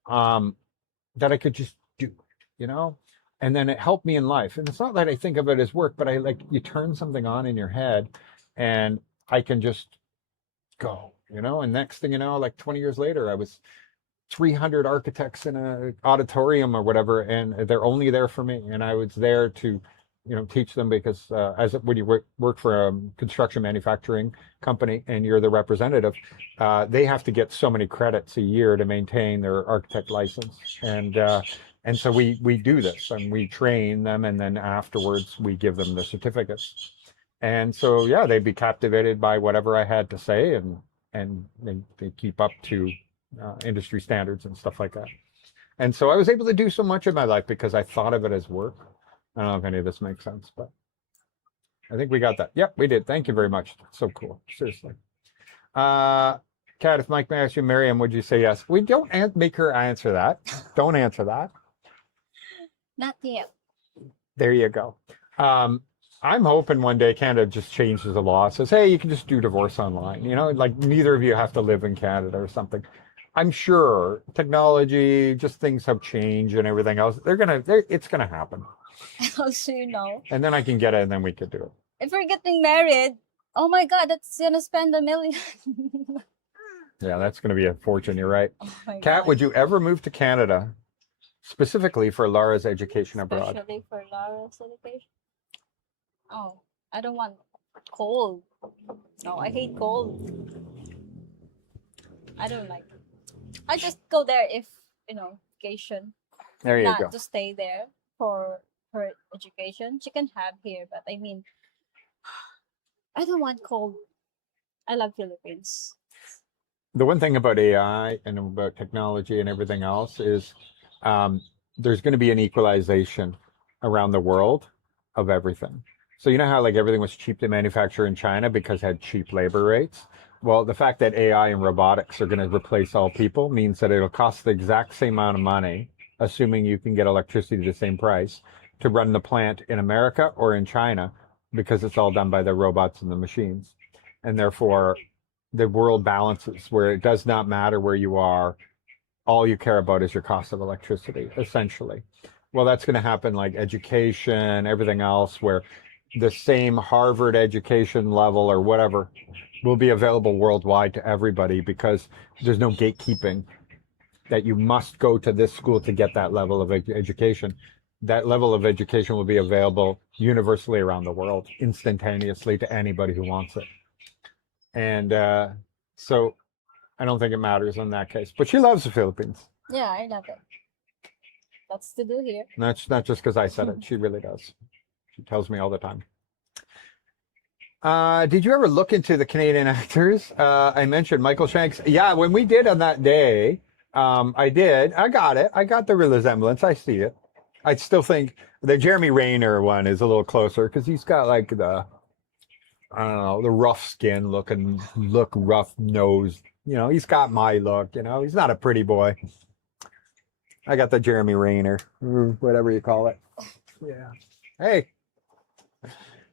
that I could just do, you know? And then it helped me in life. And it's not that I think of it as work, but you turn something on in your head and I can just go, you know? And next thing you know, like 20 years later, I was 300 architects in an auditorium or whatever, and they're only there for me. And I was there to, you know, teach them, because when you work for a construction manufacturing company and you're the representative, they have to get so many credits a year to maintain their architect license. And so we do this, and we train them, and then afterwards we give them the certificates. And so, yeah, they'd be captivated by whatever I had to say, and they keep up to industry standards and stuff like that. And so I was able to do so much of my life because I thought of it as work. I don't know if any of this makes sense, but I think we got that. Yep, we did. Thank you very much. So cool. Seriously. Kat, if Mike may ask you, Miriam, would you say yes? We don't make her answer that. Don't answer that. Not yet. There you go. I'm hoping one day Canada just changes the law. Says, hey, you can just do divorce online. You know, like neither of you have to live in Canada or something. I'm sure technology, just things have changed and everything else. It's gonna happen. Also, you know, And then I can get it, and then we could do it. if we're getting married, oh my God, that's gonna spend $1 million. Yeah, that's gonna be a fortune. You're right. Oh my Kat, God. would you ever move to Canada specifically for Lara's education abroad? Especially for Lara's education. Oh, I don't want cold. No, I hate cold. I don't like it. I just go there if, you know, vacation. There you Not go. to stay there for her education. She can have here, but I mean, I don't want cold. I love Philippines. The one thing about AI and about technology and everything else is there's going to be an equalization around the world of everything. So you know how like everything was cheap to manufacture in China because it had cheap labor rates? Well, the fact that AI and robotics are going to replace all people means that it'll cost the exact same amount of money, assuming you can get electricity at the same price, to run the plant in America or in China, because it's all done by the robots and the machines. And therefore, the world balances where it does not matter where you are. All you care about is your cost of electricity, essentially. Well, that's going to happen like education, everything else, where the same Harvard education level or whatever will be available worldwide to everybody, because there's no gatekeeping that you must go to this school to get that level of education. That level of education will be available universally around the world, instantaneously to anybody who wants it. And so I don't think it matters in that case. But she loves the Philippines. Yeah, I love it. Lots to do here. And that's not just because I said it. She really does. She tells me all the time. Did you ever look into the Canadian actors? I mentioned Michael Shanks. Yeah, when we did on that day, I did. I got it. I got the resemblance. I see it. I still think the Jeremy Rayner one is a little closer because he's got like the I don't know, the rough skin look rough nose. He's got my look. He's not a pretty boy. I got the Jeremy Rayner, or whatever you call it. Yeah. Hey.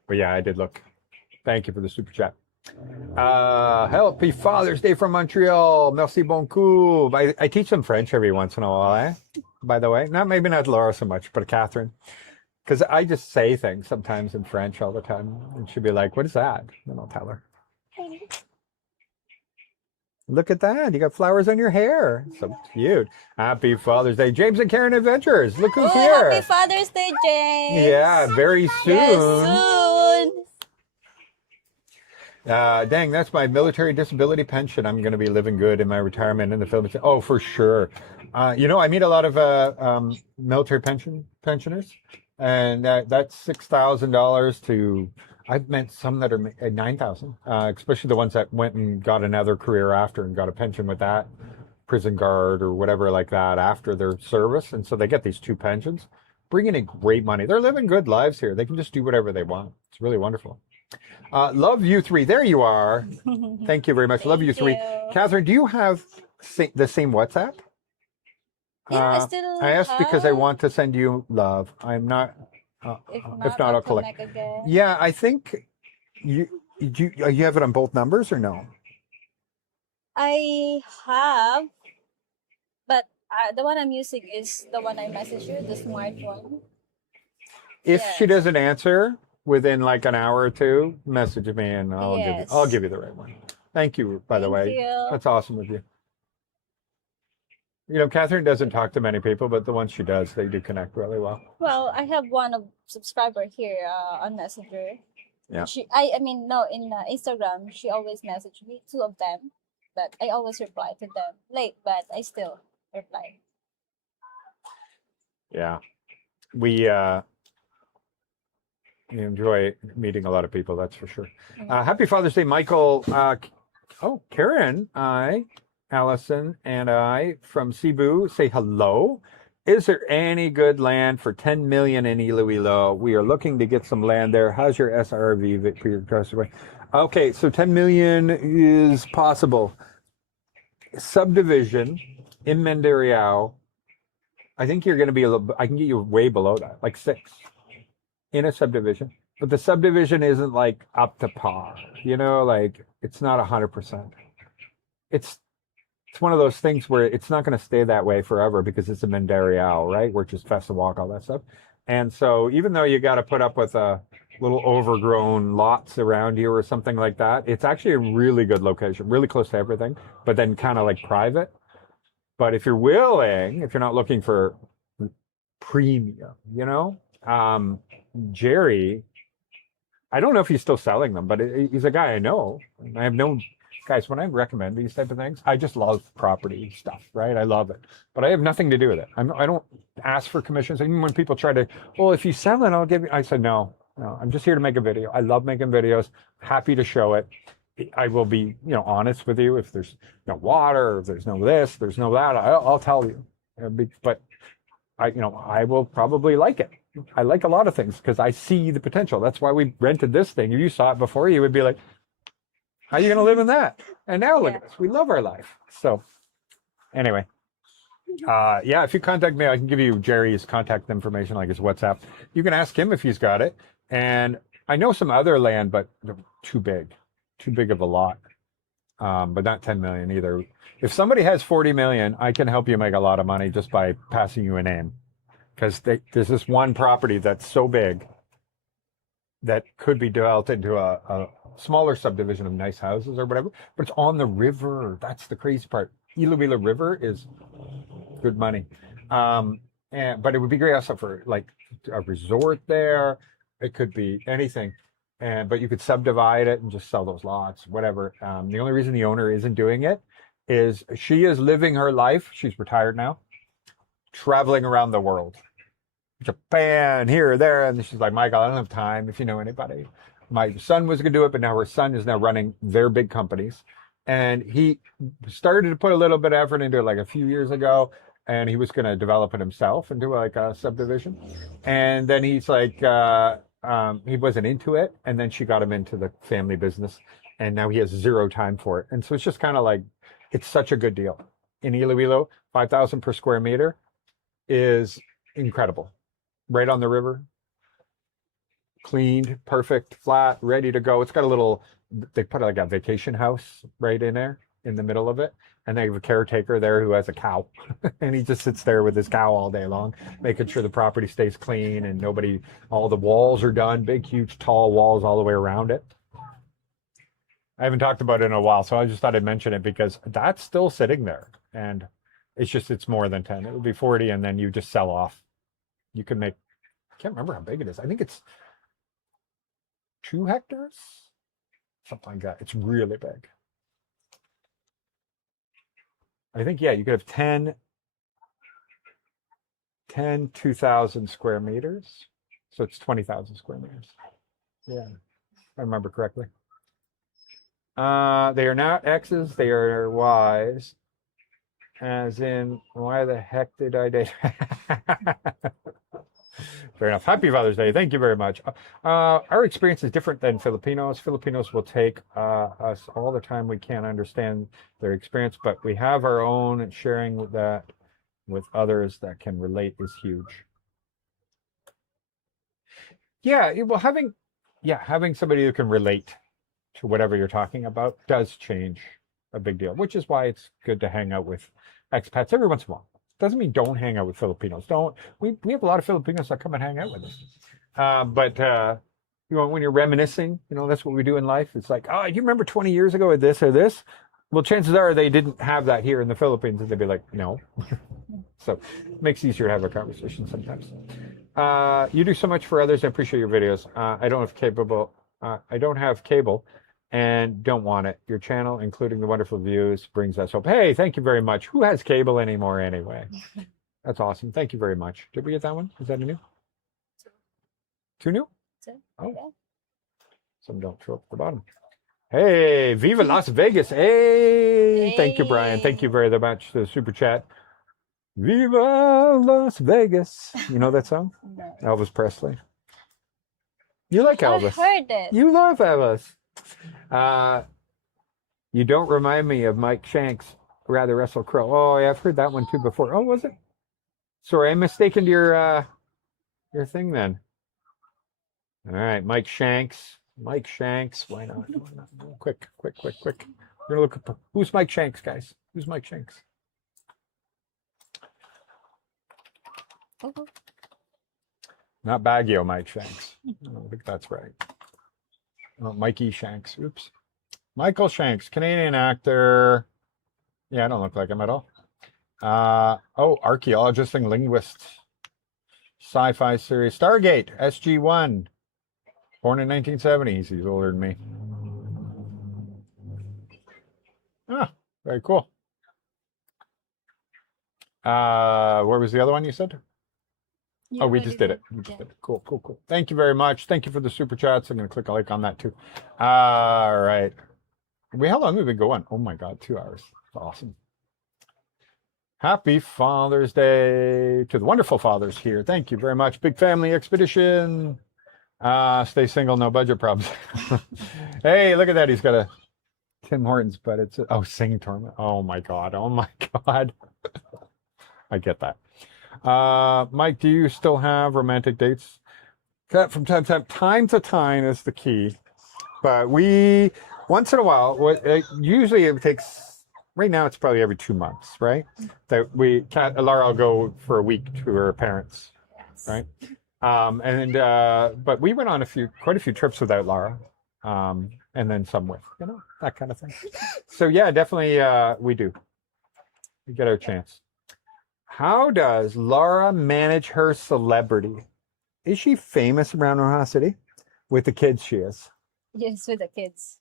But yeah, I did look. Thank you for the super chat. Happy Father's Day from Montreal. Merci beaucoup. I teach them French every once in a while, by the way. Maybe not Laura so much, but Catherine. Because I just say things sometimes in French all the time. And she'll be like, what is that? And I'll tell her. Look at that. You got flowers on your hair. So cute. Happy Father's Day. James and Karen Adventures. Look who's here. Happy Father's Day, James. Yeah, very soon. Yes, soon. Dang, that's my military disability pension. I'm going to be living good in my retirement in the Philippines. Oh, for sure. I meet a lot of military pensioners, and that's $6,000 to. I've met some that are at 9,000, especially the ones that went and got another career after and got a pension with that, prison guard or whatever like that after their service, and so they get these two pensions, bringing in great money. They're living good lives here. They can just do whatever they want. It's really wonderful. Love you three. There you are. Thank you very much. Love you three. Catherine, do you have the same WhatsApp? Yeah, I still I asked because I have. want to send you love. I'm not. If If not, not, I'll I'll collect. connect again. Yeah, I think you have it on both numbers or no? I have, but the one I'm using is the one I messaged you, the smart one. If she Yes. doesn't answer within like an hour or two, message me and I'll Yes. give you the right one. Thank you, by the Thank way. you. That's awesome of you. Catherine doesn't talk to many people, but the ones she does, they do connect really well. Well, I have one of subscriber here on Messenger. Yeah. I mean, no, in Instagram, she always message me, two of them, but I always reply to them late, but I still reply. Yeah. We enjoy meeting a lot of people, that's for sure. Happy Father's Day, Michael. Karen, Allison, and I from Cebu say hello. Is there any good land for 10 million in Iloilo? We are looking to get some land there. How's your SRV for your trustway? Okay, so 10 million is possible. Subdivision in Mandariao, I think you're going to be I can get you way below that, like 6 in a subdivision. But the subdivision isn't like up to par, like it's not 100%. It's one of those things where it's not going to stay that way forever because it's a Mandariao, right? Which is Festa Walk, all that stuff. And so even though you got to put up with a little overgrown lots around you or something like that, it's actually a really good location, really close to everything, but then kind of like private. But if you're willing, if you're not looking for premium, Jerry, I don't know if he's still selling them, but he's a guy I know. I have known guys, when I recommend these type of things, I just love property stuff, right? I love it, but I have nothing to do with it. I don't ask for commissions. Even when people try to, well, if you sell it, I'll give you. I said, no, I'm just here to make a video. I love making videos. Happy to show it. I will be, honest with you. If there's no water, if there's no this, there's no that, I'll tell you. But I will probably like it. I like a lot of things because I see the potential. That's why we rented this thing. If you saw it before, you would be like, how are you going to live in that? And now look at us. We love our life. So anyway, if you contact me, I can give you Jerry's contact information, like his WhatsApp. You can ask him if he's got it. And I know some other land, but they're too big of a lot. But not 10 million either. If somebody has 40 million, I can help you make a lot of money just by passing you a name. Because there's this one property that's so big that could be developed into a smaller subdivision of nice houses or whatever, but it's on the river. That's the crazy part. Iloilo River is good money. But it would be great also for like a resort there. It could be anything. But you could subdivide it and just sell those lots, whatever. The only reason the owner isn't doing it is she is living her life. She's retired now, traveling around the world. Japan, here, there. And she's like, Michael, I don't have time if you know anybody. My son was going to do it, but now her son is now running their big companies. And he started to put a little bit of effort into it like a few years ago. And he was going to develop it himself and do like a subdivision. And then he's like, he wasn't into it, and then she got him into the family business, and now he has zero time for it. And so it's just kind of like, it's such a good deal. In Iloilo, 5,000 per square meter is incredible. Right on the river, cleaned, perfect, flat, ready to go. It's got a little, they put like a vacation house right in there in the middle of it. And they have a caretaker there who has a cow. And he just sits there with his cow all day long, making sure the property stays clean and nobody, all the walls are done, big, huge, tall walls all the way around it. I haven't talked about it in a while, so I just thought I'd mention it because that's still sitting there. And it's just, it's more than 10. It would be 40, and then you just sell off. You can make, I can't remember how big it is. I think it's 2 hectares, something like that. It's really big. I think, yeah, you could have 10 2,000 square meters. So it's 20,000 square meters. Yeah, if I remember correctly. They are not X's, they are Y's. As in, why the heck did I date? Fair enough. Happy Father's Day. Thank you very much. Our experience is different than Filipinos. Filipinos will take us all the time. We can't understand their experience, but we have our own, and sharing with that with others that can relate is huge. Yeah, well, having somebody who can relate to whatever you're talking about does change a big deal, which is why it's good to hang out with expats every once in a while. Doesn't mean don't hang out with Filipinos. We have a lot of Filipinos that come and hang out with us. But you know, when you're reminiscing, you know, that's what we do in life. It's like, oh, you remember 20 years ago with this or this? Well, chances are they didn't have that here in the Philippines, and they'd be like, no. So it makes it easier to have a conversation sometimes. You do so much for others. I appreciate your videos. I don't have cable and don't want it. Your channel, including the wonderful views, brings us hope. Hey, thank you very much. Who has cable anymore anyway? That's awesome. Thank you very much. Did we get that one? Is that a new? 2 new? Oh. Some don't show up at the bottom. Hey, Viva Las Vegas. Hey. Thank you, Brian. Thank you very much for the super chat. Viva Las Vegas. You know that song? No. Elvis Presley. You like Elvis. I heard it. You love Elvis. You don't remind me of Mike Shanks, rather Russell Crowe. Oh, yeah, I've heard that one too before. Oh, was it? Sorry, I'm mistaken to your thing then. All right, Mike Shanks. Mike Shanks. Why not? Quick. We're gonna look up who's Mike Shanks, guys. Who's Mike Shanks? Oh. Not Baggio Mike Shanks. I don't think that's right. Oh, Mikey Shanks. Oops. Michael Shanks, Canadian actor. Yeah, I don't look like him at all. Archaeologist and linguist. Sci-fi series. Stargate, SG-1. Born in 1970s. He's older than me. Ah, very cool. Where was the other one you said? You Oh, we already just did it. did. We just did it. Cool. Thank you very much. Thank you for the super chats. I'm going to click a like on that too. All right. How long have we been going? Oh my God, 2 hours. That's awesome. Happy Father's Day to the wonderful fathers here. Thank you very much. Big family expedition. Stay single, no budget problems. Hey, look at that. He's got a Tim Hortons, but it's sing tournament. Oh my God. I get that. Mike, do you still have romantic dates? From time to time is the key. But we, once in a while, usually it takes, right now it's probably every 2 months, right? That Laura will go for a week to her parents, Yes. right? But we went on quite a few trips without Laura, and then some with, that kind of thing. So yeah, definitely, we do. We get our chance. How does Laura manage her celebrity? Is she famous around Rojas City? With the kids, she is. Yes, with the kids.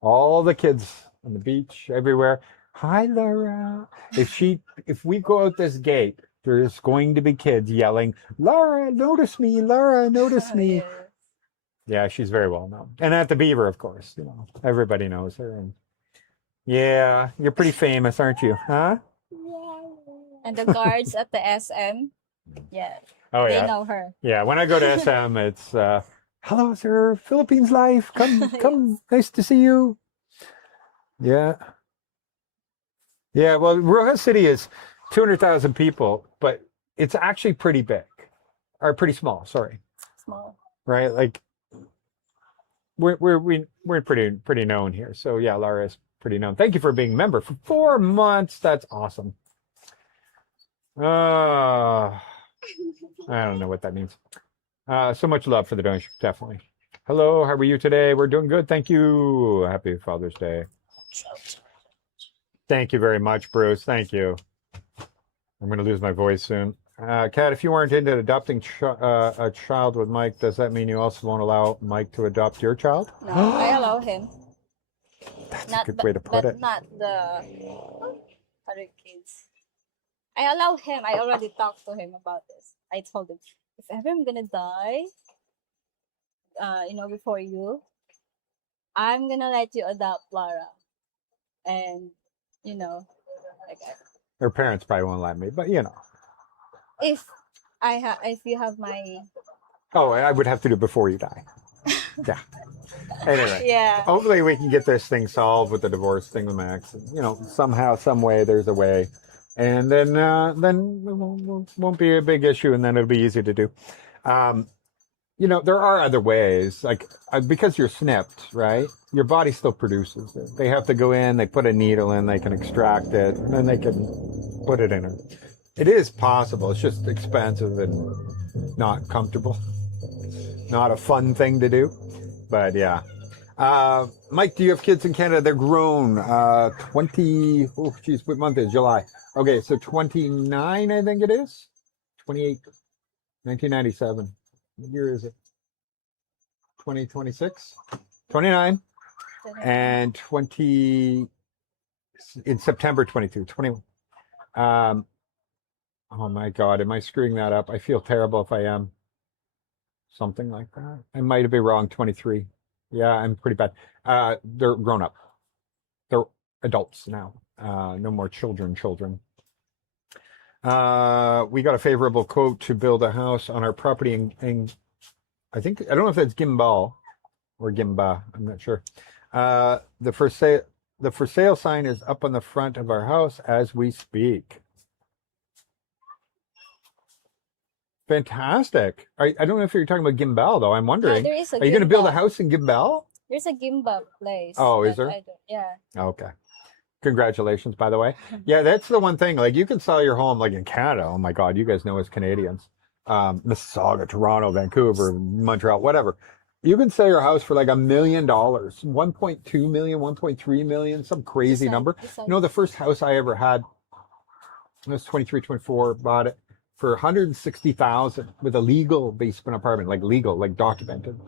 All the kids on the beach, everywhere. Hi, Laura. If we go out this gate, there's going to be kids yelling, Laura, notice me, Laura, notice me. Yes. Yeah, she's very well known. And at the Beaver, of course, everybody knows her. And yeah, you're pretty famous, aren't you? Huh? And the guards at the SM, yeah, Oh, they yeah. know her. Yeah, when I go to SM, it's Hello, sir. Philippines life. Come. Nice to see you. Yeah. Yeah. Well, Rojas City is 200,000 people, but it's actually pretty big, or pretty small. Sorry. Small. Right? Like we're pretty known here. So yeah, Lara is pretty known. Thank you for being a member for 4 months. That's awesome. I don't know what that means. So much love for the donation, definitely. Hello, how are you today? We're doing good, thank you. Happy Father's Day. Thank you very much, Bruce. Thank you. I'm going to lose my voice soon. Kat, if you weren't into adopting a child with Mike, does that mean you also won't allow Mike to adopt your child? No, I allow him. That's Not a good way to put but it. not the other kids. I allow him. I already talked to him about this. I told him, if ever I'm gonna die, before you, I'm gonna let you adopt Lara, and like Her parents probably won't let me, but you know. if if you have my Oh, I would have to do it before you die. Yeah. Anyway. yeah. Hopefully we can get this thing solved with the divorce thing with Max. You know, somehow, some way, there's a way, and then it won't be a big issue, and then it'll be easy to do. There are other ways, like because you're snipped, right? Your body still produces it. They have to go in, they put a needle in, they can extract it, and then they can put it in her. It is possible. It's just expensive and not comfortable. Not a fun thing to do, but yeah. Mike, do you have kids in Canada? They're grown. 20. Oh, geez, what month is July? Okay, so 29, I think it is. 28, 1997. What year is it? 2026? 29 and 20 in September 22, 21. Oh my God, am I screwing that up? I feel terrible if I am. Something like that. I might be wrong. 23. Yeah, I'm pretty bad. They're grown up. They're adults now. No more children. We got a favorable quote to build a house on our property in I don't know if that's Gimbal or Gimba. I'm not sure. The for sale sign is up on the front of our house as we speak. Fantastic. I don't know if you're talking about Gimbal though. I'm wondering. There is a Are you going to build a Gimbal. house in Gimbal? There's a Gimba place. Oh, is that there? Yeah. Okay. Congratulations, by the way. Yeah, that's the one thing. Like, you can sell your home, like in Canada. Oh my God, you guys know as Canadians, Mississauga, Toronto, Vancouver, Montreal, whatever. You can sell your house for like $1 million, 1.2 million, 1.3 million, some crazy number. You know, the first house I ever had, I was 23, 24, bought it for 160,000 with a legal basement apartment, like legal, like documented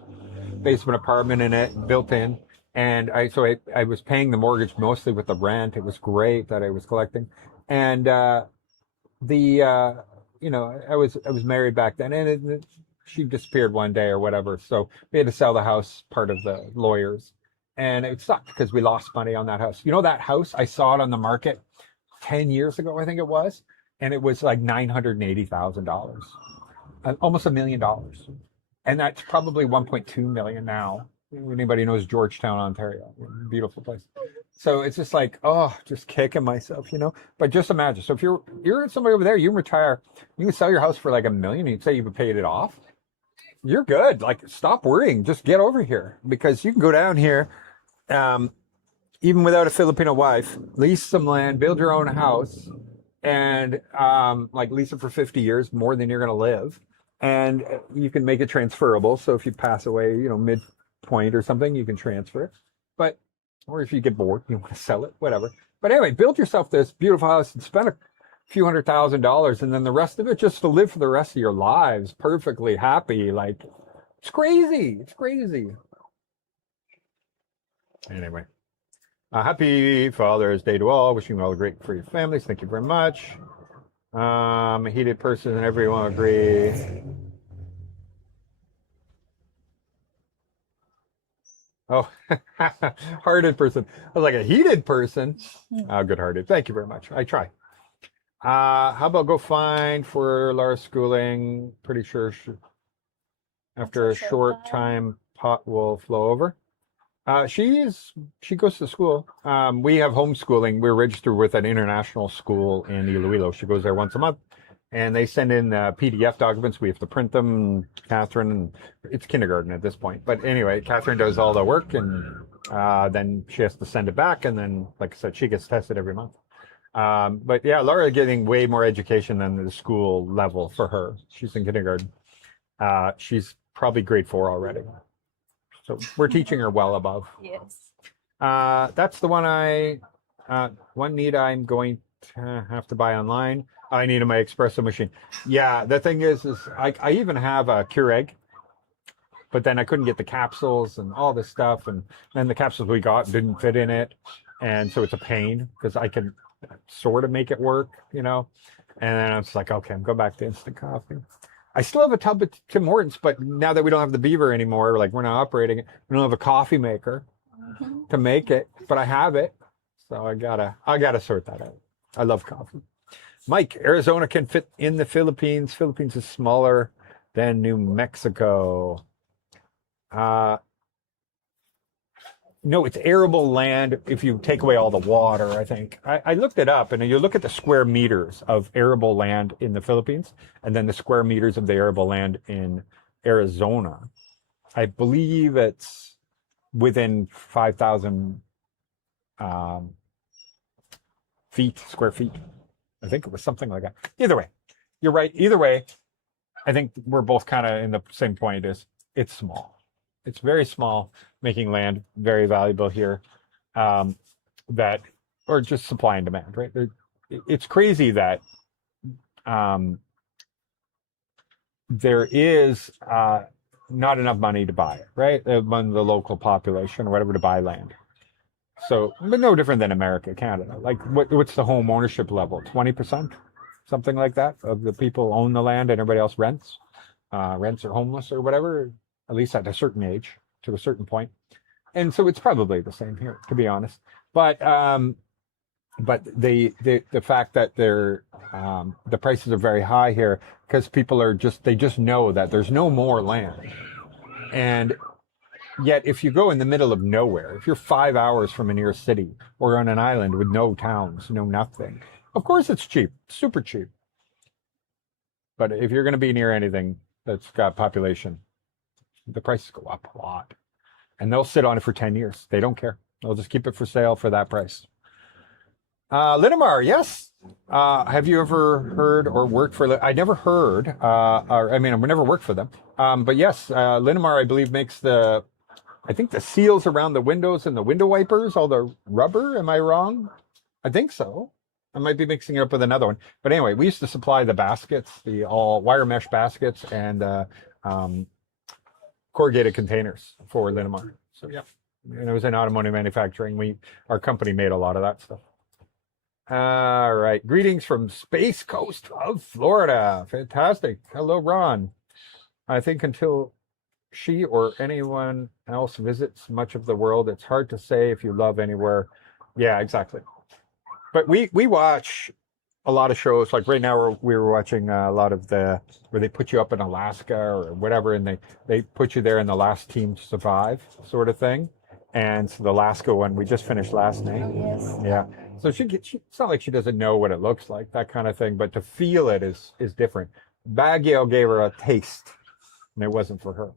basement apartment in it, built in. And I was paying the mortgage mostly with the rent. It was great that I was collecting. And I was married back then, and she disappeared one day or whatever. So we had to sell the house, part of the lawyers, and it sucked because we lost money on that house. You know, that house, I saw it on the market 10 years ago, I think it was, and it was like $980,000, almost $1 million, and that's probably 1.2 million now. Anybody knows Georgetown, Ontario? Beautiful place. So it's just like, oh, just kicking myself, you know. But just imagine. So if you're somebody over there, you retire, you can sell your house for like $1 million. You'd say you've paid it off. You're good. Like, stop worrying. Just get over here, because you can go down here, even without a Filipino wife, lease some land, build your own house, and like lease it for 50 years, more than you're going to live, and you can make it transferable. So if you pass away, you know, midpoint or something, you can transfer it. But or if you get bored, you want to sell it, whatever. But anyway, build yourself this beautiful house and spend a few $100,000, and then the rest of it just to live for the rest of your lives perfectly happy. Like, it's crazy. It's crazy. Anyway, happy Father's Day to all. Wishing you all great for your families. Thank you very much. A heated person, and everyone agree. Oh, hearted person. I was like, a heated person. Good-hearted. Thank you very much. I try. How about go find for Lara's schooling? Pretty sure After a After a short short time. time, pot will flow over. She goes to school. We have homeschooling. We're registered with an international school in Iloilo. She goes there once a month, and they send in PDF documents. We have to print them. Catherine, and it's kindergarten at this point. But anyway, Catherine does all the work, and then she has to send it back. And then, like I said, she gets tested every month. But yeah, Laura getting way more education than the school level for her. She's in kindergarten. She's probably grade 4 already. So we're teaching her well above. Yes. That's the one need I'm going to have to buy online. I need my espresso machine. Yeah, the thing is I even have a Keurig, but then I couldn't get the capsules and all this stuff, and then the capsules we got didn't fit in it, and so it's a pain because I can sort of make it work, And then I was like, okay, I'm going back to instant coffee. I still have a tub of Tim Hortons, but now that we don't have the Beaver anymore, like we're not operating it, we don't have a coffee maker to make it, but I have it, so I gotta sort that out. I love coffee. Mike, Arizona can fit in the Philippines. Philippines is smaller than New Mexico. No, it's arable land if you take away all the water, I think. I looked it up, and you look at the square meters of arable land in the Philippines, and then the square meters of the arable land in Arizona. I believe it's within 5,000 square feet. I think it was something like that. Either way, you're right. Either way, I think we're both kind of in the same point is it's small. It's very small, making land very valuable here. Or just supply and demand, right? It's crazy that there is not enough money to buy it, right? Among the local population or whatever to buy land. So, but no different than America, Canada. Like, what's the home ownership level? 20%, something like that, of the people own the land and everybody else rents, or homeless or whatever. At least at a certain age, to a certain point. And so it's probably the same here, to be honest. But the fact that the prices are very high here because people they just know that there's no more land. And yet if you go in the middle of nowhere, if you're 5 hours from a near city or on an island with no towns, no nothing, of course it's cheap, super cheap. But if you're going to be near anything that's got population, the prices go up a lot, and they'll sit on it for 10 years. They don't care. They'll just keep it for sale for that price. Linamar, yes. Have you ever heard or worked for? I never heard. I've never worked for them. But yes, Linamar, I believe, makes I think the seals around the windows and the window wipers, all the rubber. Am I wrong? I think so. I might be mixing it up with another one. But anyway, we used to supply the baskets, the all wire mesh baskets, and corrugated containers for Linamar. So yeah, and it was in automotive manufacturing. Our company made a lot of that stuff. All right, greetings from Space Coast of Florida. Fantastic. Hello, Ron. I think until she or anyone else visits much of the world, it's hard to say if you love anywhere. Yeah, exactly. But we watch a lot of shows. Like right now, we were watching a lot of where they put you up in Alaska or whatever, and they put you there in the last team to survive sort of thing. And so the Alaska one we just finished last night. Oh, yes. Yeah. So it's not like she doesn't know what it looks like, that kind of thing, but to feel it is different. Baguio gave her a taste, and it wasn't for her.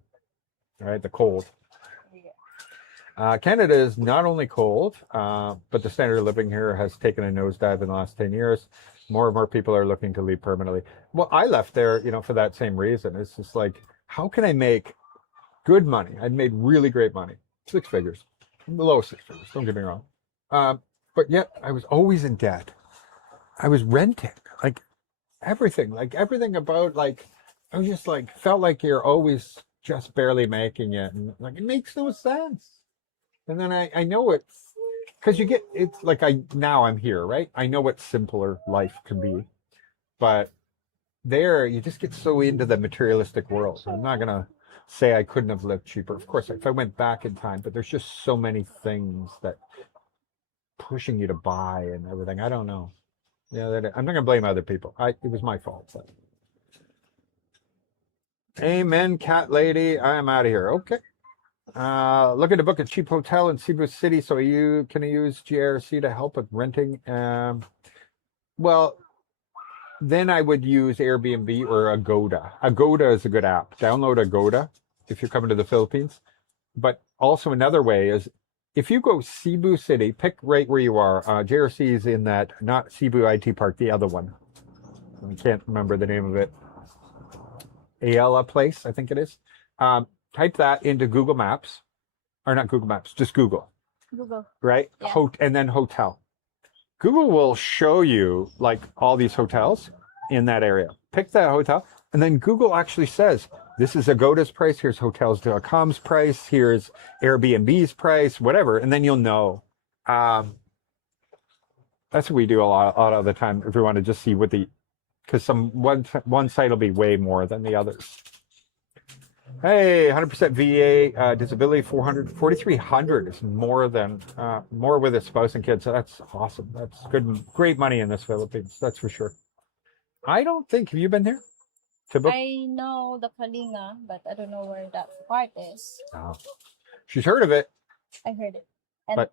Right, the cold. Canada is not only cold, but the standard of living here has taken a nosedive in the last 10 years. More and more people are looking to leave permanently. Well, I left there, for that same reason. It's just like, how can I make good money? I'd made really great money, 6 figures, below 6 figures, don't get me wrong. But yet I was always in debt. I was renting, like everything about, like, I was just like, felt like you're always just barely making it. And like, it makes no sense. And then I know it's because it's like now I'm here, right? I know what simpler life can be, but there you just get so into the materialistic world. So I'm not going to say I couldn't have lived cheaper. Of course, if I went back in time, but there's just so many things that pushing you to buy and everything. I don't know. Yeah, I'm not going to blame other people. It was my fault. But. Amen, cat lady. I am out of here. Okay. Looking to book a cheap hotel in Cebu City, so you can use GRC to help with renting. Well, then I would use Airbnb or Agoda. Agoda is a good app. Download Agoda if you're coming to the Philippines. But also another way is if you go Cebu City, pick right where you are. JRC is in that, not Cebu IT Park, the other one. I can't remember the name of it. Ayala Place, I think it is. Type that into Google Maps, or not Google Maps, just Google, Google. right? Yeah. And then hotel. Google will show you like all these hotels in that area. Pick that hotel, and then Google actually says, this is Agoda's price, here's hotels.com's price, here's Airbnb's price, whatever, and then you'll know. That's what we do a lot of the time if we want to just see what because one site will be way more than the others. Hey, 100% VA disability, 4,300 is more with a spouse and kids. So that's awesome. That's great money in this Philippines. That's for sure. I don't think, have you been there? To book? I know the Kalinga, but I don't know where that part is. Oh. She's heard of it. I heard it. And But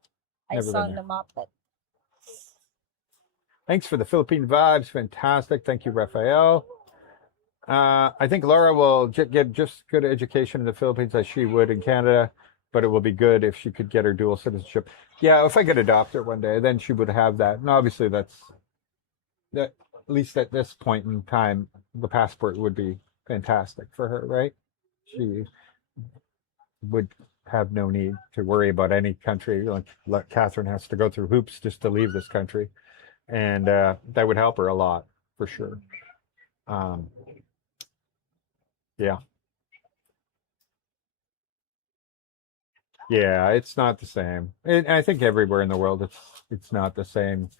I never saw been on the map that Thanks for the Philippine vibes. Fantastic. Thank you, Raphael. I think Laura will get just good education in the Philippines as she would in Canada, but it will be good if she could get her dual citizenship. Yeah, if I could adopt her one day, then she would have that. And obviously that at least at this point in time, the passport would be fantastic for her, right? She would have no need to worry about any country. Like Catherine has to go through hoops just to leave this country. And that would help her a lot, for sure. Yeah. Yeah, it's not the same. And I think everywhere in the world, it's not the same.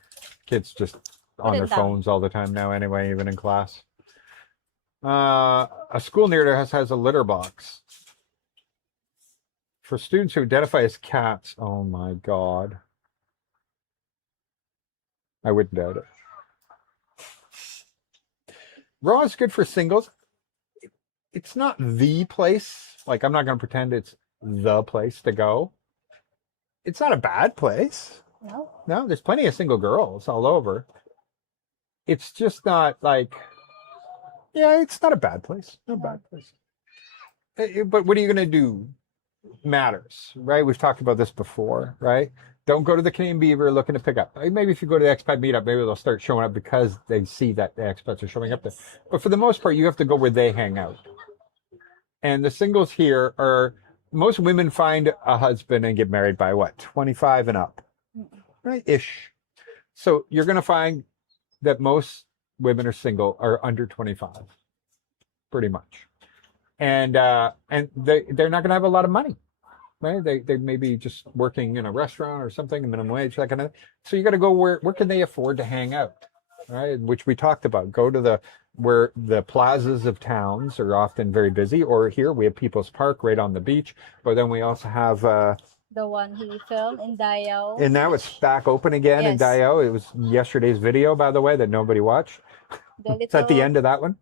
Kids just on it their down. phones all the time now, anyway, even in class. A school near there has a litter box for students who identify as cats. Oh my God. I wouldn't doubt it. Raw is good for singles. It's not the place. Like, I'm not going to pretend it's the place to go. It's not a bad place. No, there's plenty of single girls all over. It's just not like, yeah, it's not a bad place. No bad place. But what are you going to do? Matters, right? We've talked about this before, right? Don't go to the Canadian Beaver looking to pick up. Maybe if you go to the expat meetup, maybe they'll start showing up because they see that the expats are showing up there. But for the most part, you have to go where they hang out. And the singles here are, most women find a husband and get married by what, 25 and up, right? Ish. So you're going to find that most women are single are under 25, pretty much. And they're not going to have a lot of money, right? They may be just working in a restaurant or something, minimum wage, that kind of thing. So you got to go where can they afford to hang out, right? Which we talked about. Go to where the plazas of towns are often very busy, or here we have People's Park right on the beach, but then we also have the one he filmed in Dayao. and now it's back open again in Yes. Dayao. It was yesterday's video, by the way, that nobody watched. It's at the end of that one.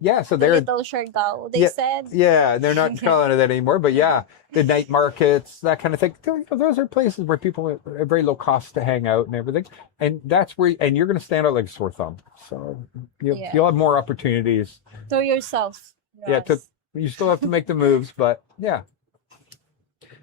Yeah, so the they're little Siargao, they Yeah. said. Yeah, they're not calling it that anymore, but yeah, the night markets, that kind of thing. Those are places where people are very low cost to hang out and everything, and that's where, and you're going to stand out like a sore thumb. So Yeah. you'll have more opportunities. To yourself. Yeah, you still have to make the moves, but yeah.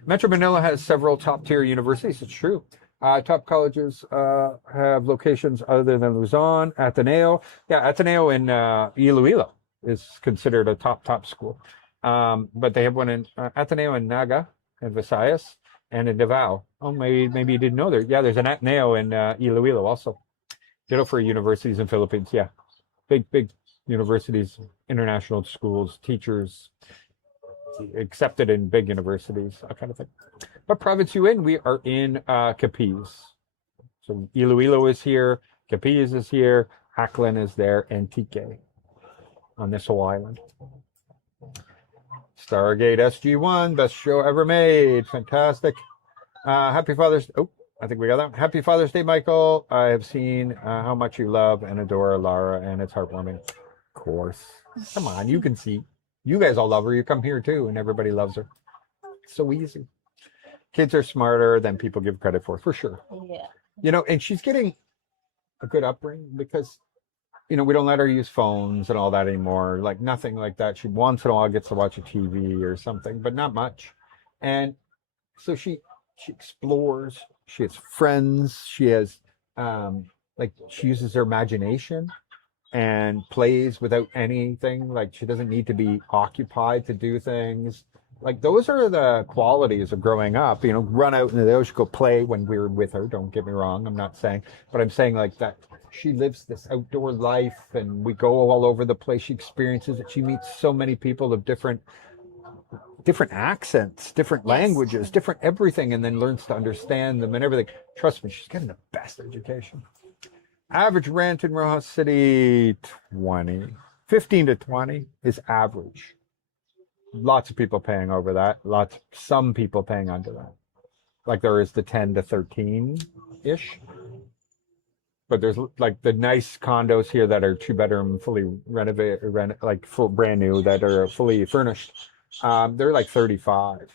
Metro Manila has several top tier universities. It's true. Top colleges have locations other than Luzon, Ateneo. Yeah, Ateneo in Iloilo is considered a top school. But they have one in Ateneo in Naga and Visayas and in Davao. Oh, maybe you didn't know there. Yeah, there's an Ateneo in Iloilo also. Ditto for universities in Philippines. Yeah, big universities, international schools, teachers accepted in big universities, that kind of thing. What province you in? We are in Capiz. So Iloilo is here, Capiz is here, Aklan is there, and Tique on this whole island. Stargate SG1, best show ever made. Fantastic. Happy Father's Day. Oh, I think we got that one. Happy Father's Day, Michael. I have seen how much you love and adore Lara, and it's heartwarming. Of course. Come on, you can see. You guys all love her. You come here too, and everybody loves her. So easy. Kids are smarter than people give credit for sure. Yeah. You know, and she's getting a good upbringing because, you know, we don't let her use phones and all that anymore. Like nothing like that. She once in a while gets to watch a TV or something, but not much. And so she explores. She has friends. She has like she uses her imagination and plays without anything. Like she doesn't need to be occupied to do things. Like those are the qualities of growing up. You know, run out into the ocean, go play when we're with her. Don't get me wrong. I'm not saying, but I'm saying like that. She lives this outdoor life, and we go all over the place. She experiences it. She meets so many people of different accents, different Yes. languages, different everything, and then learns to understand them and everything. Trust me, she's getting the best education. Average rent in Rojas City, 20. 15 to 20 is average. Lots of people paying over that. Some people paying under that. Like there is the 10 to 13-ish. But there's like the nice condos here that are 2 bedroom, fully renovated, like full brand new, that are fully furnished. They're like 35,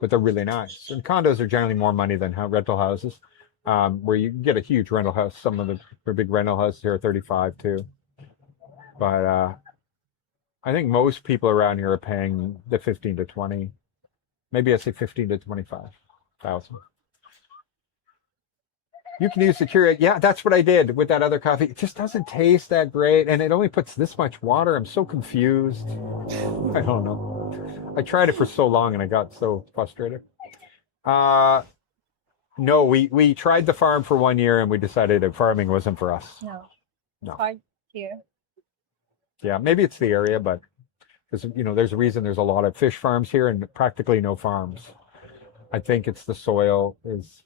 but they're really nice. And condos are generally more money than rental houses, where you can get a huge rental house. Some of the big rental houses here are 35 too. But I think most people around here are paying the 15 to 20, maybe I say 15 to 25,000. You can use the Keurig. Yeah, that's what I did with that other coffee. It just doesn't taste that great, and it only puts this much water. I'm so confused. I don't know. I tried it for so long, and I got so frustrated. No, we tried the farm for 1 year, and we decided that farming wasn't for us. No. No. Hard here. Yeah, maybe it's the area, but because you know, there's a reason there's a lot of fish farms here and practically no farms. I think it's the soil is.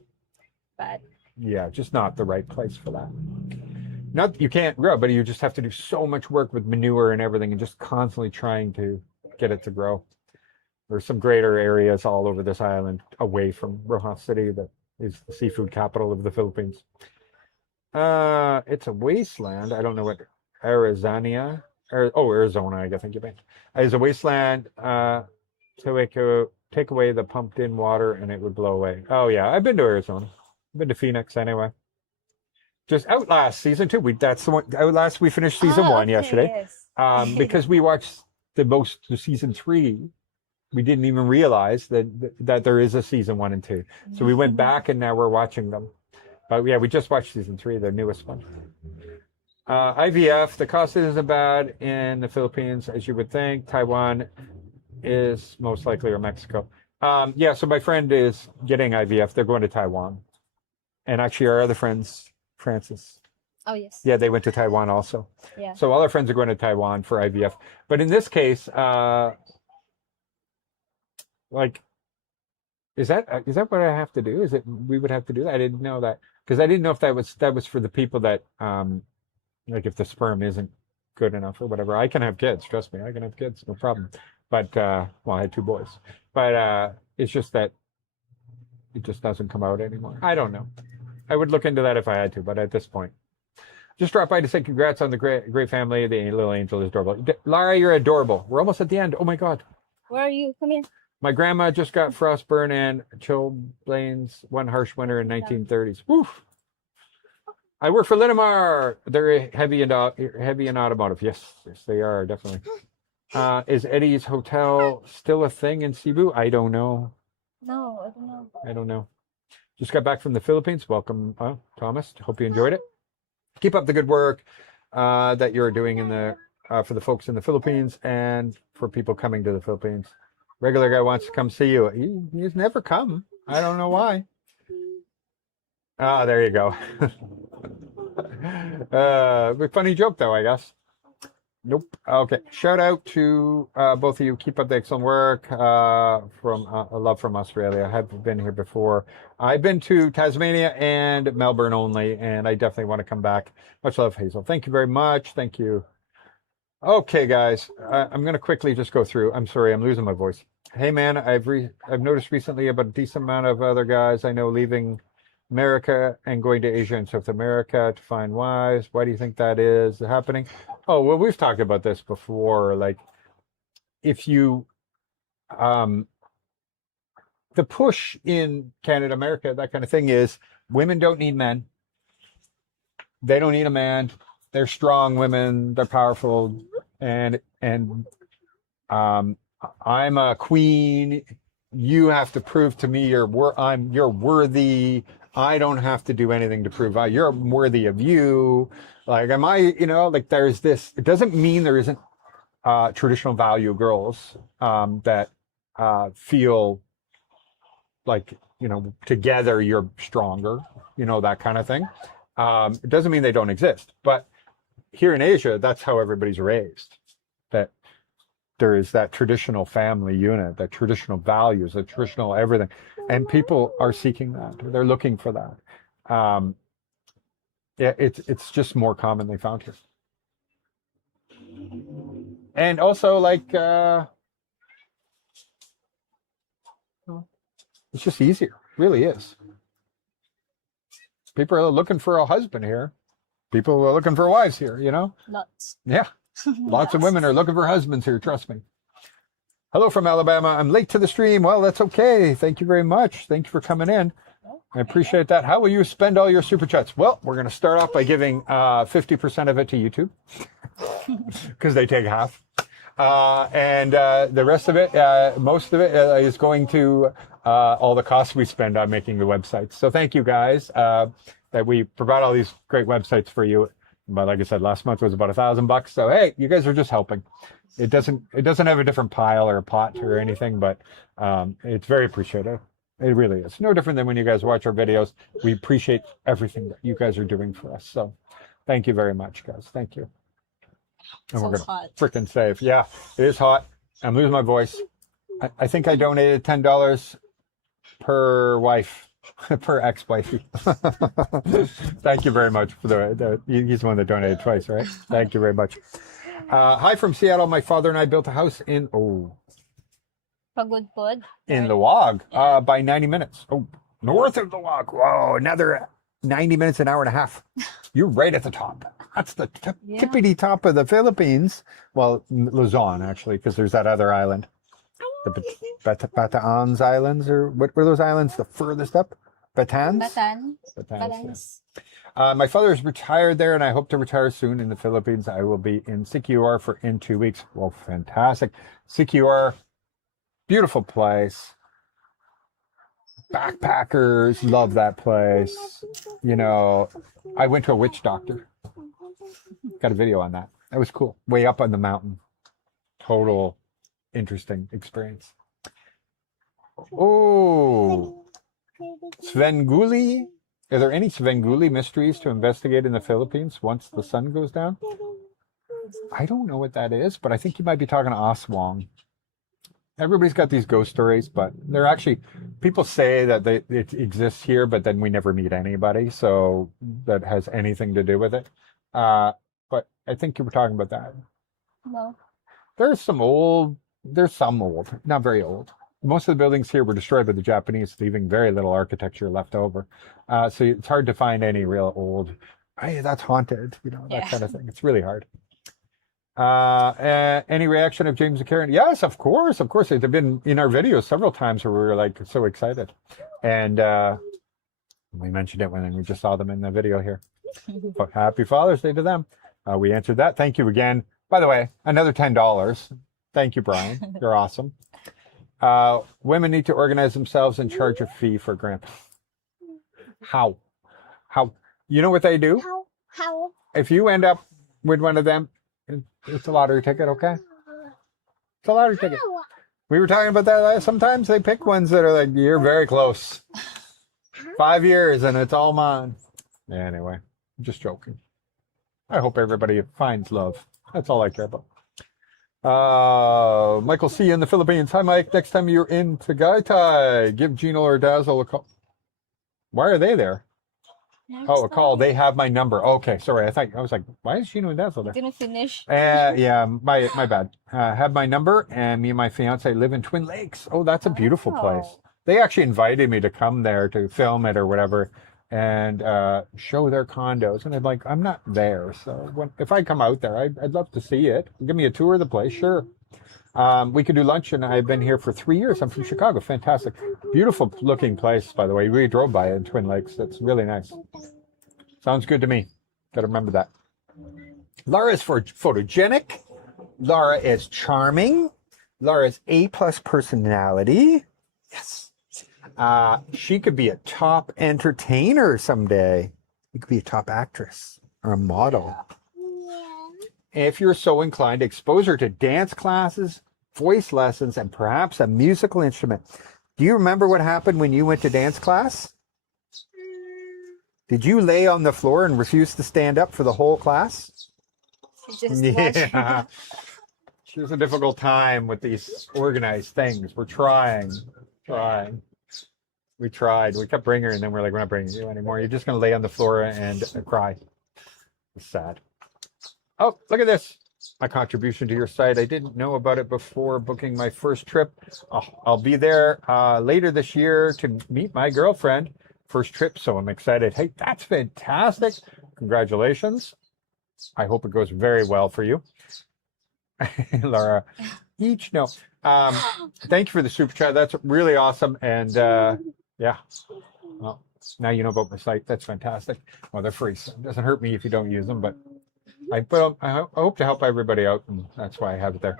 Bad. Yeah, just not the right place for that. Not that you can't grow, but you just have to do so much work with manure and everything and just constantly trying to get it to grow. There's some greater areas all over this island away from Rojas City that is the seafood capital of the Philippines. It's a wasteland. I don't know what Arizona, Arizona, I think you meant. It's a wasteland. Take away the pumped in water and it would blow away. Oh yeah, I've been to Arizona. Been to Phoenix anyway. Just Outlast season 2. That's the one. Outlast. We finished season 1 okay, yesterday. Yes. Because we watched the season 3. We didn't even realize that there is a season 1 and 2. So we went back and now we're watching them. But yeah, we just watched season 3, the newest one. IVF. The cost isn't bad in the Philippines as you would think. Taiwan is most likely, or Mexico. Yeah. So my friend is getting IVF. They're going to Taiwan. And actually, our other friends, Francis, Oh yes. yeah, they went to Taiwan also. Yeah. So all our friends are going to Taiwan for IVF. But in this case, like, is that what I have to do? Is it we would have to do that? I didn't know that because I didn't know if that was for the people that like if the sperm isn't good enough or whatever. I can have kids. Trust me, I can have kids, no problem. But well, I had 2 boys. But it's just that it just doesn't come out anymore. I don't know. I would look into that if I had to, but at this point, just drop by to say congrats on the great family. The little angel is adorable. Lara, you're adorable. We're almost at the end. Oh my God. Where are you? Come here. My grandma just got frostburn and chilblains one harsh winter in 1930s. Woof. I work for Linamar. They're heavy in automotive. Yes, they are definitely. Is Eddie's Hotel still a thing in Cebu? I don't know. No, I don't know. I don't know. Just got back from the Philippines. Welcome, Thomas. Hope you enjoyed it. Keep up the good work that you're doing for the folks in the Philippines and for people coming to the Philippines. Regular guy wants to come see you. He's never come. I don't know why. Ah, there you go. Funny joke though, I guess. Nope. Okay. Shout out to both of you. Keep up the excellent work. From love from Australia. I have been here before. I've been to Tasmania and Melbourne only, and I definitely want to come back. Much love, Hazel. Thank you very much. Thank you. Okay, guys. I'm going to quickly just go through. I'm sorry, I'm losing my voice. Hey, man, I've noticed recently about a decent amount of other guys I know leaving America and going to Asia and South America to find wives. Why do you think that is happening? Oh, well, we've talked about this before. Like, if you, um, the push in Canada, America, that kind of thing is women don't need men. They don't need a man. They're strong women. They're powerful, and um, I'm a queen. You have to prove to me you're worthy. I don't have to do anything to prove you're worthy of you. Like, am I? Like there's this. It doesn't mean there isn't traditional value girls that feel like together you're stronger. That kind of thing. It doesn't mean they don't exist, but here in Asia, that's how everybody's raised. That there is that traditional family unit, that traditional values, that traditional everything, and people are seeking that. They're looking for that. Yeah, it's just more commonly found here, and also like it's just easier. It really is. People are looking for a husband here. People are looking for wives here. Lots. Yeah. Lots of women are looking for husbands here, trust me. Hello from Alabama. I'm late to the stream. Well, that's okay. Thank you very much. Thank you for coming in. I appreciate that. How will you spend all your super chats? Well, we're going to start off by giving 50% of it to YouTube because they take half. And the rest of it, most of it is going to all the costs we spend on making the websites. So thank you guys that we provide all these great websites for you. But like I said, last month was about $1,000. So hey, you guys are just helping. It doesn't have a different pile or a pot or anything, but it's very appreciated. It really is. No different than when you guys watch our videos. We appreciate everything that you guys are doing for us. So thank you very much, guys. Thank you. And So we're hot. gonna freaking save. Yeah, it is hot. I'm losing my voice. I think I donated $10 per wife. Per ex-wifey. Thank you very much for he's the one that donated twice, right? Thank you very much. Hi from Seattle. My father and I built a house in Pagudpod. the WOG by 90 minutes. Oh, north of the WOG. Whoa, another 90 minutes, an hour and a half. You're right at the top. That's the Yeah. tippity top of the Philippines. Well, Luzon, actually, because there's that other island. The Bataans Islands, or what were those islands the furthest up? Batans? Batan. Batans, yeah. My father is retired there, and I hope to retire soon in the Philippines. I will be in CQR in 2 weeks. Well, fantastic. CQR, beautiful place. Backpackers, love that place. I went to a witch doctor. Got a video on that. That was cool. Way up on the mountain. Total interesting experience. Oh, Svengoolie. Are there any Svengoolie mysteries to investigate in the Philippines once the sun goes down? I don't know what that is, but I think you might be talking to Aswang. Everybody's got these ghost stories, but they're actually, people say that it exists here, but then we never meet anybody, so that has anything to do with it. But I think you were talking about that. No. There's some old, not very old. Most of the buildings here were destroyed by the Japanese, leaving very little architecture left over. So it's hard to find any real old, hey, that's haunted, that kind of thing. It's really hard. Any reaction of James and Karen? Yes, of course. They've been in our videos several times where we were like so excited. And we mentioned it when we just saw them in the video here. But happy Father's Day to them. We answered that. Thank you again. By the way, another $10. Thank you, Brian. You're awesome. Women need to organize themselves and charge a fee for grandpa. How? You know what they do? How? If you end up with one of them, it's a lottery ticket, okay? It's a lottery ticket. We were talking about that. Sometimes they pick ones that are like, you're very close. 5 years and it's all mine. Anyway, I'm just joking. I hope everybody finds love. That's all I care about. Michael C. in the Philippines. Hi, Mike. Next time you're in Tagaytay, give Gino or Dazzle a call. Why are they there? Oh, a call. They have my number. Okay, sorry. I was like, why is Gino and Dazzle there? Didn't finish. Yeah, my bad. Have my number, and me and my fiance live in Twin Lakes. Oh, that's a beautiful place. They actually invited me to come there to film it or whatever, and show their condos. And I'm like, I'm not there, so if I come out there, I'd love to see it. Give me a tour of the place, sure. We could do lunch, and I've been here for 3 years. I'm from Chicago. Fantastic. Beautiful looking place, by the way. We drove by it in Twin Lakes. That's really nice. Sounds good to me. Got to remember that. Laura is photogenic. Laura is charming. Laura is A+ personality. Yes. She could be a top entertainer someday. You could be a top actress or a model. Yeah. If you're so inclined, expose her to dance classes, voice lessons, and perhaps a musical instrument. Do you remember what happened when you went to dance class? Did you lay on the floor and refuse to stand up for the whole class? Just watch. Yeah. She has a difficult time with these organized things. We're trying. We tried. We kept bringing her, and then we're like, we're not bringing you anymore. You're just going to lay on the floor and cry. It's sad. Oh, look at this. My contribution to your site. I didn't know about it before booking my first trip. I'll be there later this year to meet my girlfriend. First trip, so I'm excited. Hey, that's fantastic. Congratulations. I hope it goes very well for you. Laura, thank you for the super chat. That's really awesome. And yeah, well, now you know about my site. That's fantastic. Well, they're free, so it doesn't hurt me if you don't use them, but I hope to help everybody out, and that's why I have it there.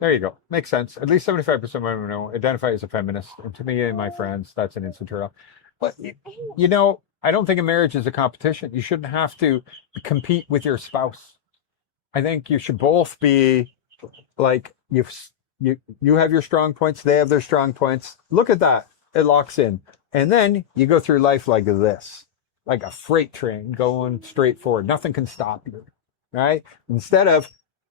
There you go. Makes sense. At least 75% of women know identify as a feminist. And to me and my friends, that's an instant turn off. But, you know, I don't think a marriage is a competition. You shouldn't have to compete with your spouse. I think you should both be like, you have your strong points, they have their strong points. Look at that. It locks in. And then you go through life like this, like a freight train going straight forward. Nothing can stop you, right? Instead of,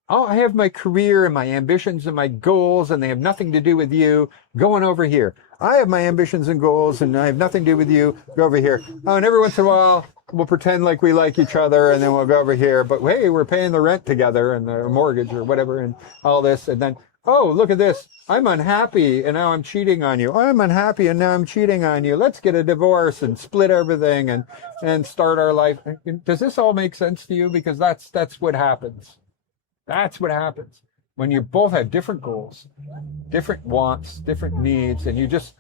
oh, I have my career and my ambitions and my goals, and they have nothing to do with you. Going over here. I have my ambitions and goals, and I have nothing to do with you. Go over here. Oh, and every once in a while, we'll pretend like we like each other, and then we'll go over here. But hey, we're paying the rent together and the mortgage or whatever, and all this. And then, oh, look at this. I'm unhappy, and now I'm cheating on you. I'm unhappy, and now I'm cheating on you. Let's get a divorce and split everything and start our life. Does this all make sense to you? Because that's what happens. That's what happens when you both have different goals, different wants, different needs, and you're just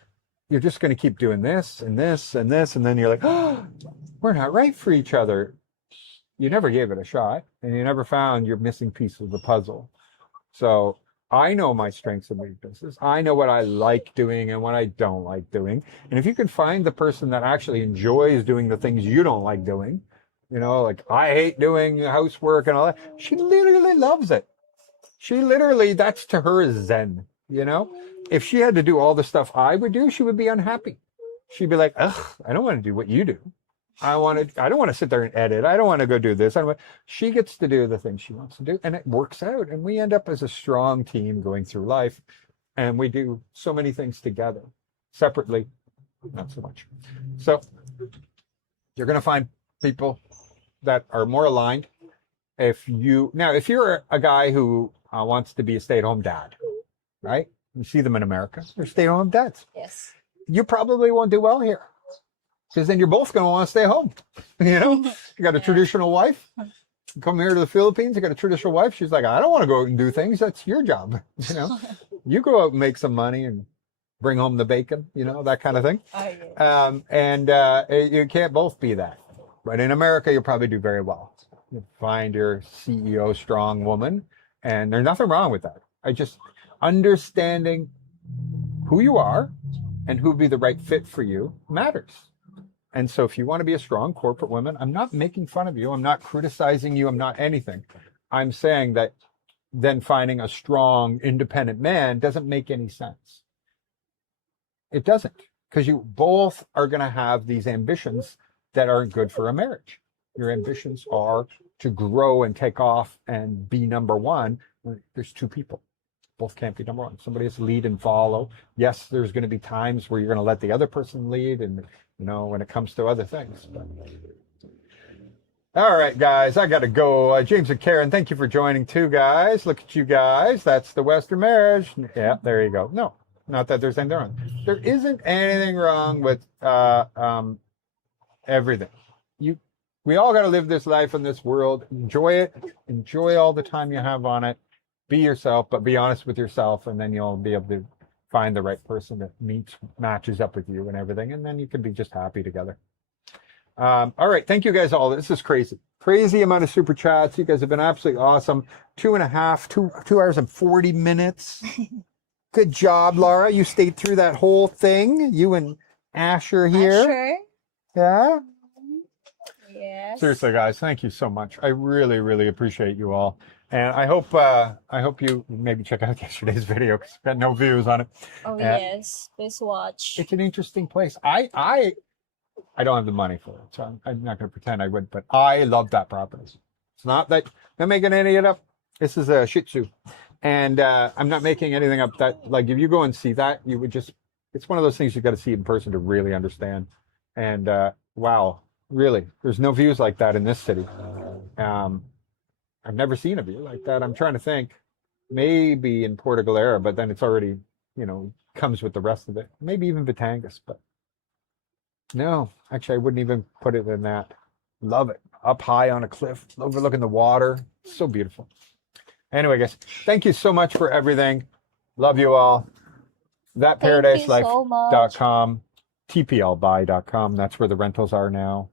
going to keep doing this and this and this, and then you're like, oh, we're not right for each other. You never gave it a shot, and you never found your missing piece of the puzzle. So I know my strengths and weaknesses. I know what I like doing and what I don't like doing. And if you can find the person that actually enjoys doing the things you don't like doing, you know, like I hate doing housework and all that. She literally loves it. That's to her is zen, you know? If she had to do all the stuff I would do, she would be unhappy. She'd be like, ugh, I don't want to do what you do. I don't want to sit there and edit. I don't want to go do this. She gets to do the things she wants to do, and it works out. And we end up as a strong team going through life, and we do so many things together. Separately, not so much. So you're going to find people that are more aligned. If you're a guy who wants to be a stay-at-home dad, right? You see them in America. They're stay-at-home dads. Yes. You probably won't do well here, because then you're both going to want to stay home. You know, you got a traditional wife. You come here to the Philippines, you got a traditional wife. She's like, I don't want to go out and do things. That's your job. You know, you go out and make some money and bring home the bacon, you know, that kind of thing. Oh, yeah. You can't both be that. But in America, you'll probably do very well. You find your CEO strong woman, and there's nothing wrong with that. I just understanding who you are and who would be the right fit for you matters. And so if you want to be a strong corporate woman, I'm not making fun of you. I'm not criticizing you. I'm not anything. I'm saying that then finding a strong, independent man doesn't make any sense. It doesn't, because you both are going to have these ambitions that aren't good for a marriage. Your ambitions are to grow and take off and be number one. There's two people. Both can't be number one. Somebody has to lead and follow. Yes, there's going to be times where you're going to let the other person lead, and you know, when it comes to other things. But... All right, guys, I got to go. James and Karen, thank you for joining too, guys. Look at you guys. That's the Western marriage. Yeah, there you go. No, not that there's anything wrong. There isn't anything wrong with everything. We all got to live this life in this world. Enjoy it. Enjoy all the time you have on it. be yourself, but be honest with yourself, and then you'll be able to find the right person that matches up with you and everything, and then you can be just happy together. All right, thank you guys all. This is crazy amount of super chats. You guys have been absolutely awesome. 2 hours and 40 minutes. Good job, Laura. You stayed through that whole thing. You and Asher here. Sure. Yeah. Yes. Seriously, guys, thank you so much. I really, really appreciate you all, and I hope you maybe check out yesterday's video because I've got no views on it. Oh yes, please watch. It's an interesting place. I don't have the money for it, so I'm not going to pretend I would, but I love that property. It's not that I'm making any of it up. This is a Shih Tzu, and I'm not making anything up. That like if you go and see that, you would just. It's one of those things you got to see in person to really understand. And wow. Really, there's no views like that in this city. I've never seen a view like that. I'm trying to think. Maybe in Porto Galera, but then it's already, comes with the rest of it. Maybe even Batangas, but no, actually, I wouldn't even put it in that. Love it. Up high on a cliff, overlooking the water. So beautiful. Anyway, guys, thank you so much for everything. Love you all. ThatParadiseLife.com. tplbuy.com. That's where the rentals are now.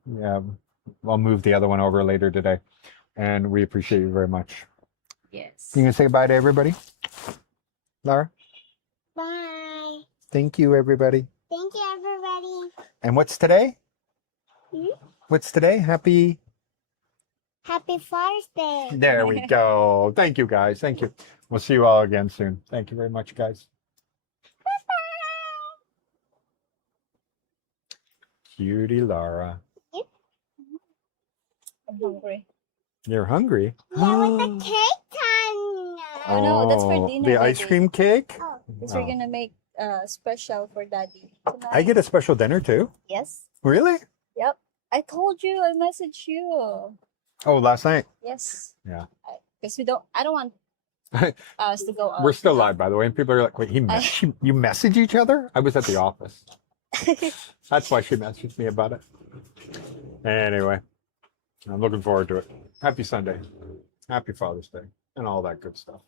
I'll move the other one over later today. And we appreciate you very much. Yes. You gonna say goodbye to everybody? Laura? Bye. Thank you, everybody. Thank you, everybody. And what's today? Hmm? What's today? Happy Father's Day. There we go. Thank you, guys. Thank you. We'll see you all again soon. Thank you very much, guys. Cutie Laura. I'm hungry. You're hungry? Yeah, with the cake time. Oh, no, that's for dinner, The ice Daddy. cream cake? Oh. Because we're gonna make special for Daddy tonight. I get a special dinner too? Yes. Really? Yep. I told you. I messaged you. Oh, last night? Yes. Yeah. Because I don't want us to go out. We're still live, by the way, and people are like, wait, you message each other? I was at the office. That's why she messaged me about it. Anyway, I'm looking forward to it. Happy Sunday. Happy Father's Day. And all that good stuff.